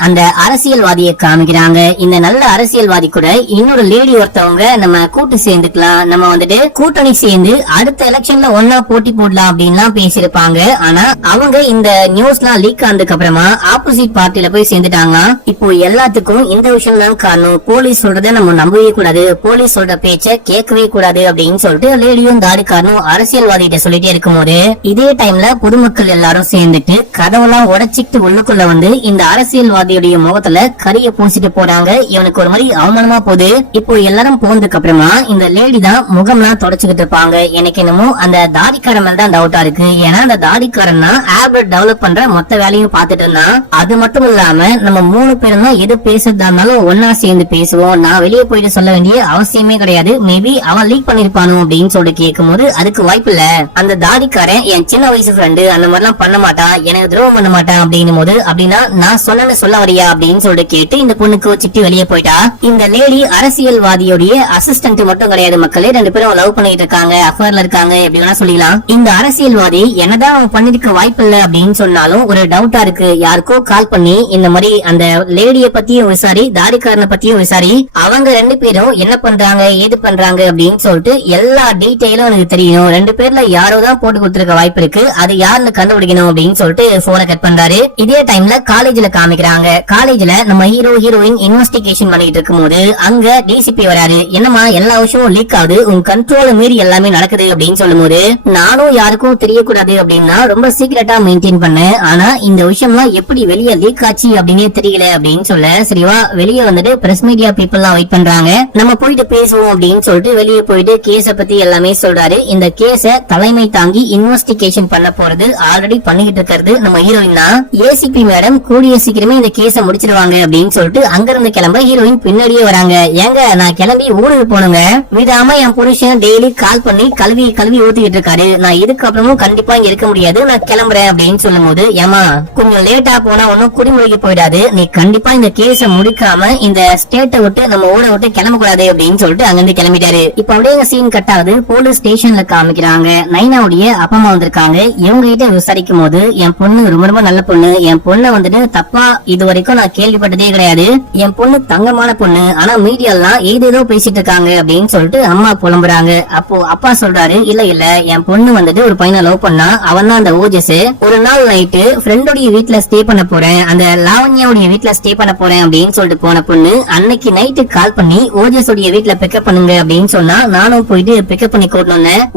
அந்த அரசியல்வாதியை காமிக்கிறாங்க. இந்த நல்ல அரசியல்வாதி கூட இன்னொரு லேடி ஒருத்தவங்க நம்ம கூட்டு சேர்ந்துக்கலாம், நம்ம வந்துட்டு கூட்டணி சேர்ந்து அடுத்த எலெக்ஷன்ல ஒன்னா போட்டி போடலாம் அப்படின்லாம் பேசிருப்பாங்க. ஆனா அவங்க இந்த நியூஸ் எல்லாம் லீக் ஆனதுக்கு அப்புறமா ஆப்போசிட் பார்ட்டில போய் சேர்ந்துட்டாங்க. இப்போ எல்லாத்துக்கும் இந்த விஷயம் தான் காரணம். போலீஸ் சொல்றத நம்ம நம்பவே கூடாது, போலீஸ் சொல்ற பேச்ச கேட்கவே கூடாது அப்படின்னு சொல்லிட்டு லேடியும் தாடிக்காரனும் அரசியல்வாதிகிட்ட சொல்லிட்டே இருக்கும் போது இதே டைம்ல பொதுமக்கள் எல்லாரும் சேர்ந்துட்டு கதவெல்லாம் உடைச்சிட்டு உள்ளுக்குள்ள வந்து இந்த அரசியல்வாதியுடைய முகத்துல கரிய பூசிட்டு போறாங்க. இவனுக்கு ஒரு மாதிரி அவமானமா போகுது. இப்போ எல்லாரும் போனதுக்கு அப்புறமா இந்த லேடி தான் முகம்லாம் தொடச்சுக்கிட்டு இருப்பாங்க. எனக்கு என்னமோ அந்த தாடிக்காரன் மேல தான் டவுட்டா இருக்கு. ஏன்னா அந்த தாடிக்காரன் தான் ஆப் டெவலப் பண்ற மொத்த வேலையும் பாத்துட்டு இருந்தான். அது மட்டும் இல்லாம நம்ம 3 பேரும் தான் எது பேசுறதா இருந்தாலும் ஒன்னா சேர்ந்து பேசுவோம், நான் வெளியே போயிட்டு சொல்ல வேண்டிய அவசியமே கிடையாது, மேபி அவன் லீக் பண்ணிருப்பானோ அப்படின்னு சொல்லிட்டு கேட்கும் போது அதுக்கு வாய்ப்பு இல்ல, அந்த தாடிக்காரன் என் சின்ன வயசு ஃப்ரெண்டு, அந்த மாதிரி எல்லாம் பண்ண மாட்டான், எனக்கு துரோகம் பண்ண மாட்டான் அப்படின்னும் போது அப்படின்னா நான் சொன்ன சொல்ல வரியா அப்படின்னு சொல்லிட்டு கேட்டு இந்த பொண்ணுக்கு வச்சுட்டு வெளியே போயிட்டா. இந்த லேடி அரசியல்வாதியோடைய அசிஸ்டன்ட் மட்டும் கிடையாது மக்களே, 2 பேரும் லவ் பண்ணிட்டு இருக்காங்க, அஃபேர்ல இருக்காங்க, எப்படி வேணா சொல்லிக்கலாம். இந்த அரசியல்வாதி என்னதான் அவன் பண்ணிருக்க வாய்ப்பு இல்ல அப்படின்னு சொன்னாலும் ஒரு டவுட்டா இருக்கு. யாருக்கோ கால் பண்ணி இந்த மாதிரி அந்த லேடிய பத்தியும் விசாரி, தாடிக்காரனை பத்தியும் விசாரி, அவங்க 2 பேரும் என்ன பண்றாங்க ஏது பண்றாங்க அப்படின்னு சொல்லிட்டு எல்லா டீடைலும் எனக்கு தெரியும். 2 பேர்ல யாரோ தான் போட்டு கொடுத்திருக்க வாய்ப்பு இருக்கு, அது யாருன்னு கண்டுபிடிக்கணும் அப்படின்னு சொல்லிட்டு போனை கட் பண்றாரு. இதே டைம்ல காலேஜ்ல காமிக்கிறாங்க. காலேஜ்ல நம்ம ஹீரோயின் இன்வெஸ்டிகேஷன் பண்ணிட்டு இருக்கும் போது அங்க டிசிபி வராரு. என்னமா எல்லா விஷயமும் லீக் ஆகுது, உங்க கண்ட்ரோல மீறி எல்லாமே நடக்குது அப்படின்னு சொல்லும் போது, நானும் யாருக்கும் தெரியக்கூடாது அப்படின்னா ரொம்ப சீக்கிரட்டா மெயின்டைன் பண்ணேன், ஆனா இந்த விஷயம்லாம் எப்படி வெளியே லீக் ஆச்சு அப்படின்னே தெரியல அப்படின்னு சொல்ல, சரிவா வெளியே வந்துட்டு பிரஸ் மீடியா பீப்புள் எல்லாம் வெயிட் பண்றாங்க, நம்ம போயிட்டு பேசுவோம் அப்படின்னு சொல்லிட்டு வெளியே போயிட்டு கேஸ பத்தி எல்லாமே சொல்றாரு. இந்த கேஸ தலைமை தாங்கி இன்வெஸ்டிகேஷன் பண்ண போறது ஆல்ரெடி பண்ணிக்கிட்டு இருக்கிறது நம்ம ஹீரோயின் தான். ஏசிபி மேடம் கூடிய சீக்கிரமே இந்த கேஸ முடிச்சிருவாங்க அப்படின்னு சொல்லிட்டு அங்க இருந்து கிளம்ப ஹீரோயின் பின்னாடியே வராங்க. ஏங்க நான் கிளம்பி ஊருக்கு போனுங்க, விடாம என் புருஷன் டெய்லி கால் பண்ணி கல்வி ஊத்திக்கிட்டு இருக்காரு, நான் இதுக்கப்புறமும் கண்டிப்பா இங்க இருக்க முடியாது, நான் கிளம்புறேன் அப்படின்னு சொல்லும் போது, ஏமா கொஞ்சம் லேட்டா போனா ஒன்னும் குடிமுறைக்கு போயிடாது, நீ கண்டிப்பா இந்த கேஸ முடிக்காம இந்த ஸ்டேட்டை விட்டு நம்ம ஊரை விட்டு கிளம்ப கூடாது அப்படின்னு சொல்லிட்டு அங்கிருந்து கிளம்பிட்டாரு. இப்ப அப்படியே சீன் கட் ஆகுது. போலீஸ் ஸ்டேஷன்ல காமிக்கிறாங்க. நைனாவுடைய அப்பா அம்மா வந்திருக்காங்க. இவங்க கிட்ட விசாரிக்கும் போது, என் பொண்ணு ரொம்ப நல்ல பொண்ணு, என் பொண்ணை வந்துட்டு தப்பா இது வரைக்கும் நான் கேள்விப்பட்டதே கிடையாது, என் பொண்ணு தங்கமான பொண்ணு, ஆனா மீடியாலாம் ஏதேதோ பேசிட்டு இருக்காங்க அப்படின்னு சொல்லிட்டு அம்மா புலம்புறாங்க. அப்போ அப்பா சொல்றாரு, இல்ல என் பொண்ணு வந்துட்டு ஒரு பையனை லவ் பண்ணா, அவன் தான் அந்த ஓஜஸ். ஒரு நாள் நைட்டு ஃப்ரெண்டோடைய வீட்டுல ஸ்டே பண்ண போறேன், அந்த லாவண்யாவுடைய வீட்டுல ஸ்டே பண்ண போறேன் அப்படின்னு சொல்லிட்டு போன பொண்ணு அன்னைக்கு நைட்டு கால் பண்ணி ஓஜஸ் உடைய வீட்டுல பிக்கப் பண்ணுங்க அப்படின்னு சொன்னா, நானும் போயிட்டு பிக்கப் பண்ணி கூட்டணும்.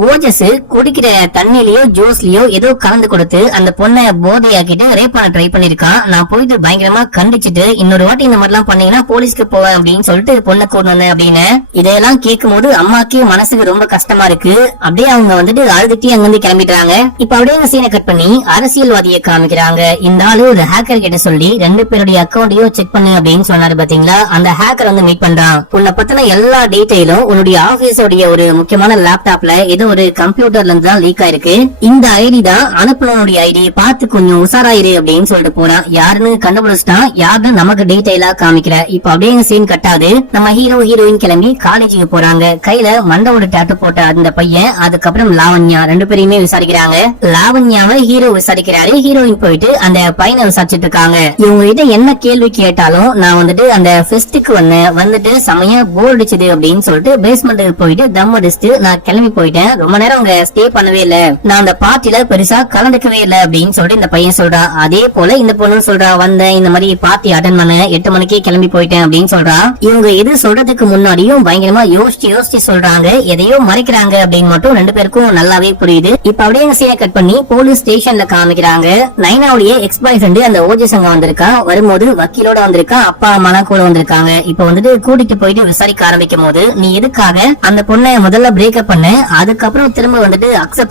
ஓஜஸ் குடிக்கிற தண்ணிலயோ ஜூஸ்லயோ ஏதோ கலந்து கொடுத்து அந்த பொண்ணை போதையாக்கிட்டு ரேப் பண்ண ட்ரை பண்ணிருக்கான். நான் போயிட்டு பயங்கரமா கண்டிச்சுட்டு, இன்னொரு வாட்டி இந்த மாதிரி எல்லாம் பண்ணீங்கன்னா போலீஸ்க்கு போவேன் அப்படின்னு சொல்லிட்டு பொண்ணை கூட்டணும் அப்படின்னு. இதெல்லாம் கேட்கும் போது அம்மாக்கு மனசுக்கு ரொம்ப கஷ்டமா இருக்கு. அப்படியே அவங்க வந்துட்டு அழுதுட்டே அங்கிருந்து கிளம்பிடுறாங்க. இப்ப அப்படியே சீனை கட் பண்ணி அரசியல்வாதியை காமிக்கிறாங்க. இந்த ஆளு ஒரு ஹேக்கர் கிட்ட சொல்லி 2 பேருடைய அக்கௌண்டையும் செக் பண்ணு அப்படின்னு சொன்னாரு பாத்தீங்களா. அந்த ஹேக்கர் வந்து மீட் பண்றான். உன்னை பத்தின எல்லா டீடைலும் உன்னுடைய ஆபீஸோடைய ஒரு முக்கியமான லேப்டாப்ல ஏதோ ஒரு கம்ப்யூட்டர்ல இருந்து தான் லீக் ஆயிருக்கு, இந்த ஐடி தான் அனுப்புனனுடைய ஐடி, பார்த்து கொஞ்சம் உசாராயிரு அப்படின்னு சொல்லிட்டு போறான். யாருன்னு கண்டுபிடிச்சிட்டான், யாருன்னு நமக்கு டீடைலா காமிக்கிற. இப்ப அப்படியே சீன் கட்டாது. நம்ம ஹீரோயின் கிளம்பி காலேஜுக்கு போறாங்க. கையில மண்டவோட டாட்டு போட்ட அந்த பையன், அதுக்கப்புறம் லாவண்யா 2 பேரையுமே விசாரிக்கிறாங்க. லாவண்யாவை ஹீரோ விசாரிக்கிறாரு. ஹீரோயின் போயிட்டு அந்த பையனை விசாரிச்சுட்டு இருக்காங்க. இவங்க கிட்ட என்ன கேள்வி கேட்டாலும் நான் வந்துட்டு அந்த ஃபெஸ்டுக்கு வந்துட்டு செமையா போர் அடிச்சது அப்படின்னு சொல்லிட்டு பேஸ்மெண்ட்டுக்கு போயிட்டு தம் அடிச்சுட்டு நான் கிளம்பி போயிட்டேன், ரொம்ப நேரம் அவங்க ஸ்டே பண்ணவே இல்ல, நான் அந்த பார்ட்டில பெருசா கலந்துக்கவே இல்ல அப்படின்னு சொல்லிட்டு இந்த பையன் சொல்றான். அதே போல இந்த பொண்ணு சொல்றா, வந்தேன் இந்த மாதிரி பார்ட்டி அட்டன் பண்ண 8 மணிக்கே கிளம்பி போயிட்டேன் அப்படின்னு சொல்றா. இவங்க எது சொல்றதுக்கு முன்னாடியும் பயங்கரமா யோசிச்சு சொல்றாங்க, எதையோ மறைக்கிறாங்க அப்படின்னு மட்டும் 2 பேருக்கும் நல்லாவே புரியுது. இப்ப அப்படியே சீனை கட் பண்ணி போலீஸ் ஸ்டேஷன்ல காமிக்கிறாங்க. நைனாவுடைய எக்ஸ் பாய் ஃப்ரெண்ட் அந்த ஓஜஸ் அங்க வந்திருக்கான். வரும்போது வக்கீலோட வந்திருக்கான், அப்பா அம்மா கூட வந்திருக்காங்க. இப்ப வந்துட்டு கூட்டிட்டு போயிட்டு விசாரிக்க ஆரம்பிக்கும் போது, நீ எதுக்காக அந்த பொண்ணை முதல்ல பிரேக்கப் பண்ண, அதுக்கப்புறம் திரும்ப வந்துட்டு அக்செப்ட்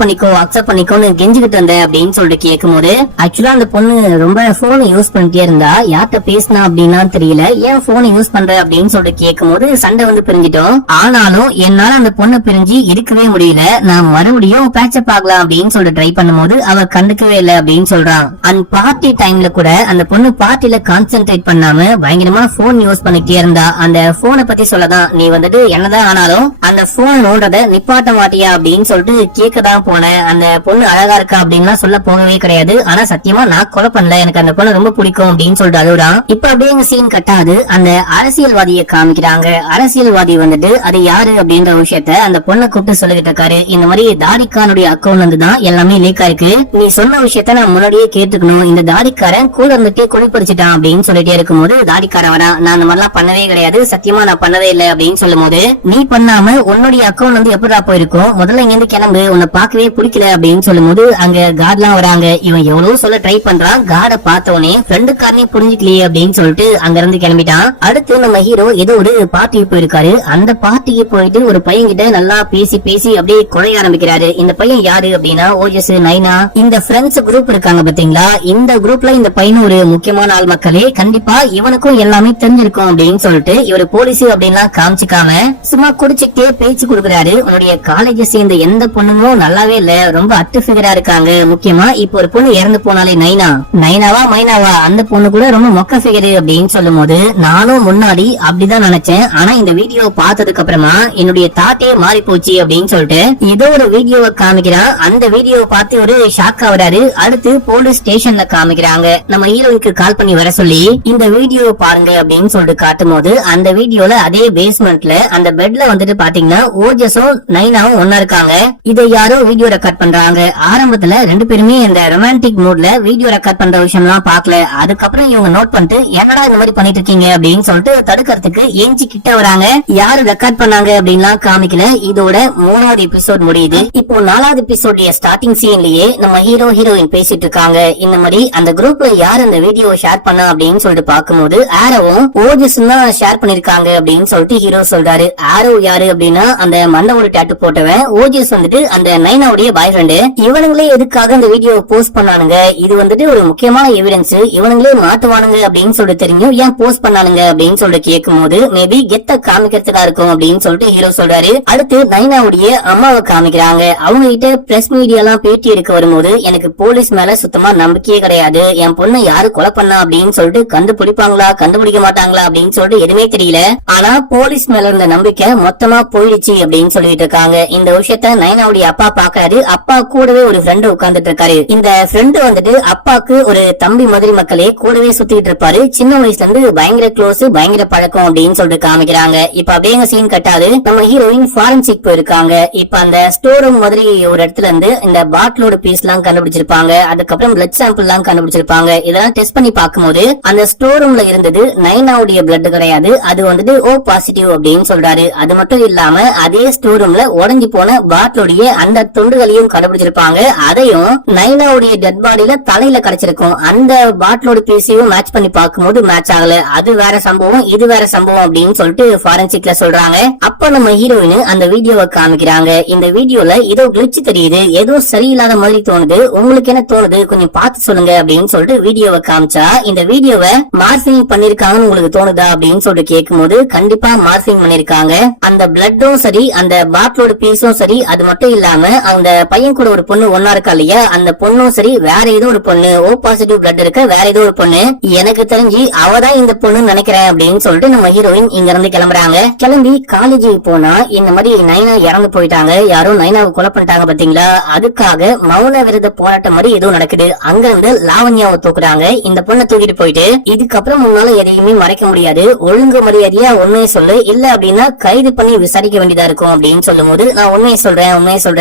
பண்ணிக்கோன்னு கெஞ்சிக்கிட்டு இருந்த அப்படின்னு சொல்லிட்டு கேட்கும் போது, ஆக்சுவலா அந்த பொண்ணு ரொம்ப போன் யூஸ் பண்ணிட்டே இருந்தா, யார்கிட்ட பேசினா அப்படின்னா தெரியல, ஏன் போன் யூஸ் பண்ற அப்படின்னு சொல்லிட்டு கேட்கும் போது சண்டை வந்து பிரிஞ்சிட்டோம், ஆனாலும் என்னால அந்த பொண்ணை பிரிஞ்சு இருக்கவே முடியல, நான் மறுபடியும் பேச்சப் ஆகலாம் அப்படின்னு சொல்லிட்டு ட்ரை பண்ணும்போது அவ கண்டுக்கவே இல்ல அப்படின்னு சொல்றான். அந்த பார்ட்டி டைம்ல கூட அந்த பொண்ணு பார்ட்டில கான்சென்ட்ரேட் பண்ணாம பயங்கரமா போன் யூஸ் பண்ணிட்டே இருந்தா. அந்த போனை பத்தி சொல்லதான், நீ வந்துட்டு என்னதான் ஆனாலும் அந்த போன் நோன்றத நிப்பாட்ட மாட்டியா அப்படின்னு சொல்லிட்டு கேட்கதான் போனேன். அந்த பொண்ணு அழகா இருக்கா அப்படின்னா சொல்ல போகவே கிடையாது, ஆனா சத்தியமா நான் கொலை பண்ணல, எனக்கு அந்த பொண்ணு ரொம்ப பிடிக்கும் அப்படின்னு சொல்லிட்டு அதுதான். இப்ப அப்படியே எங்க சீன் கட்டாது. அந்த அரசியல்வாதியை காமிக்கிறாங்க. அரசியல்வாதி வந்துட்டு அது யாரு அப்படின்ற விஷயத்த அந்த பொண்ணை கூப்பிட்டு சொல்லிக்கிட்டு இருக்காரு. இந்த மாதிரி தாடிக்கானுடைய அக்கௌண்ட் வந்துதான் எல்லாமே லீக் ஆயிருக்கு, நீ சொன்ன விஷயத்த நான் முன்னாடியே கேட்டுக்கணும், இந்த தாடிக்காரன் கூட இருந்துட்டு குடிப்பறிச்சிட்டான் அப்படின்னு சொல்லிட்டே இருக்கும் போது தாடிக்காரன் வரா, நான் அந்த மாதிரிலாம் பண்ணவே கிடையாது, சத்தியமா நான் பண்ணவே இல்லை அப்படின்னு சொல்லும் போது, நீ பண்ணாம உன்னுடைய அக்கௌண்ட் வந்து எப்படா போயிருக்கும், முதல்ல இங்க இருந்து கிளம்பு, உன்னை பார்க்கவே பிடிக்கல அப்படின்னு சொல்லும் போது அங்க கார்ட்லாம் வராங்க. இவன் எவ்வளவு சொல்ல ட்ரை பண்றான், கார்ட பார்த்தவனே ஃப்ரெண்டுக்காரனே புரிஞ்சுக்கலையே அப்படின்னு சொல்லிட்டு அங்க இருந்து கிளம்பிட்டான். அடுத்து நம்ம ஹீரோ ஏதோ ஒரு பார்ட்டிக்கு போயிருக்காரு. அந்த பார்ட்டிக்கு போயிட்டு ஒரு பையன் கிட்ட நல்லா பேசி அப்படியே குறைய ஆரம்பிக்கிறாரு. இந்த பையன் யாரு அப்படின்னா ஓஜஸ், நைனா, இந்த ஃப்ரெண்ட்ஸ் குரூப் இருக்காங்க பாத்தீங்களா, இந்த குரூப்ல இந்த பையன் ஒரு முக்கியமான ஆள் மக்களே, கண்டிப்பா இவனுக்கும் எல்லாமே தெரிஞ்சிருக்கும் அப்படின்னு சொல்லிட்டு இவரு போலீஸ் அப்படின்லாம் காமிச்சிக்காம சும்மா குடிச்சுட்டே பேச்சு கொடுக்குறாரு. உன்னுடைய காலேஜ் சேர்ந்த எந்த பொண்ணுங்களும் நல்லாவே இல்ல, ரொம்ப அட்டு ஃபிகரா இருக்காங்க, முக்கியமா இப்ப ஒரு பொண்ணு இறந்து போனாலே நைனாவா மைனாவா, அந்த பொண்ணு பொண்ணு கூட ரொம்ப மொக்க ஃபிகர் அப்படின்னு சொல்லும் போது நானும் முன்னாடி அப்படிதான் நினைச்சேன். ஆனா இந்த வீடியோ பார்த்ததுக்கு அப்புறமா என்னுடைய தாட்டே மாறி போச்சு அப்படின்னு சொல்லிட்டு ஏதோ ஒரு வீடியோவை காமிக்கிறான். அந்த வீடியோவை பார்த்து ஒரு ஷாக் ஆகுறாரு. அடுத்து போலீஸ் ஸ்டேஷன்ல காமிக்கிறாங்க. நம்ம ஹீரோயினுக்கு கால் பண்ணி வர சொல்லி இந்த வீடியோ பாருங்க அப்படின்னு சொல்லிட்டு காட்டும் போது அந்த வீடியோல அதே பேஸ்மெண்ட்ல அந்த பெட்ல வந்துட்டு பாத்தீங்கன்னா ஓஜஸும் நைனாவும் ஒன்னா இருக்காங்க. இதை யாரோ வீடியோ ரெக்கார்ட் பண்றாங்க. ஆரம்பத்துல ரெண்டு பேருமே இந்த ரொமான்டிக் மூட்ல வீடியோ ரெக்கார்ட் பண்ற விஷயம் எல்லாம் பாக்கல. அதுக்கப்புறம் இவங்க நோட் பண்ணிட்டு என்னடா இந்த மாதிரி பண்ணிட்டு இருக்கீங்க அப்படின்னு சொல்லிட்டு தடுக்கிறதுக்கு ஏஞ்சி கிட்ட வராங்க. யாரு ரெக்கார்ட் பண்ணாங்க அப்படின்லாம் காமிக்கல. இதோட 3வது எபிசோட் முடியுது. இப்போ 4வது எபிசோடைய ஸ்டார்டிங் சீன்லயே நம்ம ஹீரோ ஹீரோயின் பேசிட்டு இருக்காங்க. இந்த மாதிரி அந்த குரூப்ல யார் அந்த வீடியோ ஷேர் பண்ணா அப்படின்னு சொல்லிட்டு பாக்கும்போது ஆரோவும் ஓஜஸ் தான் ஷேர் பண்ணிருக்காங்க அப்படின்னு சொல்லிட்டு ஹீரோ சொல்றாரு. ஆரோ யாரு அப்படின்னா அந்த மண்டவோட டாட்டு போட்டவன். ஓஜஸ் வந்துட்டு அந்த நைனாவுடைய பாய் ஃப்ரெண்டு. இவனுங்களே எதுக்காக அந்த வீடியோ போஸ்ட் பண்ணானுங்க, இது வந்துட்டு ஒரு முக்கியமான எவிடன்ஸ், இவனுங்களே மாட்டுவானுங்க அப்படின்னு சொல்லிட்டு தெரியும், ஏன் போஸ்ட் பண்ணானுங்க அப்படின்னு சொல்லிட்டு கேட்கும் போது மேபி கெத்த காமிக்கிறதுக்கா இருக்கும் அப்படின்னு சொல்லிட்டு ஹீரோ சொல்றாரு. அடுத்து நைனாவுடைய அம்மாவை காமிக்கிறாங்க. அவங்க கிட்ட பிரஸ் மீடியா எல்லாம் பேட்டி எடுக்க வரும்போது எனக்கு போலீஸ் மேல சுத்தமா நம்பிக்கையே கிடையாது, என் பொண்ணை யாரு கொலை பண்ணா அப்படின்னு சொல்லிட்டு கண்டுபிடிப்பாங்களா கண்டுபிடிக்க மாட்டாங்களா அப்படின்னு சொல்லிட்டு எதுவுமே தெரியல. ஆனா போலீஸ் மேல இருந்த நம்பிக்கை மொத்தமா போயிடுச்சு அப்படின்னு சொல்லிட்டு இருக்காங்க. இந்த விஷயத்த நைனாவுடைய அப்பா பாக்குறாரு. அப்பா கூடவே ஒரு ஃப்ரெண்டு உட்கார்ந்துட்டு இருக்காரு. இந்த ஃப்ரெண்டு வந்துட்டு அப்பாக்கு ஒரு தம்பி மாதிரி மக்களே கூடவே சுத்திட்டு இருப்பாரு. சின்ன வயசுல இருந்து பயங்கர க்ளோஸ், பயங்கர பழக்கம் அப்படின்னு சொல்லிட்டு காமிக்கிறாங்க. இப்ப அப்படியே சீன் கட்டாது. நம்ம ஹீரோயின் ஃபாரன்சிக் போயிருக்காங்க. இப்ப அந்த ஸ்டோர் ரூம் மாதிரி ஒரு இடத்துல இருந்து இந்த பாட்டிலோட பீஸ் எல்லாம் கண்டுபிடிச்சிருப்பாங்க. அதுக்கப்புறம் பிளட் சாம்பிள் எல்லாம் கண்டுபிடிச்சிருப்பாங்க. இதெல்லாம் டெஸ்ட் பண்ணி பார்க்கும்போது அந்த ஸ்டோர் ரூம்ல இருந்தது நைனாவுடைய பிளட் கிடையாது, அது வந்துட்டு ஓ பாசிட்டிவ் அப்படின்னு சொல்றாரு. அது மட்டும் இல்லாம அதே ஸ்டோர் ரூம்ல உடஞ்சி போன பாட்டிலோடைய அந்த துண்டுகளையும் கண்டுபிடிச்சிருப்பாங்க. அதையும் நைனாவுடைய டெட் பாடியில தலையில கிடைச்சிருக்கும். அந்த பாட்டிலோட பீஸையும் மேட்ச் பண்ணி பார்க்கும்போது மேட்ச் ஆகல. அது வேற சம்பவம், இது வேற சம்பவம் அப்படின்னு சொல்லிட்டு ஃபாரன்சிக்ல சொல்றாங்க. அப்ப நம்ம ஹீரோயின் அந்த வீடியோவை காமிக்கிறாங்க. இந்த வீடியோல ஏதோ கிளிச் தெரியுது, ஏதோ சரியில்லாத மாதிரி தோணுது, உங்களுக்கு என்ன தோணுது கொஞ்சம் பார்த்து சொல்லுங்க அப்படின்னு சொல்லிட்டு வீடியோவை காமிச்சா இந்த வீடியோவை மார்பிங் பண்ணிருக்காங்கன்னு உங்களுக்கு தோணுதா அப்படின்னு சொல்லிட்டு கேட்கும்போது கண்டிப்பா மார்பிங் பண்ணிருக்காங்க. அந்த பிளட்டும் சரி, அந்த பாட்டிலோட பீஸும் சரி, அது மட்டும் இல்லாம அந்த பையன் கூட ஒரு பொண்ணு ஒன்னா இருக்கா இல்லையா, அந்த பொண்ணும் சரி வேற ஏதோ ஒரு பொண்ணு, ஓ பாசிட்டிவ் பிளட் இருக்க வேற ஏதோ ஒரு பொண்ணு, எனக்கு தெரிஞ்சு அவதான் இந்த பொண்ணு நினைக்கிறேன் அப்படின்னு சொல்லிட்டு நம்ம ஹீரோயின் இங்க இருந்து கிளம்புறாங்க. கிளம்பி காலேஜுக்கு போனா இந்த மாதிரி நைனா இறந்து போயிட்டாங்க, யாரோ நைனாவை கொலை பண்ணிட்டாங்க பாத்தீங்களா, அதுக்காக மௌன விரத போராட்டம் மாதிரி ஏதோ நடக்குது. அங்க இருந்து லாவண்யாவை தூக்குறாங்க. இந்த பொண்ணை தூக்கிட்டு போயிட்டு இதுக்கப்புறம் முன்னால எதையுமே மறைக்க முடியாது, ஒழுங்கு மரியாதையா உண்மையை சொல்லு, இல்ல அப்படின்னா கைது பண்ணி விசாரிக்க வேண்டியதா இருக்கும் அப்படின்னு சொல்லும் போது நான் உண்மையை சொல்றேன்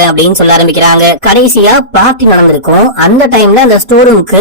அப்படின்னு சொல்ல ஆரம்பிக்கிறாங்க. கடைசியா பார்ட்டி நடந்திருக்கும். அந்த டைம்ல அந்த ஸ்டோர் ரூமுக்கு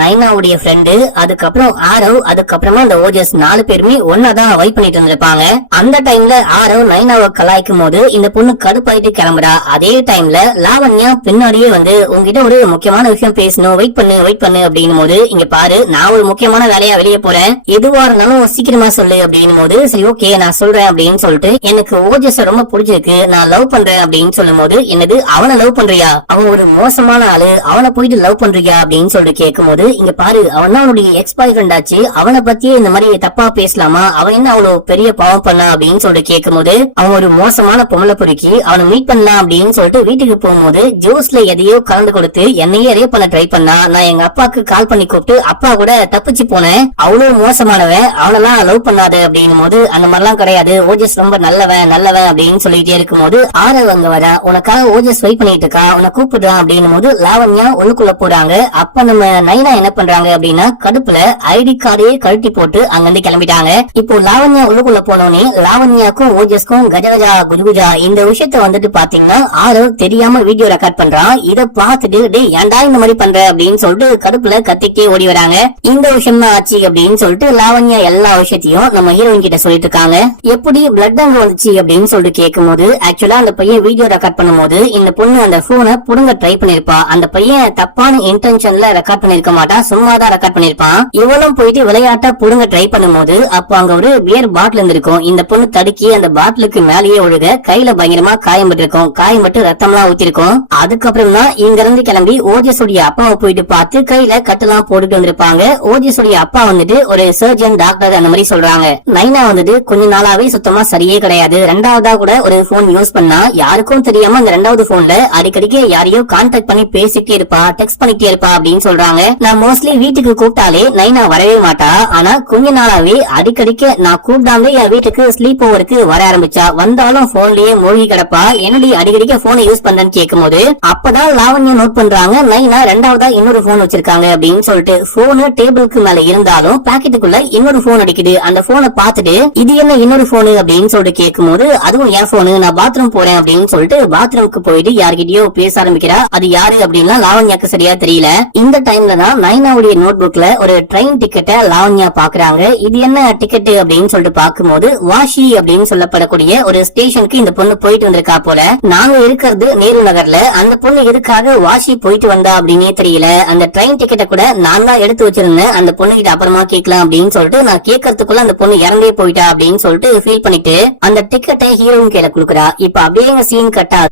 நைனாவுடைய ஃப்ரெண்டு, அதுக்கப்புறம் ஆரவ், அதுக்கப்புறமா அந்த ஓஜஸ் 4 பேருமே ஒன்னாதான் வெயிட் பண்ணிட்டு இருந்திருப்பாங்க. அந்த டைம்ல ஆரவ் நைனாவை கலாய்க்கும் போது இந்த பொண்ணு கடுப்பாயிட்டு கிளம்புறா. அதே டைம்ல லாவண்யா பின்னாடியே வந்து உங்ககிட்ட ஒரு முக்கியமான விஷயம் பேசணும், வெயிட் பண்ணு அப்படின்னும் போது இங்க பாரு நான் ஒரு முக்கியமான வேலையா வெளியே போறேன், எதுவா இருந்தாலும் சீக்கிரமா சொல்லு அப்படின்னும் போது சரி ஓகே நான் சொல்றேன் அப்படின்னு சொல்லிட்டு எனக்கு ஓஜஸ் ரொம்ப பிடிச்சிருக்கு, நான் லவ் பண்றேன் அப்படின்னு சொல்லும் போது என்னது அவனை லவ் பண்றியா, அவன் ஒரு மோசமான ஆளு, அவனை போயிட்டு லவ் பண்றியா அப்படின்னு சொல்லிட்டு கேட்கும் போது இங்க பாரு அவன் தான் அவனுடைய எக்ஸ் பாய் ஃப்ரெண்ட் ஆச்சு, அவனை பத்தியே இந்த மாதிரி தப்பா பேசலாமா, அவன் என்ன அவ்வளவு பெரிய பாவம் பண்ணா அப்படின்னு சொல்லிட்டு கேட்கும் போது அவன் ஒரு மோசமான பொம்பளை பொறுக்கி, அவனை மீட் பண்ணலாம் அப்படின்னு சொல்லிட்டு வீட்டுக்கு போகும்போது ஜூஸ்ல எதையோ கலந்து கொடுத்து என்னையே ரேப் பண்ண ட்ரை பண்ணா, நான் எங்க அப்பாக்கு கால் பண்ணி கூப்பிட்டு அப்பா கூட தப்பிச்சு போனேன், அவ்வளவு மோசமானவன், அவனெல்லாம் லவ் பண்ணாத அப்படின்னும் போது அந்த மாதிரிலாம் கிடையாது, ஓஜஸ் ரொம்ப நல்லவன் அப்படின்னு சொல்லிட்டே இருக்கும் போது ஆரவ் அங்க வர உனக்காக ஓஜஸ் வெயிட் பண்ணிட்டு இருக்கா, உன்னை கூப்பிடுறான் அப்படின்னும் போது லாவண்யா உள்ளுக்குள்ள போறாங்க. அப்ப நம்ம நைனா என்ன பண்றாங்க அப்படின்னா கடுப்புல ஐடி கார்டையே கழட்டி போட்டு அங்கிருந்து கிளம்பிட்டாங்க. இப்போ லாவண்யா உள்ளுக்குள்ள போனோடனே லாவண்யாக்கும் ஓஜஸ்க்கும் கஜகஜா குஜுகுஜா. இந்த விஷயத்த வந்துட்டு பாத்தீங்கன்னா ஆரவ் தெரியாம வீடியோ ரெக்கார்ட் பண்றான். இத பாத்துட்டு டேய் ஏன்டா இந்த மாதிரி பண்ற அப்படின்னு சொல்லிட்டு கடுப்புல கத்திக்கிட்டே ஓடி வராங்க. இந்த விஷயம் தான் ஆச்சு அப்படின்னு சொல்லிட்டு லாவண்யா எல்லா விஷயத்தையும் நம்ம ஹீரோயின் கிட்ட சொல்லிட்டு இருக்காங்க. எப்படி பிளட் அங்க வந்துச்சு அப்படின்னு சொல்லிட்டு கேட்கும் போது ஆக்சுவலா அந்த பையன் வீடியோ ரெக்கார்ட் பண்ணும் போது இந்த பொண்ணு அந்த போனை புடுங்க ட்ரை பண்ணிருப்பா. அந்த பையன் தப்பான இன்டென்ஷன்ல ரெக்கார்ட் பண்ணிருக்க மாட்டான், சும்மா தான் ரெக்கார்ட் பண்ணிருப்பான். இவளும் போயிட்டு விளையாட்டா புடுங்க ட்ரை பண்ணும் போது அப்ப அங்க ஒரு பியர் பாட்டில் இருந்திருக்கும். இந்த பொண்ணு தடுக்கி அந்த பாட்டிலுக்கு மேலேயே ஒழுக கையில பயங்கரமா காயம்பட்டு இருக்கும், காயம்பட்டு ரத்தம்லாம் ஊத்திருக்கும். அதுக்கப்புறம் தான் இங்க இருந்து கிளம்பி ஓஜஸ் உடைய அப்பாவை போயிட்டு பார்த்து கையில கட்டெல்லாம் போட்டுட்டு வந்திருப்பாங்க. ஓஜஸ் உடைய அப்பா வந்துட்டு ஒரு சர்ஜன் டாக்டர் அந்த மாதிரி சொல்றாங்க. நைனா வந்துட்டு கொஞ்ச நாளாவே சுத்தமா சரியே கிடையாது. ரெண்டாவதா கூட ஒரு போன் யூஸ் பண்ணா யாருக்கும் தெரியாம அந்த ரெண்டாவது போன்ல அடிக்கடிக்கு யாரையோ கான்டாக்ட் பண்ணி பேசிட்டே இருப்பா, டெக்ஸ்ட் பண்ணிட்டே இருப்பா அப்படின்னு சொல்றாங்க. நான் மோஸ்ட்லி வீட்டுக்கு வீட்டுக்கு கூப்பிட்டாலே நைனா வரவே மாட்டா. ஆனா கொஞ்ச நாளாவே அடிக்கடிக்கு நான் கூப்பிடாமலே என் வீட்டுக்கு ஸ்லீப் ஓவருக்கு வர ஆரம்பிச்சா. வந்தாலும் போன்லயே மூழ்கி கிடப்பா. என்னடி அடிக்கடிக்கு போனை யூஸ் பண்றேன்னு கேட்கும் போது அப்பதான் லாவண்யா நோட் பண்றாங்க நைனா ரெண்டாவதா இன்னொரு போன் வச்சிருக்காங்க அப்படின்னு சொல்லிட்டு. போனு டேபிளுக்கு மேல இருந்தாலும் பாக்கெட்டுக்குள்ள இன்னொரு போன் அடிக்குது. அந்த போனை பார்த்துட்டு இது என்ன இன்னொரு போனு அப்படின்னு சொல்லிட்டு கேட்கும் போது அதுவும் என் போனு, நான் பாத்ரூம் போறேன் அப்படின்னு சொல்லிட்டு பாத்ரூமுக்கு போயிட்டு யார்கிட்டயோ பேச ஆரம்பிக்கிறா. அது யாரு அப்படின்னா லாவண்யாக்கு சரியா தெரியல. இந்த டைம்ல தான் நைனாவுடைய நோட் புக்ல ஒரு ட்ரெயின் டிக்கெட்டை லாவண்யா பாக்குறாங்க. இது என்ன டிக்கெட் அப்படின்னு சொல்லிட்டு பாக்கும்போது வாஷி அப்படின்னு சொல்லப்படக்கூடிய ஒரு ஸ்டேஷனுக்கு இந்த பொண்ணு போயிட்டு வந்திருக்கா போல. நாங்க இருக்கிறது நேரு நகர்ல. அந்த பொண்ணு எதுக்காக வாஷி போயிட்டு வந்தா அப்படின்னே தெரியல. அந்த ட்ரெயின் டிக்கெட்டை கூட நான் தான் எடுத்து வச்சிருந்தேன். அந்த பொண்ணு கிட்ட அப்புறமா கேட்கலாம் அப்படின்னு சொல்லிட்டு நான் கேட்கறதுக்குள்ள அந்த பொண்ணு இறந்தே போயிட்டா அப்படின்னு சொல்லிட்டு ஃபீல் பண்ணிட்டு அந்த டிக்கெட்டை ஹீரோயின் கையில குடுக்குறா. இப்ப அப்படியே சீன் கட்டா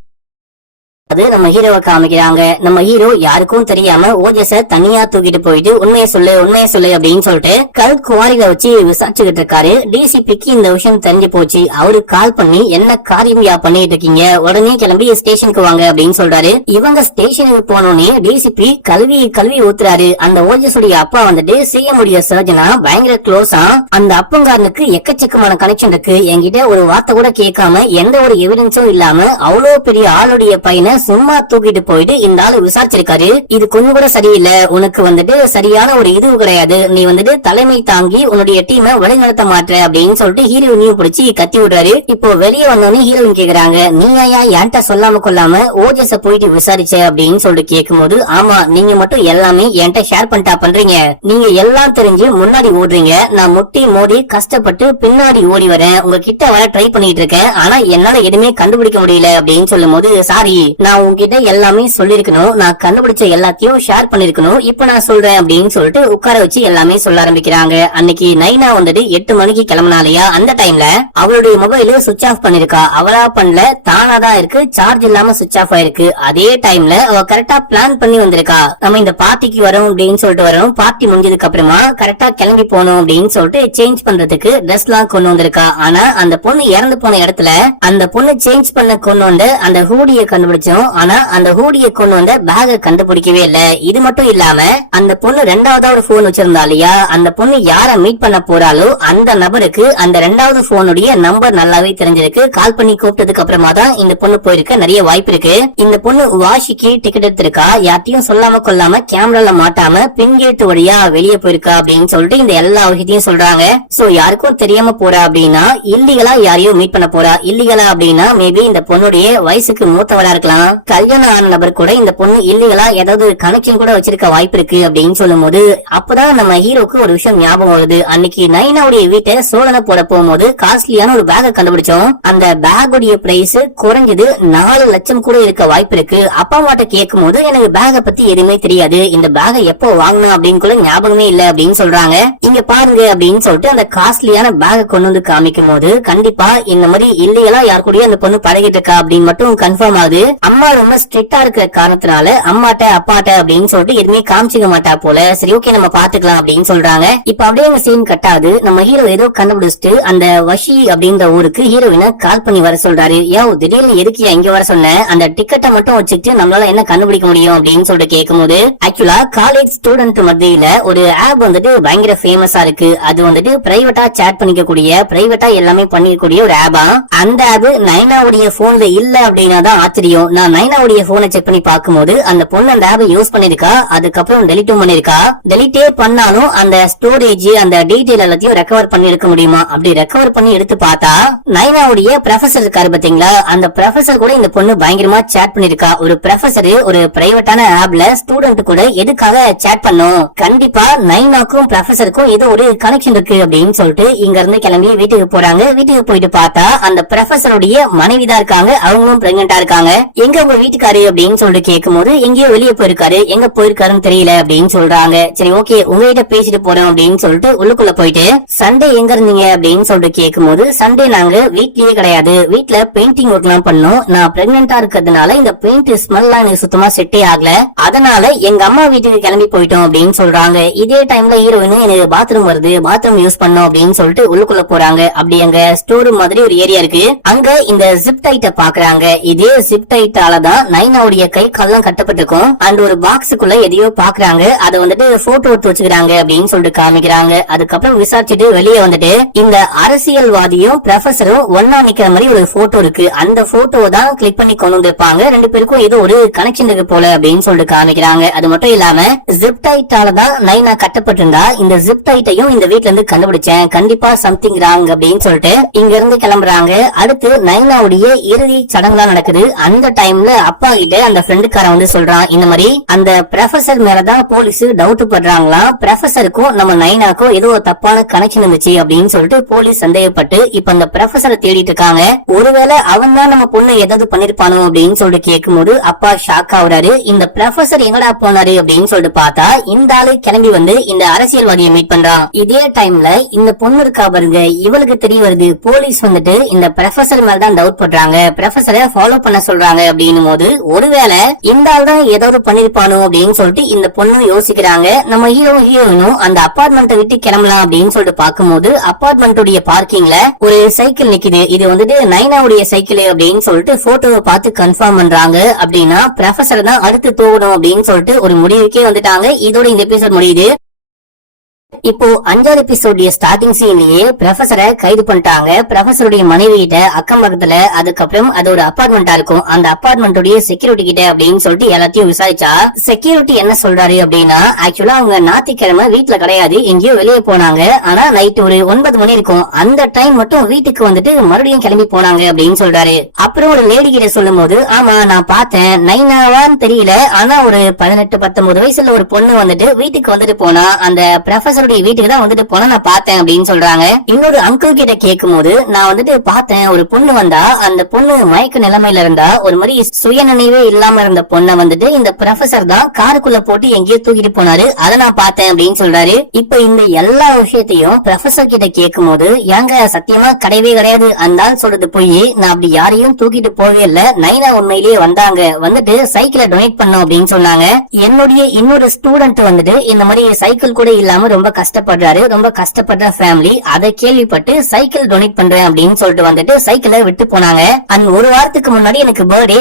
அது நம்ம ஹீரோவை காமிக்கிறாங்க. நம்ம ஹீரோ யாருக்கும் தெரியாம ஓஜஸ தனியா தூக்கிட்டு போயிட்டு உண்மையை சொல்லு அப்படின்னு சொல்லிட்டு கல் குவாரியில வச்சு விசாரிச்சுக்கிட்டு இருக்காரு. டிசிபிக்கு இந்த விஷயம் தெரிஞ்சு போச்சு. அவரு கால் பண்ணி என்ன காரியம் பண்ணிட்டு இருக்கீங்க, உடனே கிளம்பி ஸ்டேஷனுக்கு வாங்க அப்படின்னு சொல்றாரு. இவங்க ஸ்டேஷனுக்கு போனோடனே டிசிபி கல்வி ஊத்துறாரு. அந்த ஓஜஸ் உடைய அப்பா வந்துட்டு செய்ய முடிய சர்ஜனா பயங்கர க்ளோஸா. அந்த அப்பங்காரனுக்கு எக்கச்சக்கமான கனெக்ஷன் இருக்கு. என்கிட்ட ஒரு வார்த்தை கூட கேட்காம எந்த ஒரு எவிடன்ஸும் இல்லாம அவ்வளவு பெரிய ஆளுடைய பையனை சும்மா தூக்கிட்டு போயிட்டு இந்த ஆளு விசாரிச்சிருக்காரு. இது கொஞ்சம் கூட சரியில்லை. உனக்கு வந்துட்டு சரியான ஒரு இது கிடையாது. நீ வந்துட்டு தலைமை தாங்கி உன்னுடைய டீமை வழிநடத்த மாட்ட அப்படின்னு சொல்லிட்டு ஹீரோயினையும் பிடிச்சி கத்தி விடுறாரு. இப்போ வெளியே வந்தோடனே ஹீரோயின் கேக்குறாங்க, நீ என்கிட்ட சொல்லாம கொள்ளாம ஓஜஸ போயிட்டு விசாரிச்ச அப்படின்னு சொல்லிட்டு கேட்கும் போது, ஆமா நீங்க மட்டும் எல்லாமே என்கிட்ட ஷேர் பண்ணிட்டா பண்றீங்க. நீங்க எல்லாம் தெரிஞ்சு முன்னாடி ஓடுறீங்க. நான் முட்டி மோடி கஷ்டப்பட்டு பின்னாடி ஓடி வரேன். உங்ககிட்ட வர ட்ரை பண்ணிட்டு இருக்கேன். ஆனா என்னால எதுவுமே கண்டுபிடிக்க முடியல அப்படின்னு சொல்லும் போது, சாரி நான் உங்ககிட்ட எல்லாமே சொல்லிருக்கணும். நான் கண்டுபிடிச்ச எல்லாத்தையும் ஷேர் பண்ணிருக்கணும். இப்ப நான் சொல்றேன் அப்படின்னு சொல்லிட்டு உட்கார வச்சு எல்லாமே சொல்ல ஆரம்பிக்கிறாங்க. அன்னைக்கு நைனா வந்துட்டு 8 மணிக்கு கிளம்பினாலையா, அந்த டைம்ல அவளுடைய மொபைல் சுவிட்ச் ஆஃப் பண்ணிருக்கா. அவளா பண்ணல, தானா தான் இருக்கு. சார்ஜ் இல்லாம சுவிட்ச் ஆஃப் ஆயிருக்கு. அதே டைம்ல அவ கரெக்டா பிளான் பண்ணி வந்திருக்கா. நம்ம இந்த பார்ட்டிக்கு வரோம் அப்படின்னு சொல்லிட்டு வரோம். பார்ட்டி முடிஞ்சதுக்கு அப்புறமா கரெக்டா கிளம்பி போனோம் அப்படின்னு சொல்லிட்டு சேஞ்ச் பண்றதுக்கு ட்ரெஸ் எல்லாம் கொண்டு வந்திருக்கா. ஆனா அந்த பொண்ணு இறந்து போன இடத்துல அந்த பொண்ணு சேஞ்ச் பண்ண கொண்டு வந்து அந்த ஹூடிய கண்டுபிடிச்சோம். ஆனா அந்த ஹூடியை கொண்டு வந்த பேக கண்டுபிடிக்கவே இல்ல. இது மட்டும் இல்லாம அந்த பொண்ணு ரெண்டாவதா ஒரு போன் வச்சிருந்தா இல்லையா, அந்த பொண்ணு யார மீட் பண்ண போறாலோ அந்த நபருக்கு அந்த ரெண்டாவது போனுடைய நம்பர் நல்லாவே தெரிஞ்சிருக்கு. கால் பண்ணி கூப்பிட்டதுக்கு அப்புறமா தான் இந்த பொண்ணு போயிருக்க நிறைய வாய்ப்பு இருக்கு. இந்த பொண்ணு வாஷிக்கு டிக்கெட் எடுத்திருக்கா. யார்ட்டையும் சொல்லாம கொள்ளாம கேமரால மாட்டாம பின்கேட்டு வழியா வெளியே போயிருக்கா அப்படின்னு சொல்லிட்டு இந்த எல்லா விஷயத்தையும் சொல்றாங்க. சோ யாருக்கும் தெரியாம போறா அப்படின்னா இல்லீகலா யாரையும் மீட் பண்ண போறா. இல்லீகலா அப்படின்னா மேபி இந்த பொண்ணுடைய வயசுக்கு மூத்தவரா இருக்கலாம். கல்யாணம் ஆன நபர் கூட இந்த பொண்ணு இல்லீகலா ஏதாவது கனெக்ஷன் கூட வச்சிருக்க வாய்ப்பு இருக்கு அப்படின்னு சொல்லும் போது அப்பதான் நம்ம ஹீரோக்கு ஒரு விஷயம் ஞாபகம் வருது. அன்னைக்கு நைனாவுடைய வீட்டை சோதனை போட போகும்போது காஸ்ட்லியான ஒரு பேக கண்டுபிடிச்சோம். அந்த பேகுடைய பிரைஸ் குறைஞ்சது 4 லட்சம் கூட இருக்க வாய்ப்பு இருக்கு. அப்பா அம்மாட்ட கேட்கும் போது எனக்கு பேக பத்தி எதுவுமே தெரியாது, இந்த பேக எப்போ வாங்கணும் அப்படின்னு கூட ஞாபகமே இல்ல அப்படின்னு சொல்றாங்க. இங்க பாருங்க அப்படின்னு சொல்லிட்டு அந்த காஸ்ட்லியான பேக கொண்டு வந்து காமிக்கும் போது கண்டிப்பா இந்த மாதிரி இல்லீகலா யார் கூடயும் அந்த பொண்ணு பழகிட்டு இருக்கா அப்படின்னு மட்டும் கன்ஃபார்ம் ஆகுது. அம்மா ரொம்ப ஸ்ட்ரிக்டா இருக்கிற காரணத்தினால அம்மாட்ட அப்பாட்ட அப்படின்னு சொல்லிட்டு எதுவுமே காமிச்சிக்க மாட்டா போல. சரி ஓகே நம்ம பாத்துக்கலாம் அப்படின்னு சொல்றாங்க. இப்ப அப்படியே அந்த சீன் கட்டாது. நம்ம ஹீரோ ஏதோ கண்டுபிடிச்சிட்டு அந்த வஷி அப்படின்ற ஊருக்கு ஹீரோயினை கால் பண்ணி வர சொல்றாரு. திடீர்னு எதுக்கு இங்க வர சொன்ன, அந்த டிக்கெட்டை மட்டும் வச்சுட்டு நம்மளால என்ன கண்டுபிடிக்க முடியும் அப்படின்னு சொல்லிட்டு கேட்கும் போது, ஆக்சுவலா காலேஜ் ஸ்டூடெண்ட் மத்தியில ஒரு ஆப் வந்துட்டு பயங்கர ஃபேமஸா இருக்கு. அது வந்துட்டு பிரைவேட்டா சேட் பண்ணிக்கக்கூடிய, பிரைவேட்டா எல்லாமே பண்ணிக்கக்கூடிய ஒரு ஆபா. அந்த ஆப் நைனாவுடைய போன்ல இல்ல அப்படின்னா தான் ஆச்சரியம். நான் நைனாவுடைய போனை செக் பண்ணி பார்க்கும்போது அந்த பொண்ணு அந்த ஆப் யூஸ் பண்ணிருக்கா. அதுக்கப்புறம் டெலிட்டும் பண்ணிருக்கா. டெலிட்டே பண்ணாலும் அந்த ஸ்டோரேஜ் அந்த டீடைல் எல்லாத்தையும் ரெக்கவர் பண்ணி எடுக்க முடியுமா? அப்படி ரெக்கவர் பண்ணி எடுத்து பார்த்தா நைனாவுடைய ப்ரொஃபசர் இருக்காரு பாத்தீங்களா, அந்த ப்ரொஃபசர் கூட இந்த பொண்ணு பயங்கரமா சேட் பண்ணிருக்கா. ஒரு ப்ரொஃபசர் ஒரு பிரைவேட்டான ஆப்ல ஸ்டூடெண்ட் கூட எதுக்காக சேட் பண்ணும்? கண்டிப்பா நைனாக்கும் ப்ரொஃபசருக்கும் ஏதோ ஒரு கனெக்ஷன் இருக்கு அப்படின்னு சொல்லிட்டு இங்க இருந்து கிளம்பி வீட்டுக்கு போறாங்க. வீட்டுக்கு போயிட்டு பார்த்தா அந்த ப்ரொஃபசருடைய மனைவி தான் இருக்காங்க. அவங்களும் பிரெக்னெண்டா இருக்காங்க. எங்க உங்க வீட்டுக்காரு அப்படின்னு சொல்லிட்டு கேட்கும் போது எங்கேயோ வெளியே போயிருக்காரு, எங்க போயிருக்காருன்னு தெரியல அப்படின்னு சொல்றாங்க. சரி ஓகே உங்ககிட்ட பேசிட்டு போறோம் அப்படின்னு சொல்லிட்டு உள்ளுக்குள்ள போயிட்டு சண்டே எங்க இருந்தீங்க அப்படின்னு சொல்லிட்டு கேட்கும் போது, சண்டே நாங்க வீட்லயே கிடையாது, வீட்டுல பெயிண்டிங் ஒர்க் எல்லாம் பண்ணோம். நான் பிரெக்னெண்டா இருக்கிறதுனால இந்த பெயிண்ட் ஸ்மெல்லாம் எனக்கு சுத்தமா செட்டே ஆகல, அதனால எங்க அம்மா வீட்டுக்கு கிளம்பி போயிட்டோம் அப்படின்னு சொல்றாங்க. இதே டைம்ல ஹீரோயின் எனக்கு பாத்ரூம் வருது, பாத்ரூம் யூஸ் பண்ணோம் அப்படின்னு சொல்லிட்டு உள்ளுக்குள்ள போறாங்க. அப்படி அங்க ஸ்டோர் மாதிரி ஒரு ஏரியா இருக்கு. அங்க இந்த ஜிப் டைட்ட பாக்குறாங்க. இதே ஜிப் டைட் தான் நைனாவுடைய கை கால்லாம் கட்டப்பட்டிருக்கும். அண்ட் ஒரு பாக்ஸுக்குள்ள எதையோ பாக்குறாங்க, அதை வந்துட்டு போட்டோ எடுத்து வச்சுக்கிறாங்க அப்படின்னு சொல்லிட்டு காமிக்கிறாங்க. அதுக்கப்புறம் விசாரிச்சுட்டு வெளியே வந்துட்டு இந்த அரசியல்வாதியும் ப்ரொஃபசரும் ஒன்னா நிக்கிற மாதிரி ஒரு போட்டோ இருக்கு, அந்த போட்டோவை தான் கிளிக் பண்ணி கொண்டு வந்திருப்பாங்க. ரெண்டு பேருக்கும் ஏதோ ஒரு கனெக்ஷன் இருக்கு போல அப்படின்னு சொல்லிட்டு காமிக்கிறாங்க. அது மட்டும் இல்லாம ஜிப் டைட்டால தான் நைனா கட்டப்பட்டிருந்தா, இந்த ஜிப் டைட்டையும் இந்த வீட்ல இருந்து கண்டுபிடிச்சேன், கண்டிப்பா சம்திங் ராங் அப்படின்னு சொல்லிட்டு இங்க இருந்து கிளம்புறாங்க. அடுத்து நைனாவுடைய இறுதி சடங்குலாம் நடக்குது. அந்த டைம்ல அப்பா கிட்ட அந்த ஃப்ரெண்டுக்காரன் வந்து சொல்றான், இந்த மாதிரி அந்த ப்ரொஃபசர் மேலதான் போலீஸ் டவுட் பண்றாங்களாம், ப்ரொஃபசருக்கும் நம்ம நைனாக்கும் ஏதோ தப்பான கனெக்ஷன் இருந்துச்சு அப்படின்னு சொல்லிட்டு போலீஸ் சந்தேகப்பட்டு இப்ப அந்த ப்ரொஃபசரை தேடிட்டு இருக்காங்க. ஒருவேளை அவன் தான் நம்ம பொண்ணு ஏதாவது பண்ணிருப்பானோ அப்படின்னு சொல்லிட்டு கேட்கும்போது அப்பா ஷாக் ஆகுறாரு. இந்த ப்ரொஃபசர் எங்கடா போனாரு அப்படின்னு சொல்லிட்டு பார்த்தா இந்த ஆளு கிளம்பி வந்து இந்த அரசியல்வாதியை மீட் பண்றான். இதே டைம்ல இந்த பொண்ணு இருக்கா பாருங்க, இவளுக்கு தெரிய வருது போலீஸ் வந்துட்டு இந்த ப்ரொஃபசர் மேலதான் டவுட் பண்றாங்க, ப்ரொஃபசரை ஃபாலோ பண்ண சொல்றாங்க அப்படின்னும் போது ஒருவேளை இந்த ஆள் தான் ஏதாவது பண்ணிருப்பானோ அப்படின்னு சொல்லிட்டு இந்த பொண்ணு யோசிக்கிறாங்க. நம்ம ஹீரோயினும் அந்த அபார்ட்மெண்ட்டை விட்டு கிளம்பலாம் அப்படின்னு சொல்லிட்டு பார்க்கும்போது அபார்ட்மெண்ட்டுடைய பார்க்கிங்ல ஒரு சைக்கிள் நிக்குது. இது வந்துட்டு நைனாவுடைய சைக்கிள் அப்படின்னு சொல்லிட்டு போட்டோவை பார்த்து கன்ஃபார்ம் பண்றாங்க. அப்படின்னா ப்ரொஃபசர் தான் அடுத்து போகணும் அப்படின்னு சொல்லிட்டு ஒரு முடிவுக்கே வந்துட்டாங்க. இதோட இந்த எபிசோட் முடியுது. இப்போ 5வது எபிசோடைய ஸ்டார்டிங் சீன்லயே ப்ரொஃபசரை கைது பண்ணிட்டாங்க. ப்ரொஃபசருடைய மனைவி கிட்ட அக்கம் பக்கத்துல, அதுக்கப்புறம் அது ஒரு அபார்ட்மெண்டா இருக்கும், அந்த அபார்ட்மெண்ட்டுடைய செக்யூரிட்டி கிட்ட அப்படின்னு சொல்லிட்டு எல்லாத்தையும் விசாரிச்சா செக்யூரிட்டி என்ன சொல்றாரு அப்படின்னா, ஆக்சுவலா அவங்க ஞாயிற்றுக்கிழமை வீட்டுல கிடையாது, எங்கேயோ வெளியே போனாங்க. ஆனா நைட் ஒரு 9 மணி இருக்கும், அந்த டைம் மட்டும் வீட்டுக்கு வந்துட்டு மறுபடியும் கிளம்பி போனாங்க அப்படின்னு சொல்றாரு. அப்புறம் ஒரு லேடி கிட்ட சொல்லும் போது, ஆமா நான் பார்த்தேன், நைனாவான்னு தெரியல, ஆனா ஒரு 18-19 வயசுல ஒரு பொண்ணு வந்துட்டு வீட்டுக்கு வந்துட்டு போனா, அந்த ப்ரொஃபசர் வீட்டுக்கு தான் வந்துட்டு போன நான் பார்த்தேன் அப்படின்னு சொல்றாங்க. இன்னொரு அங்கிள் கிட்ட கேட்கும் போது, நான் வந்துட்டு பார்த்தேன் ஒரு பொண்ணு வந்தா, அந்த பொண்ணு மயக்க நிலைமையில இருந்தா, ஒரு மாதிரி சுய நினைவே இல்லாம இருந்த பொண்ணை வந்துட்டு இந்த ப்ரொஃபசர் தான் காருக்குள்ள போட்டு எங்கேயோ தூக்கிட்டு போனாரு, அதை நான் பார்த்தேன் அப்படின்னு சொல்றாரு. இப்ப இந்த எல்லா விஷயத்தையும் ப்ரொஃபசர் கிட்ட கேட்கும் போது, ஏங்க சத்தியமா கிடையவே கிடையாது, அந்த ஆள் சொல்றது போய், நான் அப்படி யாரையும் தூக்கிட்டு போவே இல்ல, நைனா உண்மையிலேயே வந்தாங்க, வந்துட்டு சைக்கிளை டொனேட் பண்ணோம் அப்படின்னு சொன்னாங்க. என்னுடைய இன்னொரு ஸ்டூடெண்ட் வந்துட்டு இந்த மாதிரி சைக்கிள் கூட இல்லாம ரொம்ப கஷ்டப்படுறாரு, ரொம்ப கஷ்டப்படுற ஃபேமிலி, அதை கேள்விப்பட்டு சைக்கிள் டொனேட் பண்றேன் அப்படின்னு சொல்லிட்டு வந்துட்டு சைக்கிளை விட்டு போனாங்க. அண்ட் ஒரு வாரத்துக்கு முன்னாடி எனக்கு பர்த்டே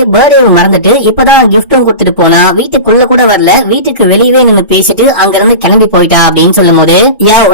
மறந்துட்டு இப்பதான் கிஃப்டும் கொடுத்துட்டு போனா, வீட்டுக்குள்ள கூட வரல, வீட்டுக்கு வெளியவே நின்று பேசிட்டு அங்க இருந்து கிளம்பி போயிட்டா அப்படின்னு சொல்லும் போது,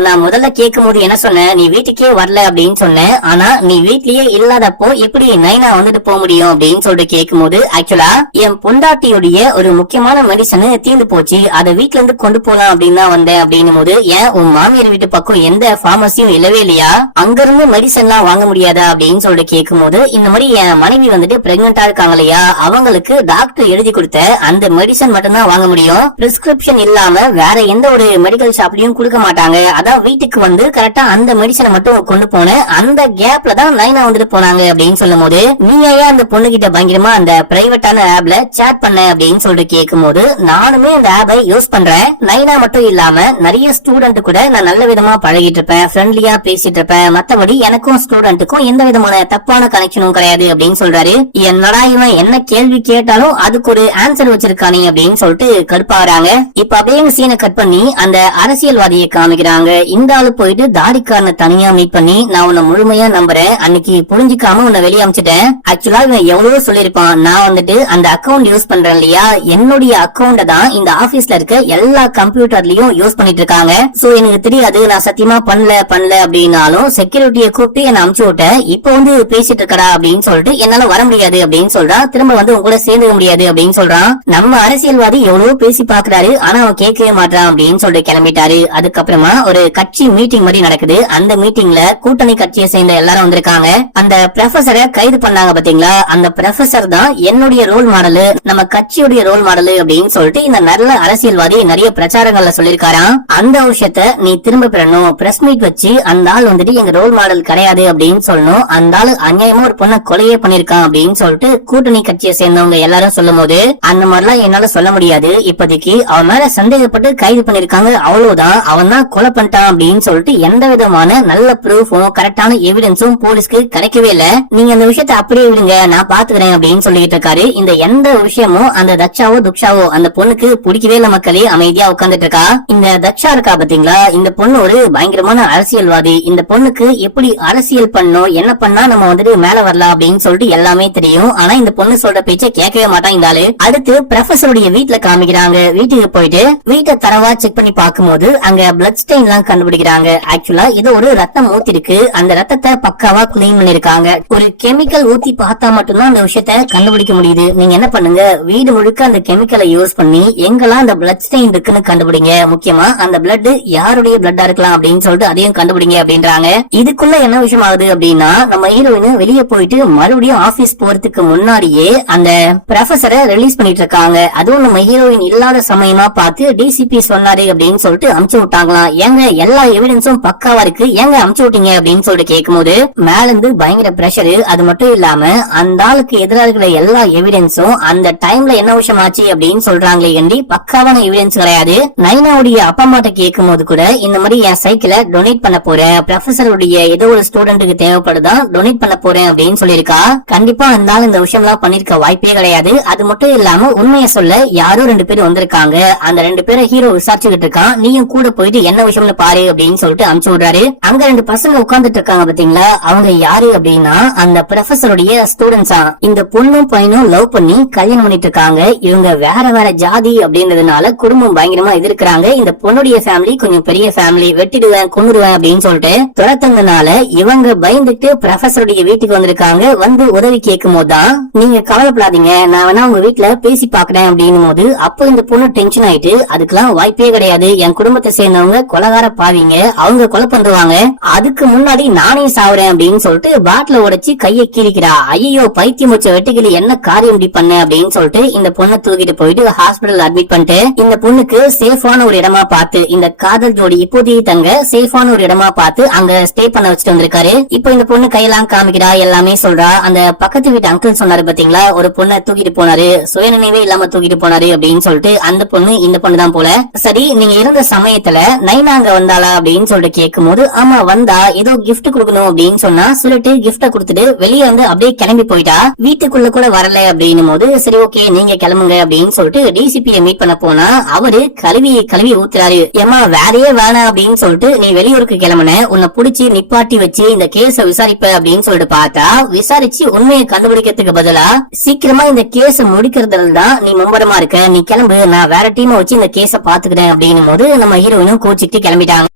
நான் முதல்ல கேட்கும் போது என்ன சொன்னேன், நீ வீட்டுக்கே வரல அப்படின்னு சொன்னேன், ஆனா நீ வீட்லயே இல்லாதப்போ எப்படி நைனா வந்துட்டு போக முடியும் அப்படின்னு சொல்லிட்டு கேட்கும் போது, ஆக்சுவலா என் பொண்டாட்டியுடைய ஒரு முக்கியமான மெடிசன் தீர்ந்து போச்சு, அதை வீட்டுல இருந்து கொண்டு போலாம் அப்படின்னு தான் வந்தேன் அப்படின்னும் போது, ஏன் உன் மாமியார் வீட்டு பக்கம் எந்த பார்மசியும் இல்லவே இல்லையா, அங்க இருந்து மெடிசன் எல்லாம் வாங்க முடியாதா அப்படின்னு சொல்லிட்டு கேட்கும் போது, இந்த மாதிரி என் மனைவி வந்துட்டு பிரெக்னெண்டா இருக்காங்க இல்லையா, அவங்களுக்கு டாக்டர் எழுதி கொடுத்த அந்த மெடிசன் மட்டும் தான் வாங்க முடியும், பிரிஸ்கிரிப்ஷன் இல்லாம வேற எந்த ஒரு மெடிக்கல் ஷாப்லயும் கொடுக்க மாட்டாங்க, அதான் வீட்டுக்கு வந்து கரெக்டா அந்த மெடிசனை மட்டும் கொண்டு போனேன், அந்த கேப்ல தான் நைனா வந்துட்டு போனாங்க அப்படின்னு சொல்லும் போது, நீங்க ஏன் அந்த பொண்ணு கிட்ட பயங்கரமா அந்த பிரைவேட்டான ஆப்ல சேட் பண்ண அப்படின்னு சொல்லிட்டு கேட்கும் போது, நானுமே அந்த ஆப்பை யூஸ் பண்றேன், நைனா மட்டும் இல்லாம நிறைய ஸ்டூடெண்ட் கூட நான் நல்ல விதமா பழகிட்டு இருப்பேன், ஃப்ரெண்ட்லியா பேசிட்டு இருப்பேன், மத்தபடி எனக்கும் ஸ்டூடெண்ட்டுக்கும் எந்த விதமான தப்பான கனெக்ஷனும் கிடையாது அப்படின்னு சொல்றாரு. என்னடா இவன் என்ன கேள்வி கேட்டாலும் அதுக்கு ஒரு ஆன்சர் வச்சிருக்கானே அப்படின்னு சொல்லிட்டு கடுப்பாறாங்க. இப்ப அப்படியே சீனை கட் பண்ணி அந்த அரசியல்வாதியை காமிக்கிறாங்க. இந்த ஆளு போயிட்டு தாடிக்காரனை தனியா மீட் பண்ணி, நான் உன்னை முழுமையா நம்புறேன், அன்னைக்கு புரிஞ்சுக்காம உன்னை வெளியே அமிச்சிட்டேன், ஆக்சுவலா இவன் எவ்வளவு சொல்லிருப்பான், நான் வந்துட்டு அந்த அக்கௌண்ட் யூஸ் பண்றேன் இல்லையா, என்னுடைய அக்கௌண்ட தான் இந்த ஆபீஸ்ல இருக்க எல்லா கம்ப்யூட்டர்லயும் யூஸ் பண்ணிட்டு இருக்காங்க, சோ எனக்கு தெரியாது, நான் சத்தியமா பண்ணல அப்படின்னாலும் செக்யூரிட்டியை கூப்பிட்டு என்ன அமுச்சு விட்டேன், இப்ப வந்து பேசிட்டு இருக்கடா அப்படின்னு சொல்லிட்டு என்னால வர முடியாது அப்படின்னு சொல்றான், திரும்ப வந்து உங்க கூட சேர்ந்துக்க முடியாது அப்படின்னு சொல்றான். நம்ம அரசியல்வாதி எவ்வளவு பேசி பாக்குறாரு, ஆனா அவன் கேட்கவே மாட்டான் அப்படின்னு சொல்லிட்டு கிளம்பிட்டாரு. அதுக்கப்புறமா ஒரு கட்சி மீட்டிங் மாதிரி நடக்குது. அந்த மீட்டிங்ல கூட்டணி கட்சியை சேர்ந்த எல்லாரும் வந்திருக்காங்க. அந்த ப்ரொஃபசரை கைது பண்ணாங்க பாத்தீங்களா, அந்த ப்ரொஃபசர் தான் என்னுடைய ரோல் மாடலு, நம்ம கட்சியுடைய ரோல் மாடலு அப்படின்னு சொல்லிட்டு இந்த நல்ல அரசியல்வாதி நிறைய பிரச்சாரங்கள்ல சொல்லிருக்காராம். அந்த விஷயத்த நீ திரும்ப பெறணும், பிரஸ் மீட் வச்சு அந்த ஆள் வந்துட்டு எங்க ரோல் மாடல் கிடையாது அப்படின்னு சொல்லணும், அந்த ஆளு அநியாயமா ஒரு பொண்ணை கொலையே பண்ணிருக்கான் அப்படின்னு சொல்லிட்டு கூட்டணி கட்சியை சேர்ந்தவங்க எல்லாரும் சொல்லும் போது, அந்த மாதிரிலாம் என்னால சொல்ல முடியாது, இப்போதைக்கு அவன் மேல சந்தேகப்பட்டு கைது பண்ணிருக்காங்க, அவ்வளவுதான், அவன் தான் கொலை பண்ணிட்டான் அப்படின்னு சொல்லிட்டு எந்த விதமான நல்ல ப்ரூஃபும் கரெக்டான எவிடன்ஸும் போலீஸ்க்கு கிடைக்கவே இல்ல, நீங்க அந்த விஷயத்த அப்படியே விடுங்க, நான் பாத்துக்கிறேன் அப்படின்னு சொல்லிட்டு இருக்காரு. இந்த எந்த விஷயமும் அந்த தக்ஷாவோ துக்ஷாவோ அந்த பொண்ணுக்கு பிடிக்கவே இல்ல, மக்களே அமைதியா உட்கார்ந்துட்டு இருக்கா. இந்த தக்ஷா இருக்கா பாத்தீங்களா, பாத்தீங்களா, இந்த பொண்ணு ஒரு பயங்கரமான அரசியல்வாதி. இந்த பொண்ணுக்கு எப்படி அரசியல் பண்ணணும், என்ன பண்ணா நம்ம வந்துட்டு மேல வரலாம் அப்படின்னு சொல்லிட்டு எல்லாமே தெரியும். ஆனா இந்த பொண்ணு சொல்ற பேச்ச கேட்கவே மாட்டான் இந்த ஆளு. அடுத்து ப்ரொஃபசருடைய வீட்டுல காமிக்கிறாங்க. வீட்டுக்கு போயிட்டு வீட்டை தரவா செக் பண்ணி பார்க்கும்போது அங்க பிளட் ஸ்டெயின் எல்லாம் கண்டுபிடிக்கிறாங்க. ஆக்சுவலா இது ஒரு ரத்தம் ஊத்தி இருக்கு. அந்த ரத்தத்தை பக்காவா கிளீன் பண்ணிருக்காங்க. ஒரு கெமிக்கல் ஊத்தி பார்த்தா மட்டும்தான் அந்த விஷயத்த கண்டுபிடிக்க முடியுது. நீங்க என்ன பண்ணுங்க, வீடு முழுக்க அந்த கெமிக்கலை யூஸ் பண்ணி எங்கெல்லாம் அந்த பிளட் ஸ்டெயின் இருக்குன்னு கண்டுபிடிங்க. முக்கியமா அந்த பிளட் யாருடைய பிளட்டா இருக்கலாம் அப்படின்னு சொல்லிட்டு அதையும் கண்டுபிடிங்க அப்படின்றாங்க. இதுக்குள்ள என்ன விஷயம் ஆகுது அப்படின்னா, நம்ம ஹீரோயின் வெளியே போயிட்டு மறுபடியும் ஆபீஸ் போறதுக்கு முன்னாடியே அந்த ப்ரொஃபசரை ரிலீஸ் பண்ணிட்டு இருக்காங்க. அதுவும் நம்ம ஹீரோயின் இல்லாத சமயமா பார்த்து டிசிபி சொன்னாரு அப்படின்னு சொல்லிட்டு அமுச்சு விட்டாங்களாம். ஏங்க எல்லா எவிடன்ஸும் பக்காவா இருக்கு, ஏங்க அமுச்சு விட்டீங்க அப்படின்னு சொல்லிட்டு கேட்கும்போது மேல இருந்து பயங்கர பிரஷர். அது மட்டும் இல்லாம அந்த ஆளுக்கு எதிராக இருக்கிற எல்லா எவிடன்ஸும் அந்த டைம்ல என்ன விஷயம் ஆச்சு அப்படின்னு சொல்றாங்களே ஏண்டி பக்காவான எவிடன்ஸ் கிடையாது. நைனாவுடைய அப்பா அம்மாட்ட கேட்கும் போது கூட இந்த மாதிரி என் சைக்கிளை டொனேட் பண்ண போறேன், ப்ரொஃபசருடைய ஏதோ ஒரு ஸ்டூடெண்ட்டுக்கு தேவைப்படுதா டொனேட் பண்ண போறேன் அப்படின்னு சொல்லியிருக்கா. கண்டிப்பா அந்த ஆள் இந்த விஷயம் எல்லாம் பண்ணிருக்க வாய்ப்பே கிடையாது. அது மட்டும் இல்லாம உண்மையை சொல்ல யாரோ 2 பேர் வந்திருக்காங்க. அந்த 2 பேரை ஹீரோ விசாரிச்சுக்கிட்டு இருக்கான். நீயும் கூட போயிட்டு என்ன விஷயம்னு பாரு அப்படின்னு சொல்லிட்டு அனுப்பிச்சு விடுறாரு. அங்க 2 பசங்க உட்கார்ந்துட்டு இருக்காங்க பாத்தீங்களா, அவங்க யாரு அப்படின்னா அந்த ப்ரொஃபசருடைய ஸ்டூடெண்ட்ஸா. இந்த பொண்ணும் பையனும் லவ் பண்ணி கல்யாணம் பண்ணிட்டு இருக்காங்க. இவங்க வேற வேற ஜாதி அப்படின்றதுனால குடும்பம் பயங்கரமா எதிர்க்கிறாங்க. இந்த பொண்ணுடைய ஃபேமிலி கொஞ்சம் பெரிய ஃபேமிலி, வெட்டிடுவேன் கொன்னுடுவேன் அப்படின்னு சொல்லிட்டு துரத்ததுனால இவங்க பயந்துட்டு ப்ரொஃபசருடைய வீட்டுக்கு வந்திருக்காங்க. வந்து உதவி கேட்கும் போதுதான், நீங்க கவலைப்படாதீங்க, நான் வேணா உங்க வீட்டுல பேசி பாக்குறேன் அப்படின்னு போது அப்போ இந்த பொண்ணு டென்ஷன் ஆயிட்டு, அதுக்கெல்லாம் வாய்ப்பே கிடையாது, என் குடும்பத்தை சேர்ந்தவங்க கொலகார பாவீங்க, அவங்க கொலை பண்ணுவாங்க, அதுக்கு முன்னாடி நானே சாவுறேன் அப்படின்னு சொல்லிட்டு பாட்டில உடைச்சு கையை கீறிக்கிறா. ஐயோ பைத்தியம் வச்ச வெட்டுக்கிளி, என்ன காரியம் இப்படி பண்ண அப்படின்னு சொல்லிட்டு இந்த பொண்ணை தூக்கிட்டு போயிட்டு ஹாஸ்பிடல் அட்மிட் பண்ணிட்டு இந்த பொண்ணுக்கு சேஃபான ஒரு இடமா பார்த்து, இந்த காதல் ஜோடி இப்போதைக்கு தங்க சேஃபான ஒரு இடமா பார்த்து அங்க ஸ்டே பண்ண வச்சுட்டு வந்திருக்காரு. இப்போ இந்த பொண்ணு கையெல்லாம் காமிக்கிறா, எல்லாமே சொல்றா. அந்த பக்கத்து வீட்டு அங்கிள் சொன்னாரு பாத்தீங்களா, ஒரு பொண்ணை தூக்கிட்டு போனாரு, சுயநினைவே இல்லாம தூக்கிட்டு போனாரு அப்படின்னு சொல்லிட்டு அந்த பொண்ணு இந்த பொண்ணு தான் போல. சரி, நீங்க இருந்த சமயத்துல நைனா அங்க வந்தாளா அப்படின்னு சொல்லிட்டு கேட்கும் போது, ஆமா வந்தா, ஏதோ கிஃப்ட் கொடுக்கணும் அப்படின்னு சொன்னா சொல்லிட்டு கிஃப்ட கொடுத்துட்டு வெளியே வந்து அப்படியே கிளம்பி போயிட்டா. வீட்டுக்குள்ள கூட வரல அப்படின்னும் போது சரி ஓகே நீங்க கிளம்புங்க அப்படின்னு சொல்லிட்டு டிசிபியை மீட் பண்ண போனா அவரு கழுவி ஊத்துறாரு. ஏமா வேலையே வேணாம் அப்படின்னு சொல்லிட்டு நீ வெளியூருக்கு கிளம்புன, உன்னை புடிச்சு நிப்பாட்டி வச்சு இந்த கேஸ விசாரிப்ப அப்படின்னு சொல்லிட்டு பார்த்தா, விசாரிச்சு உண்மையை கண்டுபிடிக்கிறதுக்கு பதிலா சீக்கிரமா இந்த கேஸ முடிக்கிறதுல தான் நீ மும்பரமா இருக்க, நீ கிளம்பு, நான் வேற டீமை வச்சு இந்த கேஸ பாத்துக்கிறேன் அப்படின்னும் போது நம்ம ஹீரோயினும் கோச்சிட்டு கிளம்பிட்டாங்க.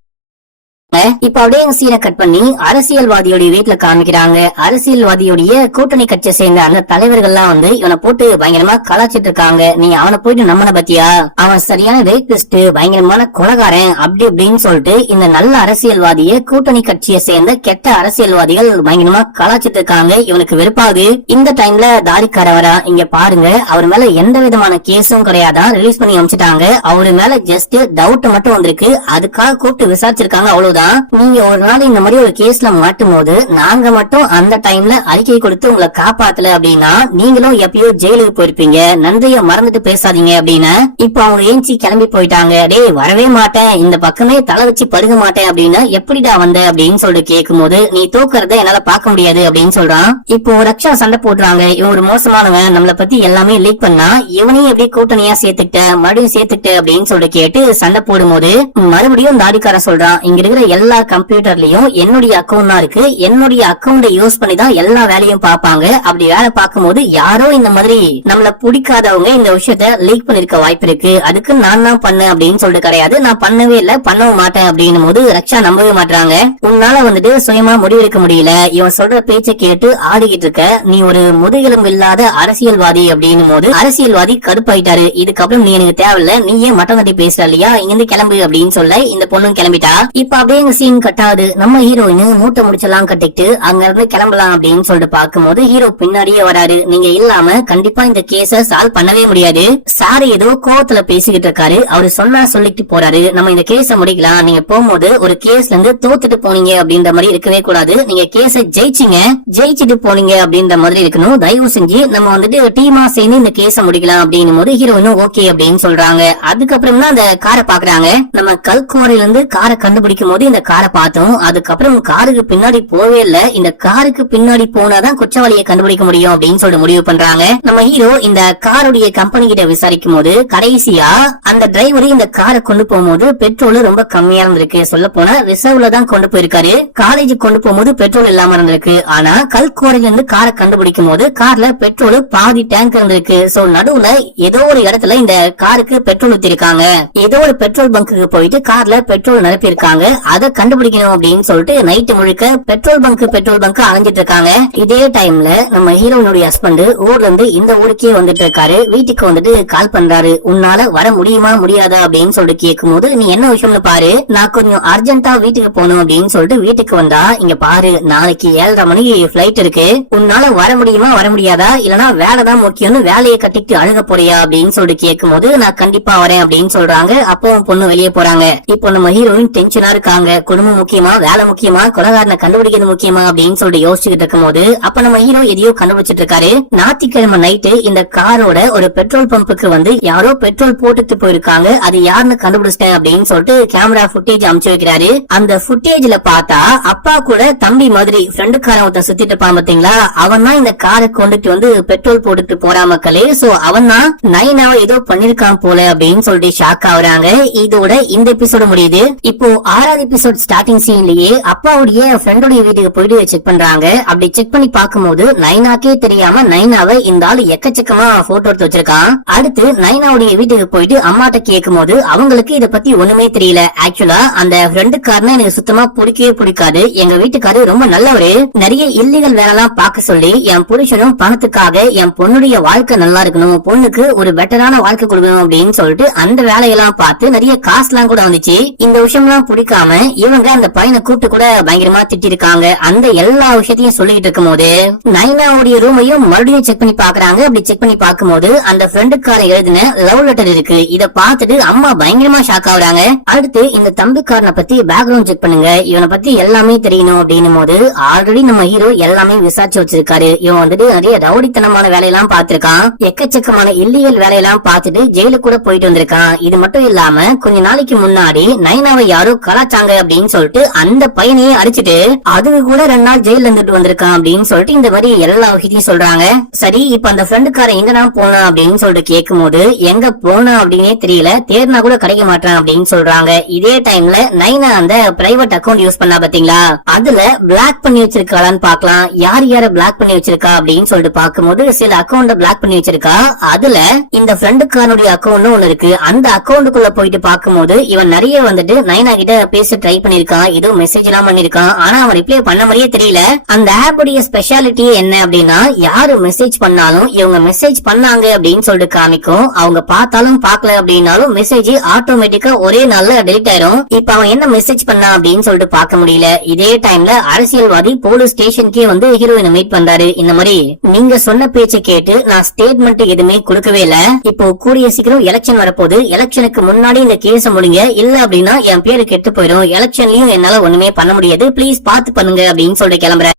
இப்ப அப்படியே சீனை கட் பண்ணி அரசியல்வாதியோட வீட்டுல காமிக்கிறாங்க. அரசியல்வாதியோடைய கூட்டணி கட்சியை சேர்ந்த அந்த தலைவர்கள்லாம் வந்து இவனை போட்டு பயங்கரமா கலாச்சிட்டு இருக்காங்க. நீ அவனை போயிட்டு நம்பன பத்தியா, அவன் சரியான ரேபிஸ்ட், பயங்கரமான கொலகாரன் அப்படி அப்படின்னு சொல்லிட்டு இந்த நல்ல அரசியல்வாதிய கூட்டணி கட்சியை சேர்ந்த கெட்ட அரசியல்வாதிகள் பயங்கரமா கலாச்சிட்டு இருக்காங்க. இவனுக்கு வெறுப்பாகுது. இந்த டைம்ல தாரிக்காரவரா இங்க பாருங்க, அவர் மேல எந்த விதமான கேஸும் கிடையாதான், ரிலீஸ் பண்ணி அனுப்பிச்சிட்டாங்க. அவரு மேல ஜஸ்ட் டவுட் மட்டும் வந்திருக்கு, அதுக்காக கூப்பிட்டு விசாரிச்சிருக்காங்க, அவ்வளவுதான். நீங்க ஒரு நாள் இந்த மாதிரி ஒரு கேஸ்ல மாட்டும் போது நாங்க மட்டும் அந்த டைம்ல அறிக்கை கொடுத்து உங்களை காப்பாத்தல அப்படின்னா நீங்களும் எப்பயோ ஜெயிலுக்கு போயிருப்பீங்க, நன்றிய மறந்துட்டு பேசாதீங்க அப்படின்னு. இப்ப அவங்க ஏஞ்சி கிளம்பி போயிட்டாங்க. டேய் வரவே மாட்டேன், இந்த பக்கமே தலை வச்சு படுக மாட்டேன் அப்படின்னு எப்படிடா வந்த அப்படின்னு சொல்லிட்டு கேட்கும் போது, நீ தூக்குறத என்னால பாக்க முடியாது அப்படின்னு சொல்றான். இப்போ ரக்ஷா சண்டை போடுறாங்க. இவன் ஒரு மோசமானவன், நம்மள பத்தி எல்லாமே லீக் பண்ணா, இவனையும் எப்படி கூட்டணியா சேர்த்துக்கிட்ட, மறுபடியும் சேர்த்துக்கிட்ட அப்படின்னு சொல்லிட்டு கேட்டு சண்டை போடும் போது மறுபடியும் தாடிக்காரன் சொல்றான், இங்க இருக்கிற எல்லா கம்ப்யூட்டர்லயும் என்னுடைய அக்கௌண்ட் தான் இருக்கு, என்னுடைய அக்கௌண்ட் யூஸ் பண்ணி தான் எல்லா வேலையும் பாப்பாங்க. அப்படி வேலை பார்க்கும் போது யாரோ இந்த மாதிரி நம்மள பிடிக்காதவங்க இந்த விஷயத்த லீக் பண்ணிருக்க வாய்ப்பு இருக்கு, அதுக்கு நான் தான் பண்ணேன் அப்படின்னு சொல்லிட்டு கிடையாது, நான் பண்ணவே இல்ல, பண்ணவும் மாட்டேன் அப்படின்னும் போது ரக்ஷா நம்பவே மாட்டாங்க. உன்னால வந்துட்டு சுயமா முடிவெடுக்க முடியல, இவன் சொல்ற பேச்சை கேட்டு ஆடிக்கிட்டு இருக்க, நீ ஒரு முதுகெலும்பு இல்லாத அரசியல்வாதி அப்படின்னும் போது அரசியல்வாதி கடுப்பாயிட்டாரு. இதுக்கப்புறம் நீ எனக்கு தேவையில்ல, நீயே மட்டம் தட்டி பேசுற இல்லையா, இங்கிருந்து கிளம்பு அப்படின்னு சொல்ல இந்த பொண்ணும் கிளம்பிட்டா. இப்ப அப்படியே சீன் கட்டாது. நம்ம ஹீரோயின் மூட்டை முடிச்செல்லாம் கட்டிட்டு அங்க இருந்து கிளம்பலாம் அப்படின்னு சொல்லிட்டு பாக்கும்போது ஹீரோ பின்னாடியே வராரு. நீங்க இல்லாம கண்டிப்பா இந்த கேஸ சால்வ் பண்ணவே முடியாது. சார் ஏதோ கோவத்துல பேசிக்கிட்டு இருக்காரு, அவரு சொன்னா சொல்லிட்டு போறாரு, நம்ம இந்த கேஸ முடிக்கலாம், நீங்க போகும்போது ஒரு கேஸ்ல இருந்து தோத்துட்டு போனீங்க அப்படின்ற மாதிரி இருக்கவே கூடாது, நீங்க கேஸ ஜெயிச்சுட்டு போனீங்க அப்படின்ற மாதிரி இருக்கணும், தயவு செஞ்சு நம்ம வந்துட்டு டீமா சேர்ந்து இந்த கேஸ முடிக்கலாம் அப்படின்னு போது ஹீரோயினும் ஓகே அப்படின்னு சொல்றாங்க. அதுக்கப்புறம் தான் அந்த காரை பாக்குறாங்க. நம்ம கல்குவாரில இருந்து காரை கண்டுபிடிக்கும் போது மறுபடியும் இந்த காரை பார்த்தோம். அதுக்கப்புறம் காருக்கு பின்னாடி போவே இல்ல. இந்த காருக்கு பின்னாடி போனாதான் குற்றவாளியை கண்டுபிடிக்க முடியும் அப்படின்னு சொல்லிட்டு முடிவு பண்றாங்க. நம்ம ஹீரோ இந்த காருடைய கம்பெனி கிட்ட விசாரிக்கும் போது கடைசியா அந்த டிரைவர் இந்த காரை கொண்டு போகும்போது பெட்ரோல் ரொம்ப கம்மியா இருந்திருக்கு. சொல்ல போனா ரிசர்வ்ல தான் கொண்டு போயிருக்காரு. காலேஜுக்கு கொண்டு போகும்போது பெட்ரோல் இல்லாம இருந்திருக்கு. ஆனா கல்குவாரில இருந்து காரை கண்டுபிடிக்கும் போது கார்ல பெட்ரோல் பாதி டேங்க் இருந்திருக்கு. சோ நடுவுல ஏதோ ஒரு இடத்துல இந்த காருக்கு பெட்ரோல் ஊத்திருக்காங்க. ஏதோ ஒரு பெட்ரோல் பங்குக்கு போயிட்டு கார்ல பெட்ரோல் நிரப்பியிருக்காங்க. அதை கண்டுபிடிக்கணும் அப்படின்னு சொல்லிட்டு நைட்டு முழுக்க பெட்ரோல் பங்க் அலைஞ்சிட்டு இருக்காங்க. இதே டைம்ல நம்ம ஹீரோனுடைய ஹஸ்பண்ட் ஊர்ல இருந்து இந்த ஊருக்கே வந்துட்டு இருக்காரு. வீட்டுக்கு வந்துட்டு கால் பண்றாரு. உன்னால வர முடியுமா முடியாதா அப்படின்னு சொல்லிட்டு கேட்கும் போது நீ என்ன விஷயம்னு பாரு, நான் கொஞ்சம் அர்ஜென்ட்டா வீட்டுக்கு போகணும் அப்படின்னு சொல்லிட்டு வீட்டுக்கு வந்தா இங்க பாரு நாளைக்கு 7:30 மணிக்கு பிளைட் இருக்கு. உன்னால வர முடியுமா வர முடியாதா, இல்லனா வேலைதான் முக்கியம்னு வேலையை கட்டிட்டு அழுக போறியா அப்படின்னு சொல்லிட்டு கேட்கும் போது நான் கண்டிப்பா வரேன் அப்படின்னு சொல்றாங்க. அப்போ பொண்ணு வெளியே போறாங்க. இப்போ நம்ம ஹீரோயின் டென்ஷனா இருக்காங்க. குடும்பம் முக்கியமா வேலை முக்கியமா கொலகாரனை கண்டுபிடிக்கிறது முக்கியமா அப்படின்னு சொல்லிட்டு யோசிச்சுட்டு இருக்கும் போது அப்ப நம்ம ஹீரோ எதையோ கண்டுபிடிச்சிட்டு இருக்காரு. ஞாயிற்றுக்கிழமை நைட்டு இந்த காரோட ஒரு பெட்ரோல் பம்புக்கு வந்து யாரோ பெட்ரோல் போட்டுட்டு போயிருக்காங்க. அது யாருன்னு கண்டுபிடிச்சிட்டேன் அப்படின்னு சொல்லிட்டு கேமரா புட்டேஜ் அனுப்பிச்சு வைக்கிறாரு. அந்த புட்டேஜ்ல பார்த்தா அப்பா கூட தம்பி மாதிரி ஃப்ரெண்டுக்காரன் ஒருத்தன் சுத்திட்டு இருப்பான் பாத்தீங்களா, அவன் தான் இந்த காரை கொண்டுட்டு வந்து பெட்ரோல் போட்டுட்டு போறா மக்களே. சோ அவன் தான் நைனாவை ஏதோ பண்ணிருக்கான் போல அப்படின்னு சொல்லிட்டு ஷாக் ஆகுறாங்க. இதோட இந்த எபிசோடு முடியுது. இப்போ 6வது எபிசோட் ஸ்டார்டிங் சீன்லயே அப்பாவுடைய ஃப்ரெண்டோட வீட்டுக்கு போயிட்டு செக் பண்றாங்க. அப்படி செக் பண்ணி பார்க்கும்போது நைனாக்கே தெரியாம நைனாவை இந்த ஆளு எக்கச்சக்கமா போட்டோ எடுத்து வச்சிருக்கான். அடுத்து நைனாவுடைய வீட்டுக்கு போயிட்டு அம்மாட்ட கேட்கும் போது அவங்களுக்கு இத பத்தி ஒண்ணுமே தெரியல. ஆக்சுவலா அந்த ஃப்ரெண்டுக்காரன எனக்கு சுத்தமா பிடிக்கவே பிடிக்காது. எங்க வீட்டுக்காரு ரொம்ப நல்லவரு. நிறைய இல்லீகல் வேலை எல்லாம் பார்க்க சொல்லி என் புருஷனும் பணத்துக்காக என் பொண்ணுடைய வாழ்க்கை நல்லா இருக்கணும், பொண்ணுக்கு ஒரு பெட்டரான வாழ்க்கை கொடுக்கணும் அப்படின்னு சொல்லிட்டு அந்த வேலையெல்லாம் பார்த்து நிறைய காசு எல்லாம் கூட வந்துச்சு. இந்த விஷயம் எல்லாம் பிடிக்காம இவங்க அந்த பையனை கூப்பிட்டு கூட பயங்கரமா திட்டிருக்காங்க. அந்த எல்லா விஷயத்தையும் சொல்லிட்டு இருக்கும் போது நைனாவுடைய ரூமையும் மறுபடியும் செக் பண்ணி பாக்குறாங்க. அப்படி செக் பண்ணி பார்க்கும்போது அந்த ஃப்ரெண்டுக்காரன் எழுதின லவ் லெட்டர் இருக்கு. இத பார்த்துட்டு அம்மா பயங்கரமா ஷாக் ஆகுறாங்க. அடுத்து இந்த தம்பிக்காரனை பத்தி பேக்ரவுண்ட் செக் பண்ணுங்க, இவனை பத்தி எல்லாமே தெரியணும் அப்படின்னும் போது ஆல்ரெடி நம்ம ஹீரோ எல்லாமே விசாரிச்சு வச்சிருக்காரு. இவன் வந்துட்டு நிறைய ரவுடித்தனமான வேலையெல்லாம் பார்த்திருக்கான். எக்கச்சக்கமான இல்லீகல் வேலையெல்லாம் பார்த்துட்டு ஜெயிலுக்கு கூட போயிட்டு வந்திருக்கான். இது மட்டும் இல்லாம கொஞ்ச நாளைக்கு முன்னாடி நைனாவை யாரோ கலாச்சாங்க அப்படின்னு சொல்லிட்டு அந்த பையனையே அடிச்சுட்டு அதுக்கு கூட 2 நாள் ஜெயில இருந்துட்டு வந்திருக்கான் அப்படின்னு சொல்லிட்டு இந்த மாதிரி எல்லா விஷயத்தையும் சொல்றாங்க. சரி இப்ப அந்த ஃப்ரெண்டுக்காரன் எங்க நான் போனா அப்படின்னு சொல்லிட்டு கேட்கும் போது எங்க போனா அப்படின்னே தெரியல, தேர்னா கூட கிடைக்க மாட்டான் அப்படின்னு சொல்றாங்க. இதே டைம்ல நைனா அந்த பிரைவேட் அக்கௌண்ட் யூஸ் பண்ணா பாத்தீங்களா, அதுல பிளாக் பண்ணி வச்சிருக்காளான்னு பாக்கலாம். யார் யார பிளாக் பண்ணி வச்சிருக்கா அப்படின்னு சொல்லிட்டு பாக்கும்போது சில அக்கௌண்ட் பிளாக் பண்ணி வச்சிருக்கா. அதுல இந்த ஃப்ரெண்டுக்காரனுடைய அக்கௌண்ட் ஒண்ணு இருக்கு. அந்த அக்கௌண்ட்டுக்குள்ள போயிட்டு பாக்கும்போது இவன் நிறைய வந்துட்டு நைனா கிட்ட பேச ட்ரை பண்ணிருக்கான். ஏதோ மெசேஜ் எல்லாம் பண்ணிருக்கான். ஆனா அவன் ரிப்ளை பண்ண மாதிரியே தெரியல. அந்த ஆப் உடைய ஸ்பெஷாலிட்டி என்ன அப்படின்னா யாரு மெசேஜ் பண்ணாலும் இவங்க மெசேஜ் பண்ணாங்க அப்படின்னு சொல்லிட்டு காமிக்கும். அவங்க பார்த்தாலும் பார்க்கல அப்படின்னாலும் மெசேஜ் ஆட்டோமேட்டிக்கா ஒரே நாள்ல டெலிட் ஆயிரும். இப்ப அவன் என்ன மெசேஜ் பண்ணா அப்படின்னு சொல்லிட்டு பார்க்க முடியல. இதே டைம்ல அரசியல்வாதி போலீஸ் ஸ்டேஷனுக்கே வந்து ஹீரோயினை மீட் பண்றாரு. இந்த மாதிரி நீங்க சொன்ன பேச்சை கேட்டு நான் ஸ்டேட்மெண்ட் எதுவுமே கொடுக்கவே இல்ல. இப்போ கூடிய சீக்கிரம் எலெக்ஷன் வரப்போகுது. எலெக்ஷனுக்கு முன்னாடி இந்த கேஸ முடிங்க, இல்ல அப்படின்னா என் பேரு கெட்டு போயிடும். எலெக்ஷன்லயும் என்னால ஒண்ணுமே பண்ண முடியாது, பிளீஸ் பாத்து பண்ணுங்க அப்படின்னு சொல்லிட்டு கிளம்புற.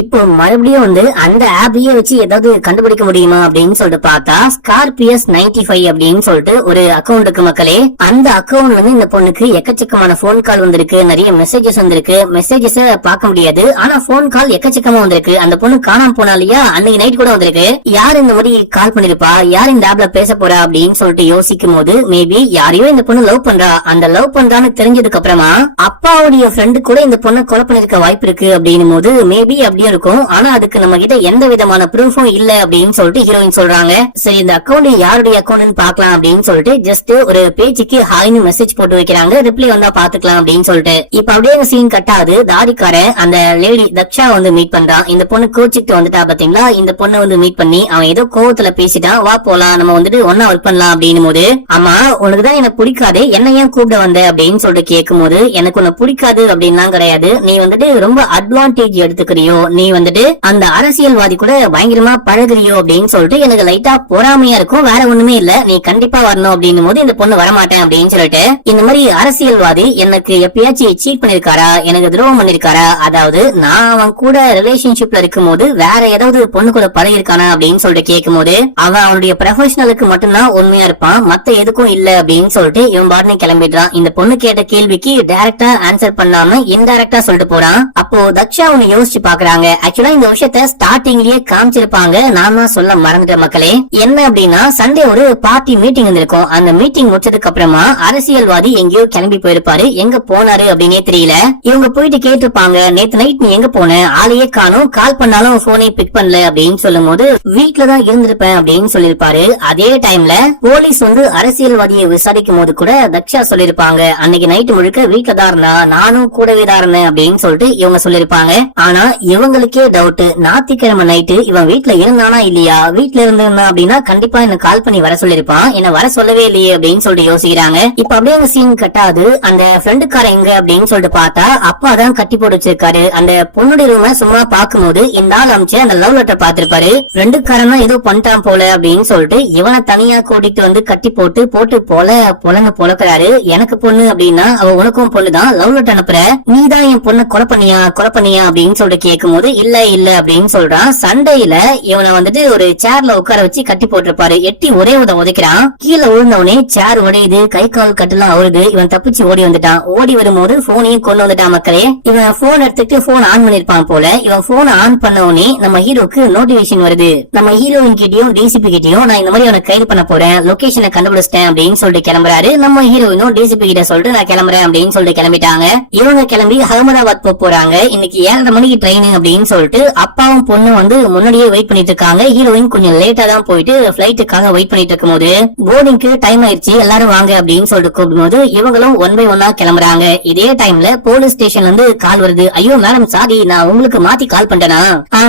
இப்போ மறுபடியும் வந்து அந்த ஆப்பையே வச்சு ஏதாவது கண்டுபிடிக்க முடியுமா அப்படின்னு சொல்லிட்டு பார்த்தா ஸ்கார்பியஸ் 95 அப்படின்னு சொல்லிட்டு ஒரு அக்கௌண்ட் இருக்கு மக்களே. அந்த அக்கௌண்ட் வந்து இந்த பொண்ணுக்கு எக்கச்சக்கமான போன் கால் வந்திருக்கு, நிறைய மெசேஜஸ் வந்திருக்கு. மெசேஜஸ் பார்க்க முடியாது, ஆனா போன் கால் எக்கச்சக்கமா வந்திருக்கு. அந்த பொண்ணு காணாம போனா இல்லையா, அன்னைக்கு நைட் கூட வந்திருக்கு. யார் இந்த மாதிரி கால் பண்ணிருப்பா, யார் இந்த ஆப்ல பேச போறா அப்படின்னு சொல்லிட்டு யோசிக்கும் போது மேபி யாரையோ இந்த பொண்ணு லவ் பண்றா. அந்த லவ் பண்றான்னு தெரிஞ்சதுக்கு அப்புறமா அப்பாவுடைய ஃப்ரெண்டு கூட இந்த பொண்ணை கொலை பண்ணிருக்க வாய்ப்பு இருக்கு அப்படின்னும் போது மேபி அப்படியே இருக்கும். ஆனா அதுக்கு நம்ம கிட்ட எந்த விதமான ப்ரூஃபும் இல்ல அப்படின்னு சொல்லிட்டு ஹீரோயின் சொல்றாங்க. சரி இந்த அக்கௌண்ட் யாருடைய அக்கௌண்ட் பாக்கலாம் அப்படின்னு சொல்லிட்டு ஜஸ்ட் ஒரு பேஜுக்கு ஹாய்னு மெசேஜ் போட்டு வைக்கிறாங்க. ரிப்ளை வந்தா பாத்துக்கலாம் அப்படின்னு சொல்லிட்டு இப்ப அப்படியே சீன் கட் ஆகுது. தாடிக்காரன் அந்த லேடி தக்ஷா வந்து மீட் பண்றான். இந்த பொண்ணு கோச்சிட்டு வந்துட்டா பாத்தீங்களா. இந்த பொண்ணை வந்து மீட் பண்ணி அவன் ஏதோ கோவத்துல பேசிட்டான். வா போலாம் நம்ம வந்துட்டு ஒன்னா ஒர்க் பண்ணலாம் அப்படின்னு போது அம்மா உனக்குதான் எனக்கு பிடிக்காது, என்ன ஏன் கூப்பிட வந்த அப்படின்னு சொல்லிட்டு கேட்கும் போது எனக்கு உன்னை பிடிக்காது அப்படின்லாம் கிடையாது, நீ வந்துட்டு ரொம்ப அட்வான்டேஜ் எடுத்துக்கிற பாக்குறியோ, நீ வந்துட்டு அந்த அரசியல்வாதி கூட பயங்கரமா பழகுறியோ அப்படின்னு சொல்லிட்டு எனக்கு லைட்டா பொறாமையா இருக்கும், வேற ஒண்ணுமே இல்ல, நீ கண்டிப்பா வரணும் அப்படின்னும் போது இந்த பொண்ணு வரமாட்டேன் அப்படின்னு சொல்லிட்டு இந்த மாதிரி அரசியல்வாதி எனக்கு எப்பயாச்சும் சீட் பண்ணிருக்காரா, எனக்கு துரோகம் பண்ணிருக்காரா, அதாவது நான் அவன் கூட ரிலேஷன்ஷிப்ல இருக்கும் போது வேற ஏதாவது பொண்ணு கூட பழகிருக்கானா அப்படின்னு சொல்லிட்டு கேட்கும் போது அவன் அவனுடைய ப்ரொஃபஷனலுக்கு மட்டும்தான் உண்மையா இருப்பான், மத்த எதுக்கும் இல்ல அப்படின்னு சொல்லிட்டு இவன் பாட்டுன்னு கிளம்பிடுறான். இந்த பொண்ணு கேட்ட கேள்விக்கு டைரக்டா ஆன்சர் பண்ணாம இன்டைரக்டா சொல்லிட்டு போறான். அப்போ தக்ஷா ஒன்னு யோசிச்சு பாக்குறாங்க. ஆக்சுவலா இந்த விஷயத்த ஸ்டார்டிங்லயே காமிச்சிருப்பாங்க, நான் தான் சொல்ல மறந்துட்ட மக்களே. என்ன அப்படின்னா சண்டே ஒரு பார்ட்டி மீட்டிங் இருந்திருக்கும். அந்த மீட்டிங் முடிச்சதுக்கு அப்புறமா அரசியல்வாதி எங்கேயோ கிளம்பி போயிருப்பாரு, எங்க போனாரு அப்படின்னே தெரியல. இவங்க போயிட்டு கேட்டிருப்பாங்க, நேத்து நைட் நீ எங்க போன, ஆளையே காணோம், கால் பண்ணாலும் போனை பிக் பண்ணல அப்படின்னு சொல்லும் போது வீட்டுலதான் இருந்திருப்பேன் அப்படின்னு சொல்லிருப்பாரு. அதே டைம்ல போலீஸ் வந்து அரசியல்வாதியை விசாரிக்கும் போது கூட தக்ஷா சொல்லிருப்பாங்க, அன்னைக்கு நைட் முழுக்க வீட்டுல தான் இருந்தா, நானும் கூடவே தான் இருந்தேன் அப்படின்னு சொல்லிட்டு இவங்க சொல்லிருப்பாங்க. ஆனா இவங்களுக்கே டவுட், ஞாயிற்றுக்கிழமை நைட்டு இவன் வீட்டுல இருந்தானா இல்லையா, வீட்டுல இருந்தா அப்படின்னா கண்டிப்பா என்ன கால் பண்ணி வர சொல்லிருப்பான், என்ன வர சொல்லவே இல்லையே அப்படின்னு சொல்லிட்டு யோசிக்கிறாங்க. இப்ப அப்படியே அந்த சீன் கட்டாது. அந்த ஃப்ரெண்டுக்கார எங்க அப்படின்னு சொல்லிட்டு பார்த்தா அப்பா தான் கட்டி போட்டு வச்சிருக்காரு. அந்த பொண்ணுடைய ரூம சும்மா பாக்கும்போது இந்த ஆள் அமைச்சு அந்த லவ் லெட்டர் பாத்திருப்பாரு. ஃப்ரெண்டுக்காரன் தான் ஏதோ பண்ணிட்டான் போல அப்படின்னு சொல்லிட்டு இவனை தனியா கூட்டிட்டு வந்து கட்டி போட்டு பொலங்க பொழக்கிறாரு. எனக்கு பொண்ணு அப்படின்னா அவ உனக்கும் பொண்ணுதான், லவ் லெட்டர் அனுப்புற, நீ தான் என் பொண்ணை கொலை பண்ணியா அப்படின்னு சொல்லிட்டு கேட்கும் போது இல்ல இல்ல அப்படின்னு சொல்றான். சண்டையில இவனை வந்துட்டு ஒரு சேர்ல உட்கார வச்சு கட்டி போட்டிருப்பாரு. எட்டி ஒரே உதைக்கிறான். கீழே விழுந்தவனே சேர் உடையுது, கை கால் கட்டெல்லாம் அவருது. இவன் தப்பிச்சு ஓடி வந்துட்டான். ஓடி வரும்போது போனையும் கொண்டு வந்துட்டான் மக்களே. இவன் போன் எடுத்துட்டு போன் ஆன் பண்ணிருப்பான் போல. இவன் போன் ஆன் பண்ணவனே நம்ம ஹீரோக்கு நோட்டிபிகேஷன் வருது. நம்ம ஹீரோயின் கிட்டயும் டிசிபி கிட்டயும் நான் இந்த மாதிரி அவனை கைது பண்ண போறேன், லொகேஷனை கண்டுபிடிச்சிட்டேன் அப்படின்னு சொல்லிட்டு கிளம்புறாரு. நம்ம ஹீரோயினும் டிசிபி கிட்ட சொல்லிட்டு நான் கிளம்புறேன் அப்படின்னு சொல்லிட்டு கிளம்பிட்டாங்க. இவங்க கிளம்பி அகமதாபாத் போறாங்க. இன்னைக்கு 7:30 மணிக்கு ட்ரெயின் அப்படின்னு சொல்லிட்டு அப்பாவும் பொண்ணும் வந்து முன்னாடியே வெயிட் பண்ணிட்டு இருக்காங்க. ஹீரோயின் கொஞ்சம் லேட்டா தான் போயிட்டு பிளைட்டுக்காக வெயிட் பண்ணிட்டு இருக்கும் போது போர்டிங்க்கு டைம் ஆயிடுச்சு, எல்லாரும் வாங்க அப்படின்னு சொல்லிட்டு கூப்பிடும்போது இவங்களும் ஒன் பை ஒன்னா கிளம்புறாங்க. இதே டைம்ல போலீஸ் ஸ்டேஷன்ல இருந்து கால் வருது. ஐயோ மேடம் சாரி, நான் உங்களுக்கு மாத்தி கால் பண்றேனா,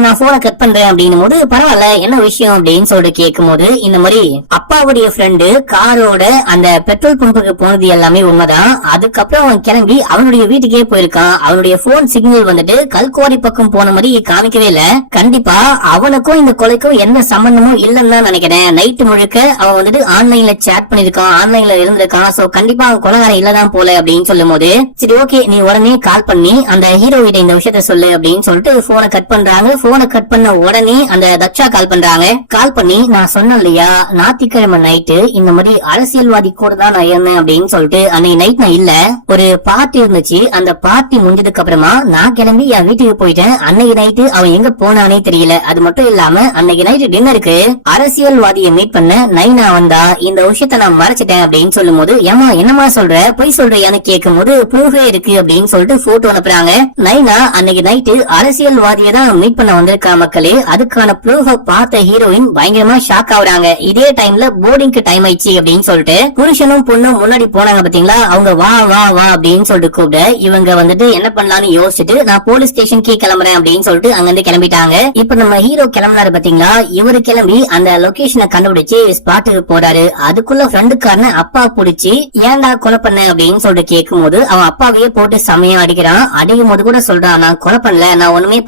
நான் போனை கட் பண்றேன் அப்படின்னு போது பரவாயில்ல என்ன விஷயம் அப்படின்னு சொல்லிட்டு கேட்கும் போது இந்த மாதிரி அப்பாவுடைய ஃப்ரெண்டு காரோட அந்த பெட்ரோல் பம்புக்கு போனது எல்லாமே உண்மைதான். அதுக்கப்புறம் அவன் கிளம்பி அவனுடைய வீட்டுக்கே போயிருக்கான். அவனுடைய போன் சிக்னல் வந்துட்டு கல்குவாரி பக்கம் போன மாதிரி காமிக்கவே இல்ல. கண்டிப்பா அவனுக்கும் இந்த கொலைக்கும் எந்த சம்பந்தமும் இல்லன்னு தான் நினைக்கிறேன். நைட்டு முழுக்க அவன் வந்துட்டு ஆன்லைன்ல சேட் பண்ணிருக்கான், ஆன்லைன்ல இருந்திருக்கான். சோ கண்டிப்பா அவன் கொலைகாரன் இல்லதான் போல அப்படின்னு சொல்லும் போது சரி ஓகே நீ உடனே கால் பண்ணி அந்த ஹீரோ கிட்ட இந்த விஷயத்த சொல்லு அப்படின்னு சொல்லிட்டு போனை கட் பண்றாங்க. போனை கட் பண்ண உடனே அந்த தக்ஷா கால் பண்றாங்க. கால் பண்ணி நான் சொன்னேன் இல்லையா ஞாயிற்றுக்கிழமை நைட்டு இந்த மாதிரி அரசியல்வாதி கூட தான் நான் இருந்தேன் அப்படின்னு சொல்லிட்டு அன்னைக்கு நைட் நான் இல்ல, ஒரு பார்ட்டி இருந்துச்சு. அந்த பார்ட்டி முடிஞ்சதுக்கு அப்புறமா நான் கிளம்பி என் வீட்டுக்கு போயிட்டேன். அன்னைக்கு நைட்டு அவன் எங்க போனானே தெரியல. அது மட்டும் இல்லாம அன்னைக்கு நைட்டு டின்னருக்கு அரசியல்வாதியை மீட் பண்ண நைனா வந்தா, இந்த விஷயத்த நான் மறைச்சிட்டேன் அப்படின்னு சொல்லும் போது ஏமா என்னமா சொல்ற, பொய் சொல்றியான்னு கேட்கும் போது ப்ரூஃபே இருக்கு அப்படின்னு சொல்லிட்டு போட்டோ அனுப்புறாங்க. நைனா அன்னைக்கு நைட்டு அரசியல்வாதியை தான் மீட் பண்ண வந்திருக்கா மக்களே. அதுக்கான ப்ரூஃப பார்த்த ஹீரோயின் பயங்கரமா ஷாக் ஆகுறாங்க. இதே டைம்ல போர்டிங்க்கு டைம் ஆயிடுச்சு அப்படின்னு சொல்லிட்டு புருஷனும் பொண்ணும் முன்னாடி போனாங்க பாத்தீங்களா, அவங்க வா வா வா அப்படின்னு சொல்லிட்டு கூப்பிட இவங்க வந்துட்டு என்ன பண்ணலாம்னு யோசிச்சுட்டு நான் போலீஸ் ஸ்டேஷனுக்கு கிளம்புறேன் அப்படின்னு சொல்லிட்டு அங்க இருந்து கிளம்பிட்டாங்க. இப்ப நம்ம ஹீரோ கிளம்பினாரு பாத்தீங்களா, இவரு கிளம்பி அந்த லொகேஷனை கண்டுபிடிச்சு ஸ்பாட்டுக்கு போறாரு. அதுக்குள்ள ஃப்ரெண்டுக்காரன அப்பா புடிச்சு ஏன்டா கொலை பண்ண அப்படின்னு சொல்லிட்டு கேட்கும் போது அவன் அப்பாவையே போட்டு செமையா அடிக்கிறான். அடிக்கும் போது கூட சொல்றான் நான் கொலை பண்ணல, நான் ஒண்ணுமே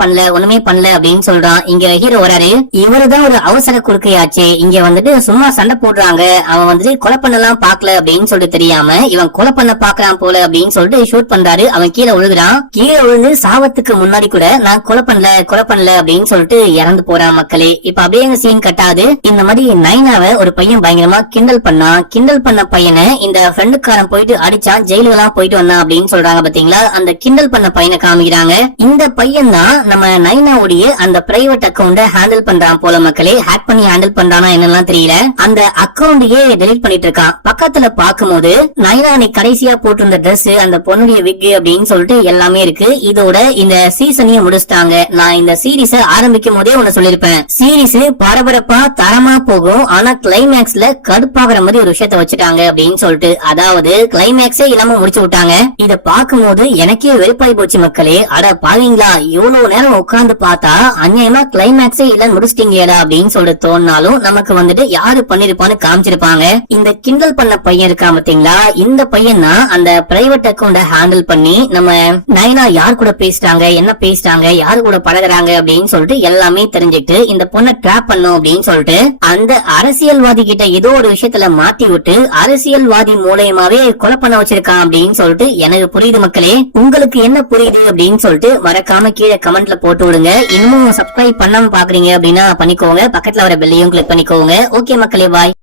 பண்ணல அப்படின்னு சொல்றான். இங்க ஹீரோ வராரு. இவருதான் ஒரு அவசர குறுக்கையாச்சு. இங்க வந்துட்டு சும்மா சண்டை போடுறாங்க, அவன் வந்துட்டு கொலை பண்ணலாம் பாக்கல அப்படின்னு சொல்லிட்டு தெரியாம இவன் கொலை பண்ண பாக்குறான் போல அப்படின்னு சொல்லிட்டு ஷூட் பண்றாரு. அவன் கீழே விழுகிறான். கீழே விழுந்து சாவத்துக்கு முன்னாடி கூட நான் கொலை பண்ணல அப்படின்னு சொல்லிட்டு இறந்து போறான் மக்களே. இப்ப அப்படியே சீன் கட்டாது. இந்த மாதிரி நைனாவை ஒரு பையன் பயங்கரமா கிண்டல் பண்ண பையனை இந்த ஃப்ரெண்டுக்காரன் போயிட்டு அடிச்சான், ஜெயிலுக்கெல்லாம் போயிட்டு வந்தான் அப்படின்னு சொல்றாங்க பாத்தீங்களா. அந்த கிண்டல் பண்ண பையனை காமிக்கிறாங்க. இந்த பையன் தான் நம்ம நைனாவுடைய அந்த பிரைவேட் அக்கௌண்ட ஹேண்டில் பண்றான் போல மக்களே. ஹேக் பண்ணி ஹேண்டில் பண்றானா என்னெல்லாம் தெரியல. அந்த அக்கௌண்டையே டெலீட் பண்ணிட்டு இருக்கான். பக்கத்துல பாக்கும்போது நைனா நீ கடைசியா போட்டிருந்த டிரெஸ், அந்த பொண்ணுடைய விக் அப்படின்னு சொல்லிட்டு எல்லாமே இருக்கு. இதோட இந்த சீசனையும் முடிச்சிட்டாங்க. நான் இந்த சீரீஸ ஆரம்பிக்கும் போதே ஒன்னு சொல்லிருப்பேன், சீரீஸ் பரபரப்பா தரமா போகும், ஆனா கிளைமேக்ஸ்ல கடுப்பாகிற மாதிரி ஒரு விஷயத்த வச்சுட்டாங்க அப்படின்னு சொல்லிட்டு. அதாவது கிளைமேக்ஸே இல்லாம முடிச்சு விட்டாங்க. இத பாக்கும்போது எனக்கே வெறுப்பாய் போச்சு மக்களே. அட பாவீங்களா, இவ்வளவு நேரம் உட்கார்ந்து பார்த்தா அநியாயமா கிளைமேக்ஸே இல்ல முடிச்சிட்டீங்களா அப்படின்னு சொல்லிட்டு தோணினாலும் நமக்கு வந்துட்டு யாரு பண்ணிருப்பான்னு காமிச்சிருப்பாங்க. இந்த கிண்டல் பண்ண பையன் இருக்கா பாத்தீங்களா, இந்த பையன் தான் அந்த பிரைவேட் அக்கௌண்ட ஹேண்டில் பண்ணி நம்ம நைனா யார் கூட பேசிட்டாங்க என்ன பேசிட்டாங்க ஆரம்பிச்சிட்டாங்க, யாரு கூட பழகுறாங்க அப்படின்னு சொல்லிட்டு எல்லாமே தெரிஞ்சுட்டு இந்த பொண்ணை ட்ராப் பண்ணும் அப்படின்னு சொல்லிட்டு அந்த அரசியல்வாதி கிட்ட ஏதோ ஒரு விஷயத்துல மாத்தி விட்டு அரசியல்வாதி மூலயமாவே கொலை பண்ண வச்சிருக்கான் அப்படின்னு சொல்லிட்டு எனக்கு புரியுது மக்களே. உங்களுக்கு என்ன புரியுது அப்படின்னு சொல்லிட்டு மறக்காம கீழே கமெண்ட்ல போட்டு விடுங்க. இன்னும் சப்ஸ்கிரைப் பண்ணாம பாக்குறீங்க அப்படின்னா பண்ணிக்கோங்க, பக்கத்துல வர பெல்லையும் கிளிக் பண்ணிக்கோங்க. ஓகே மக்களே, பாய்.